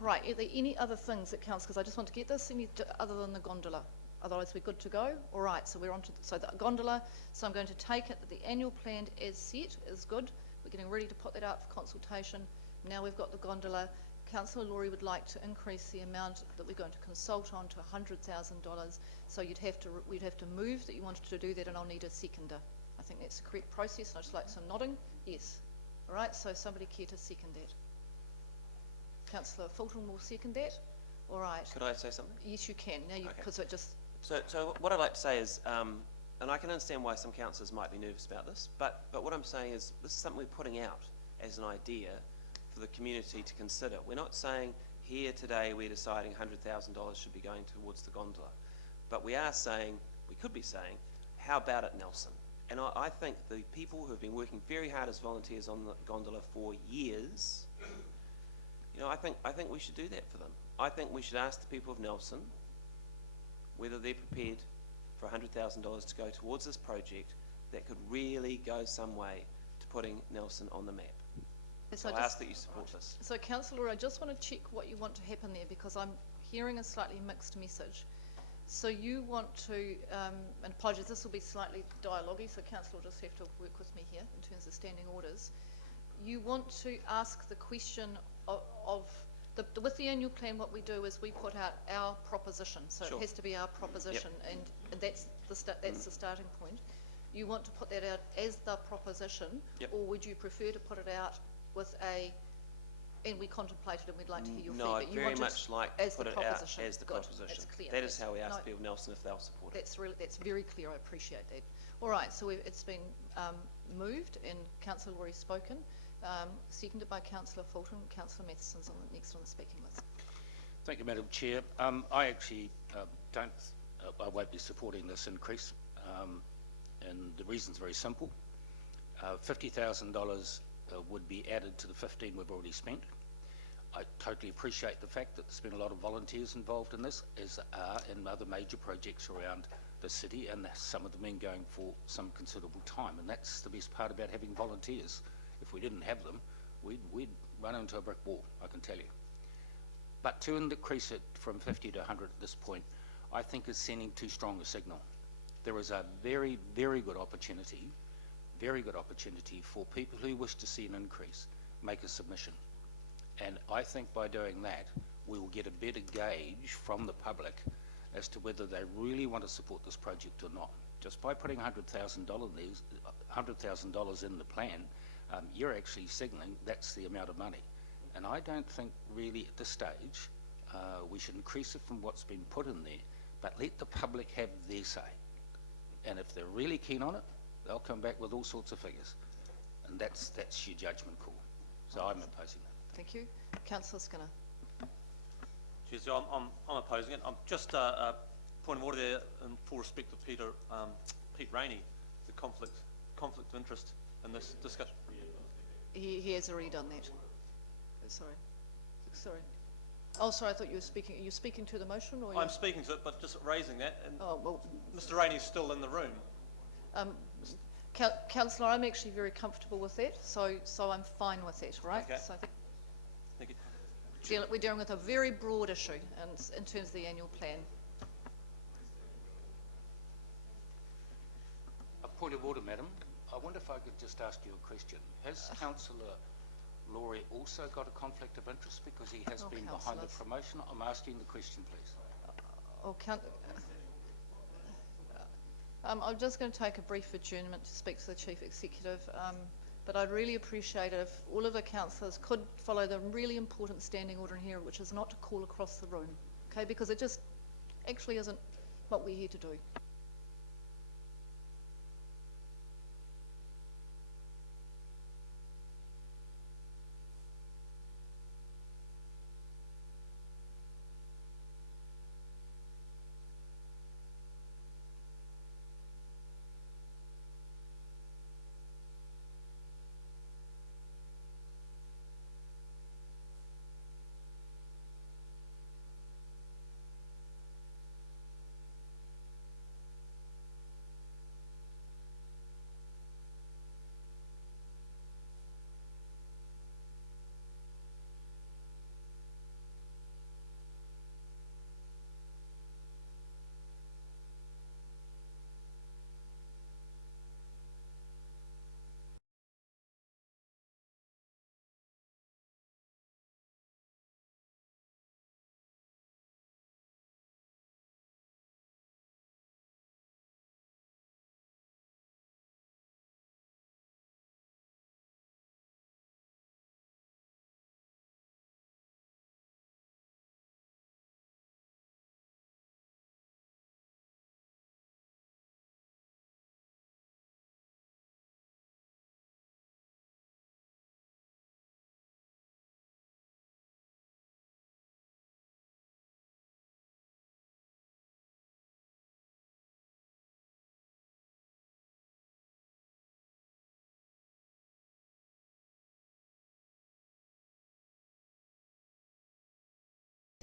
Right, are there any other that Councillor, because I just want to get this, other than the gondola? Otherwise, we're good to go. All right, so we're on to the gondola. So I'm going to take it that the annual plan as set is good. We're getting ready to put that out for consultation. Now we've got the gondola. Councillor Laurie would like to increase the amount that we're going to consult on to $100,000. So we'd have to move that you wanted to do that, and I'll need a seconder. I think that's the correct process, and I'd just like some nodding. Yes. All right, so somebody care to second that? Councillor Fulton will second that. All right. Could I say something? Yes, you can. Now, because it just... So what I'd like to say is, and I can understand why some councillors might be nervous about this, but what I'm saying is this is something we're putting out as an idea for the community to consider. We're not saying here today we're deciding $100,000 should be going towards the gondola, but we are saying, we could be saying, how about at Nelson? And I think the people who have been working very hard as volunteers on the gondola for years, I think we should do that for them. I think we should ask the people of Nelson whether they're prepared for $100,000 to go towards this project that could really go some way to putting Nelson on the map. So I ask that you support this. So, Councillor, I just want to check what you want to happen there, because I'm hearing a slightly mixed message. So you want to, and apologies, this will be slightly dialogue-y, so Councillor will just have to work with me here in terms of standing orders. You want to ask the question with the annual plan, what we do is we put out our proposition, so Sure. it has to be our proposition, and that's the starting point. You want to put that out as the proposition, or would you prefer to put it out with and we contemplated and we'd like to hear your feedback? No, I'd very much like to put it out as the proposition. That's clear. That is how we ask people of Nelson if they'll support it. That's very clear. I appreciate that. All right, so it's been moved and Councillor Laurie's spoken. Seconded by Councillor Fulton. Councillor Matheson's next on the speaking list. Thank you, Madam Chair. I actually I won't be supporting this increase, and the reason's very simple. $50,000 would be added to the 15 we've already spent. I totally appreciate the fact that there's been a lot of volunteers involved in this, as there are in other major projects around the city, and some of them been going for some considerable time, and that's the best part about having volunteers. If we didn't have them, we'd run into a brick wall, I can tell you. But to increase it from 50 to 100 at this point, I think is sending too strong a signal. There is a very, very good opportunity for people who wish to see an increase, make a submission. And I think by doing that, we will get a better gauge from the public as to whether they really want to support this project or not. Just by putting $100,000 in the plan, you're actually signalling that's the amount of money. And I don't think really at this stage we should increase it from what's been put in there, but let the public have their say. And if they're really keen on it, they'll come back with all sorts of figures. And that's your judgment call. So I'm opposing that. Thank you. Councillor Skinner. Chair, so I'm opposing it. I'm just a point of order there in full respect of Pete Rainey, the conflict of interest in this discussion. He has already done that. Sorry. Oh, sorry, I thought you were speaking. Are you speaking to the motion? Or I'm speaking to it, but just raising that. And well, Mr. Rainey's still in the room. Councillor, I'm actually very comfortable with that, so I'm fine with that, right? Okay. So I think Thank you. we're dealing with a very broad issue in terms of the annual plan. A point of order, Madam. I wonder if I could just ask you a question. Has Councillor Laurie also got a conflict of interest because he has been behind the promotion? I'm asking the question, please. I'm just going to take a brief adjournment to speak to the Chief Executive, but I'd really appreciate it if all of the councillors could follow the really important standing order in here, which is not to call across the room, okay? Because it just actually isn't what we're here to do.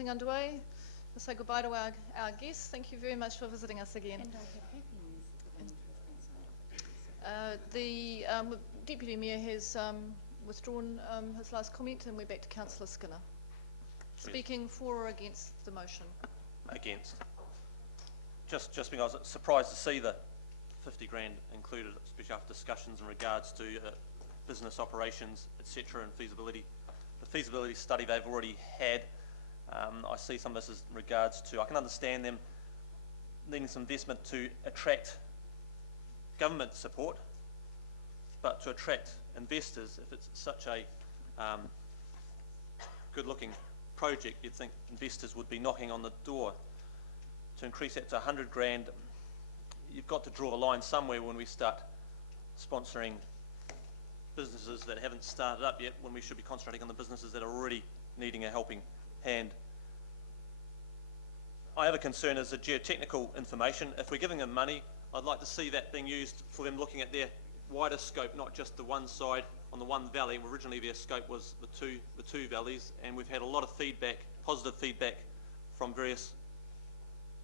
Underway. We'll say goodbye to our guests. Thank you very much for visiting us again. And I have happy news that the The Deputy Mayor has withdrawn his last comment, and we're back to Councillor Skinner. Speaking for or against the motion? Against. Just because I was surprised to see the 50 grand included, especially after discussions in regards to business operations, etc., and feasibility. The feasibility study they've already had. I see some of this as in regards to, I can understand them needing some investment to attract government support, but to attract investors, if it's such a good-looking project, you'd think investors would be knocking on the door. To increase that to 100 grand, you've got to draw a line somewhere when we start sponsoring businesses that haven't started up yet, when we should be concentrating on the businesses that are already needing a helping hand. I have a concern as the geotechnical information. If we're giving them money, I'd like to see that being used for them looking at their wider scope, not just the one side on the one valley. Originally their scope was the two valleys, and we've had a lot of feedback, positive feedback from various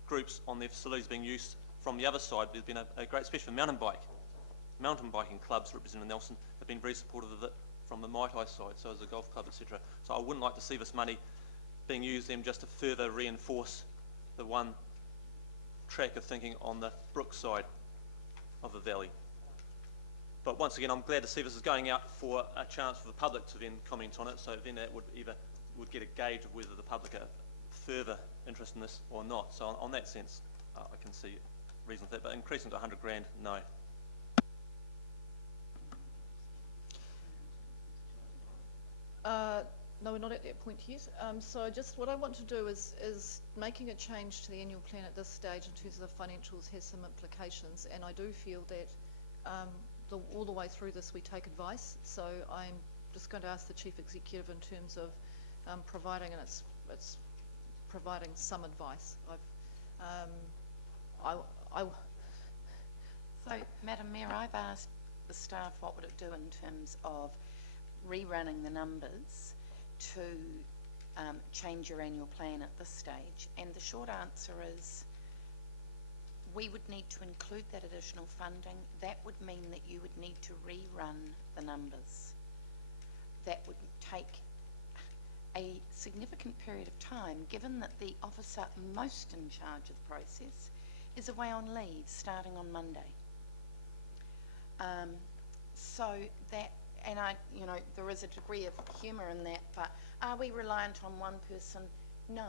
groups on their facilities being used from the other side. There's been a great, especially for mountain biking clubs representing Nelson have been very supportive of it from the Maitai side, so as the golf club, etc. So I wouldn't like to see this money being used then just to further reinforce the one track of thinking on the brook side of the valley. But once again, I'm glad to see this is going out for a chance for the public to then comment on it, so then that would get a gauge of whether the public are further interested in this or not. So on that sense, I can see reason for that, but increasing to 100 grand, no. No, we're not at that point yet. So just what I want to do is making a change to the annual plan at this stage in terms of the financials has some implications, and I do feel that all the way through this we take advice. So I'm just going to ask the Chief Executive in terms of providing, and it's providing some advice. So, Madam Mayor, I've asked the staff what would it do in terms of rerunning the numbers to change your annual plan at this stage, and the short answer is we would need to include that additional funding. That would mean that you would need to rerun the numbers. That would take a significant period of time, given that the officer most in charge of the process is away on leave starting on Monday. So that, and there is a degree of humour in that, but are we reliant on one person? No.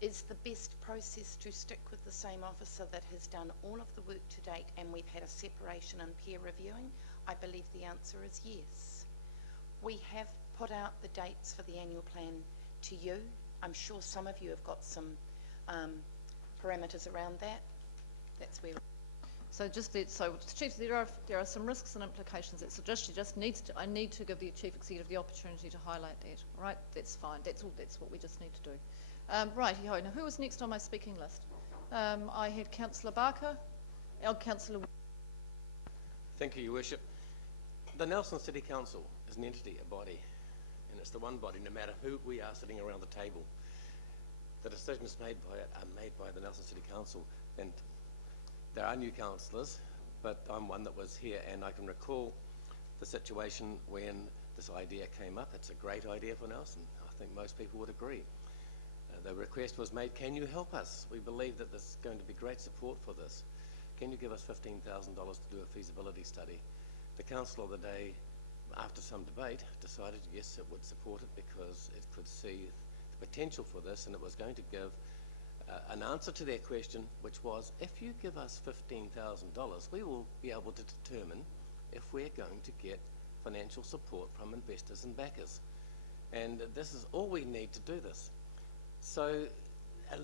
Is the best process to stick with the same officer that has done all of the work to date and we've had a separation and peer reviewing? I believe the answer is yes. We have put out the dates for the annual plan to you. I'm sure some of you have got some parameters around that. That's where. So Chief, there are some risks and implications. That suggestion just needs to. I need to give the Chief Executive the opportunity to highlight that. Right? That's fine. That's all. That's what we just need to do. Right. Now, who was next on my speaking list? I had Councillor Barker, our Councillor. Thank you, Your Worship. The Nelson City Council is an entity, a body, and it's the one body, no matter who we are sitting around the table. The decisions made by it are made by the Nelson City Council, and there are new councillors, but I'm one that was here, and I can recall the situation when this idea came up. It's a great idea for Nelson. I think most people would agree. The request was made, can you help us? We believe that there's going to be great support for this. Can you give us $15,000 to do a feasibility study? The council of the day, after some debate, decided yes, it would support it because it could see the potential for this, and it was going to give an answer to their question, which was, if you give us $15,000, we will be able to determine if we're going to get financial support from investors and backers. And this is all we need to do this. So a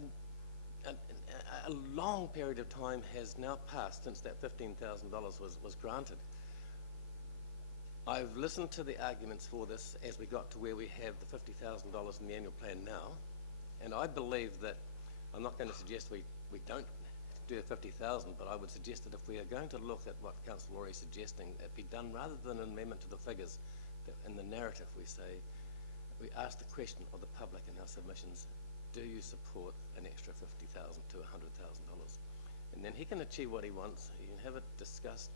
long period of time has now passed since that $15,000 was granted. I've listened to the arguments for this as we got to where we have the $50,000 in the annual plan now, and I believe that, I'm not going to suggest we don't do 50,000, but I would suggest that if we are going to look at what Councillor Laurie is suggesting, it be done rather than an amendment to the figures. In the narrative we say we asked the question of the public in our submissions, do you support an extra $50,000 to $100,000? And then he can achieve what he wants, he can have it discussed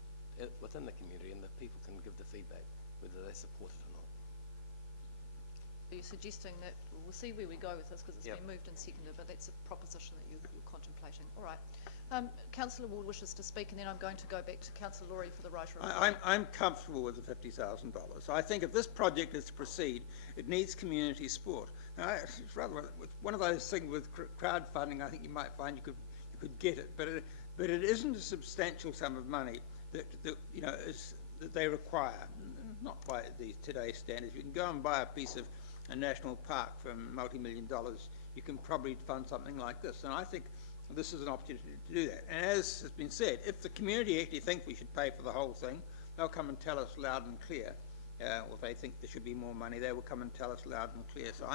within the community, and the people can give the feedback whether they support it or not. Are you suggesting that, we'll see where we go with this because it's Yep. been moved and seconded, but that's a proposition that you're contemplating. All right. Councillor Ward wishes to speak, and then I'm going to go back to Councillor Laurie for the right of reply. I'm comfortable with the $50,000. I think if this project is to proceed, it needs community support. Now, it's rather one of those things with crowdfunding. I think you might find you could get it, but it isn't a substantial sum of money that they require. Not by today's standards. You can go and buy a piece of a national park for multi-million dollars. You can probably fund something like this, and I think this is an opportunity to do that. And as has been said, if the community actually think we should pay for the whole thing, they'll come and tell us loud and clear. Or if they think there should be more money, they will come and tell us loud and clear. So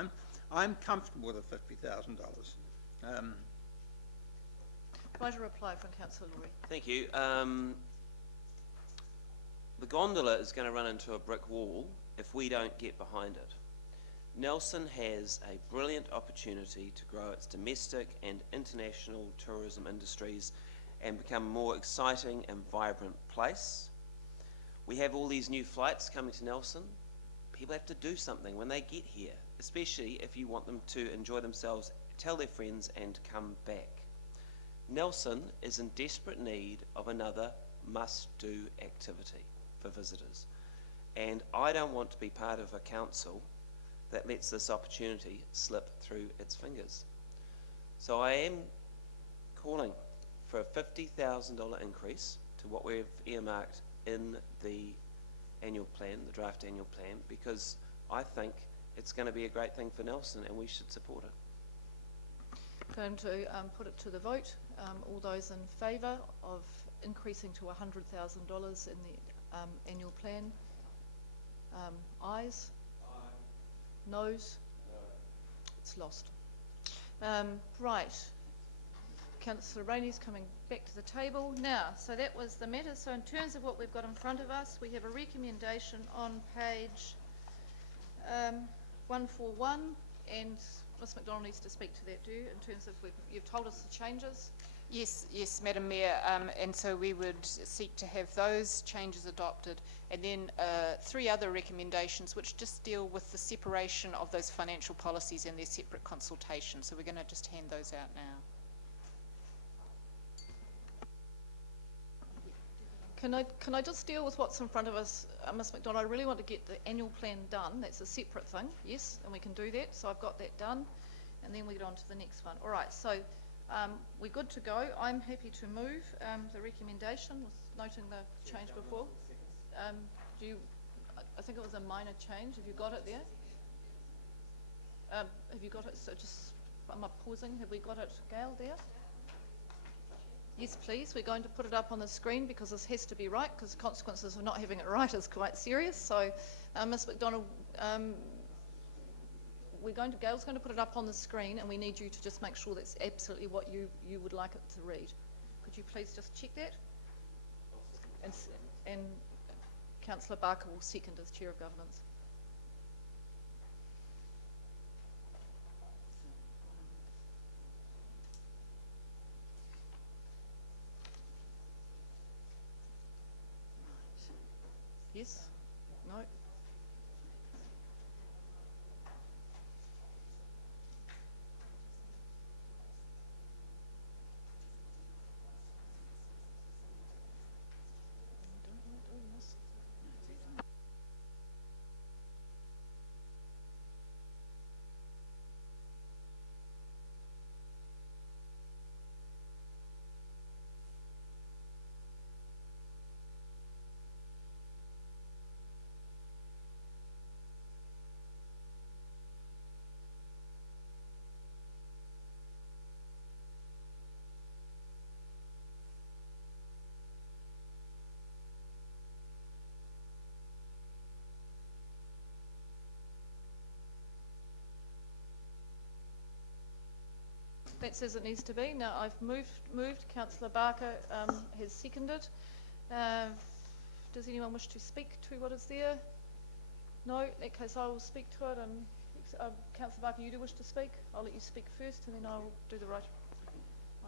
I'm comfortable with the $50,000. Right of reply from Councillor Laurie. Thank you. The gondola is going to run into a brick wall if we don't get behind it. Nelson has a brilliant opportunity to grow its domestic and international tourism industries and become a more exciting and vibrant place. We have all these new flights coming to Nelson. People have to do something when they get here, especially if you want them to enjoy themselves, tell their friends and come back. Nelson is in desperate need of another must-do activity for visitors. And I don't want to be part of a council that lets this opportunity slip through its fingers. So I am calling for a $50,000 increase to what we've earmarked in the annual plan, the draft annual plan, because I think it's going to be a great thing for Nelson and we should support it. Going to put it to the vote. All those in favour of increasing to $100,000 in the annual plan? Ayes? Aye. Noes? No. It's lost. Right. Councillor Rainey's coming back to the table. Now, so that was the matter. So in terms of what we've got in front of us, we have a recommendation on page 141, and Ms McDonald needs to speak to that, do you, in terms of you've told us the changes? Yes, Madam Mayor, and so we would seek to have those changes adopted, and then 3 other recommendations which just deal with the separation of those financial policies and their separate consultation. So we're going to just hand those out now. Can I just deal with what's in front of us, Ms McDonald? I really want to get the annual plan done. That's a separate thing, yes, and we can do that. So I've got that done, and then we get on to the next one. All right, so we're good to go. I'm happy to move the recommendation, with noting the change before. I think it was a minor change. Have you got it there? Have you got it? So just, am I pausing? Have we got it, Gail, there? Yes, please. We're going to put it up on the screen because this has to be right, because the consequences of not having it right is quite serious. So, Ms McDonald, Gail's going to put it up on the screen, and we need you to just make sure that's absolutely what you would like it to read. Could you please just check that? And Councillor Barker will second as Chair of Governance. Yes? No? That's as it needs to be. Now I've moved. Councillor Barker has seconded. Does anyone wish to speak to what is there? No. In that case, I will speak to it. And Councillor Barker, you do wish to speak? I'll let you speak first and then I'll do the right.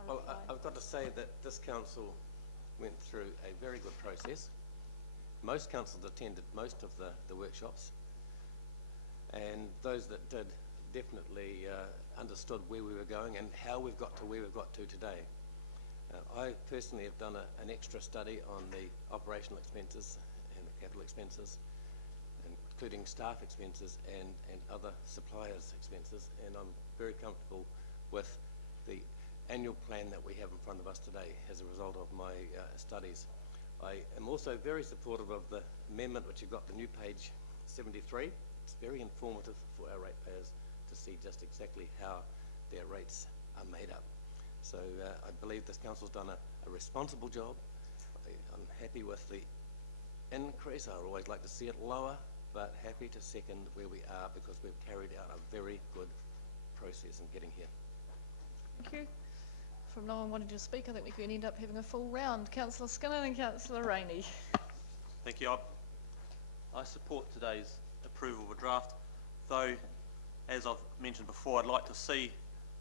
Well, I've got to say that this council went through a very good process. Most councils attended most of the workshops, and those that did definitely understood where we were going and how we've got to where we've got to today. I personally have done an extra study on the operational expenses and the capital expenses, including staff expenses and other suppliers' expenses, and I'm very comfortable with the annual plan that we have in front of us today as a result of my studies. I am also very supportive of the amendment which you've got, the new page 73. It's very informative for our ratepayers to see just exactly how their rates are made up. So I believe this council's done a responsible job. I'm happy with the increase. I would always like to see it lower, but happy to second where we are because we've carried out a very good process in getting here. Thank you. From no one wanting to speak, I think we can end up having a full round. Councillor Skinner and Councillor Rainey. Thank you. I support today's approval of a draft, though, as I've mentioned before, I'd like to see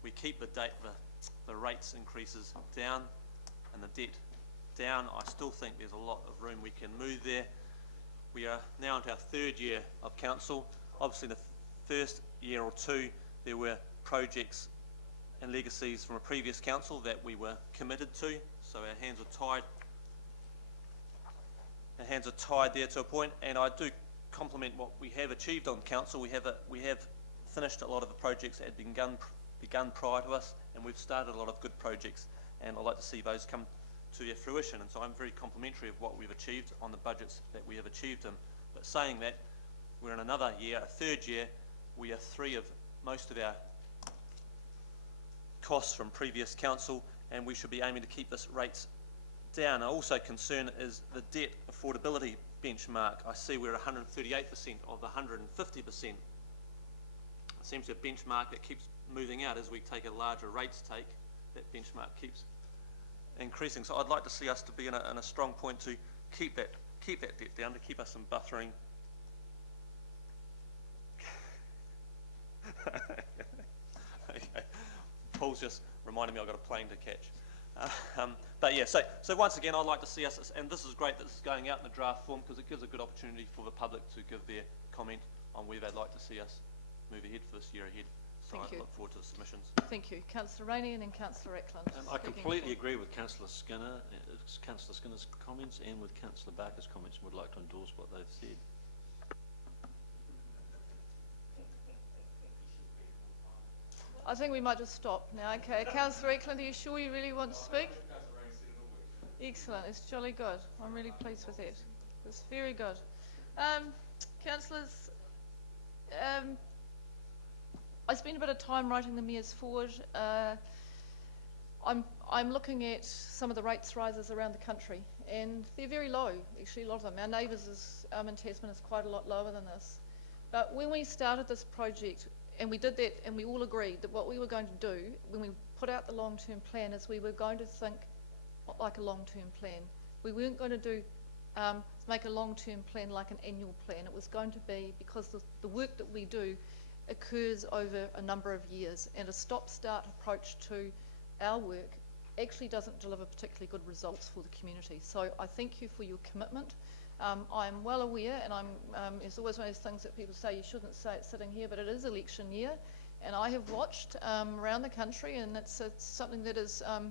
we keep the rates increases down and the debt down. I still think there's a lot of room we can move there. We are now into our third year of council. Obviously, the first year or two, there were projects and legacies from a previous council that we were committed to, so our hands are tied. Our hands are tied there to a point, and I do compliment what we have achieved on council. We have finished a lot of the projects that had begun prior to us, and we've started a lot of good projects, and I'd like to see those come to their fruition. And so I'm very complimentary of what we've achieved on the budgets that we have achieved them. But saying that, we're in another year, a third year. We are through of most of our costs from previous council, and we should be aiming to keep this rates down. Our also concern is the debt affordability benchmark. I see we're at 138% of the 150%. It seems to be a benchmark that keeps moving out as we take a larger rates take. That benchmark keeps increasing. So I'd like to see us to be in a strong point to keep that debt down, to keep us in buffering. Okay. Paul's just reminded me I've got a plane to catch. But yeah, so once again, I'd like to see us, and this is great that this is going out in the draft form because it gives a good opportunity for the public to give their comment on where they'd like to see us move ahead for this year ahead. So I look forward to the submissions. Thank you. Councillor Rainey and then Councillor Eklund. I completely agree with Councillor Skinner's comments and with Councillor Barker's comments, and would like to endorse what they've said. I think we might just stop now. Okay, Councillor Eklund, are you sure you really want to speak? Excellent, it's jolly good. I'm really pleased with that. It's very good. Councillors, I spent a bit of time writing the Mayor's Forward. I'm looking at some of the rates rises around the country, and they're very low, actually, a lot of them. Our neighbours in Tasman is quite a lot lower than this. But when we started this project, and we did that, and we all agreed that what we were going to do when we put out the long-term plan is we were going to think like a long-term plan. We weren't going to do make a long-term plan like an annual plan. It was going to be, because the work that we do occurs over a number of years, and a stop-start approach to our work actually doesn't deliver particularly good results for the community. So I thank you for your commitment. I'm well aware, and it's always one of those things that people say you shouldn't say it sitting here, but it is election year, and I have watched around the country, and it's something that is a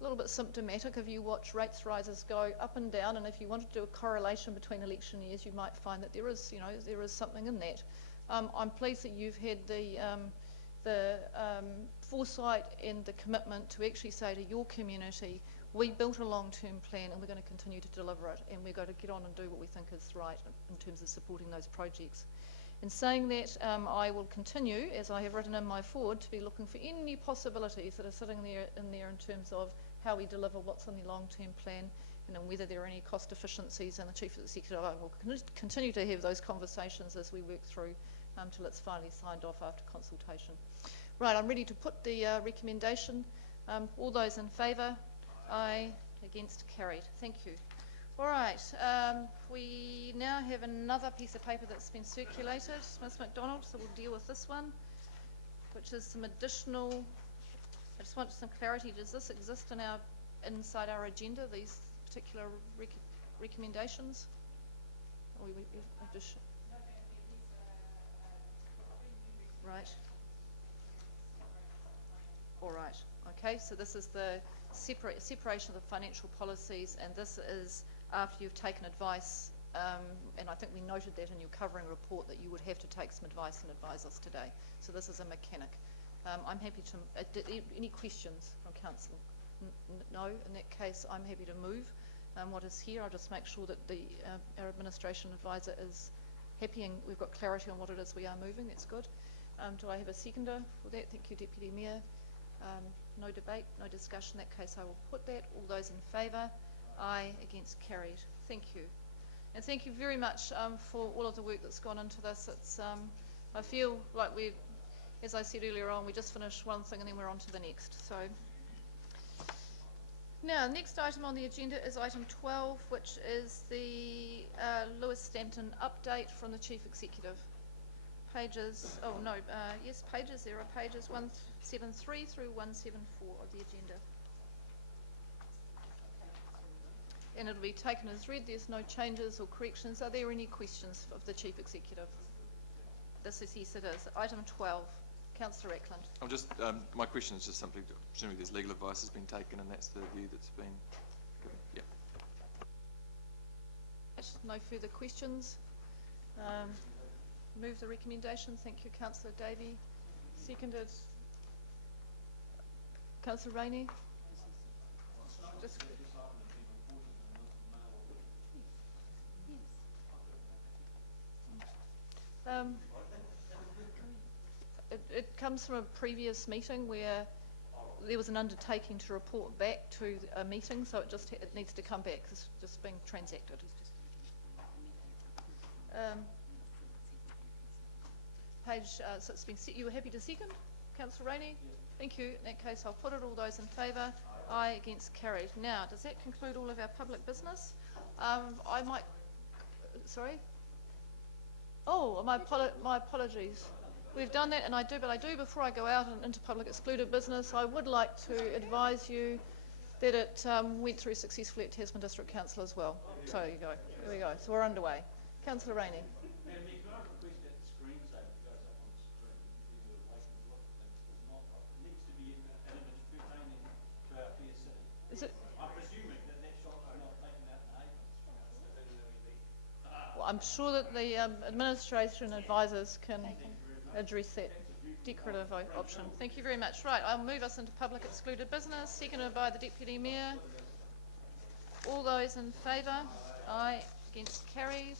little bit symptomatic. If you watch rates rises go up and down, and if you wanted to do a correlation between election years, you might find that there is something in that. I'm pleased that you've had the foresight and the commitment to actually say to your community, we built a long-term plan and we're going to continue to deliver it, and we're going to get on and do what we think is right in terms of supporting those projects. In saying that, I will continue, as I have written in my forward, to be looking for any possibilities that are sitting there in terms of how we deliver what's on the long-term plan, and whether there are any cost efficiencies. And the Chief Executive will continue to have those conversations as we work through till it's finally signed off after consultation. Right, I'm ready to put the recommendation. All those in favour? Aye. Against? Carried. Thank you. All right, we now have another piece of paper that's been circulated, Ms MacDonald, so we'll deal with this one, which is some additional, I just want some clarity. Does this exist in inside our agenda, these particular recommendations? Or we have to right. All right. Okay. So this is the separation of the financial policies, and this is after you've taken advice. And I think we noted that in your covering report that you would have to take some advice and advise us today. So this is a mechanic. I'm happy to. Any questions from council? No. In that case, I'm happy to move what is here. I'll just make sure that our administration advisor is happy and we've got clarity on what it is we are moving. That's good. Do I have a seconder for that? Thank you, Deputy Mayor. No debate, no discussion. In that case, I will put that. All those in favour? Aye. Against? Carried. Thank you. And thank you very much for all of the work that's gone into this. It's, I feel like as I said earlier on, we just finished one thing and then we're on to the next. So now, next item on the agenda is item 12, which is the Lewis Stampton update from the Chief Executive. Pages, oh no, yes, pages, there are pages 173 through 174 of the agenda. And it'll be taken as read. There's no changes or corrections. Are there any questions of the Chief Executive? This is, yes, it is. Item 12. Councillor Ackland. I'm just, my question is just simply, presumably there's legal advice has been taken and that's the view that's been given. Yeah. No further questions. Move the recommendation. Thank you, Councillor Davey. Seconded. Councillor Rainey. Just it comes from a previous meeting where there was an undertaking to report back to a meeting, so it needs to come back. It's just being transacted. So it's been set. You were happy to second, Councillor Rainey? Yes. Thank you. In that case, I'll put it. All those in favour? Aye. Against? Carried. Now, does that conclude all of our public business? I might. Sorry. Oh, my apologies. We've done that, and I do before I go out and into public excluded business, I would like to advise you that it went through successfully at Tasman District Council as well. So there you go. There we go. So we're underway. Councillor Rainey. Is it? I'm presuming that shots are not taken out in April. Well, I'm sure that the administration advisors can address that decorative option. Thank you very much. Right, I'll move us into public excluded business, seconded by the Deputy Mayor. All those in favour? Aye. Against? Carried.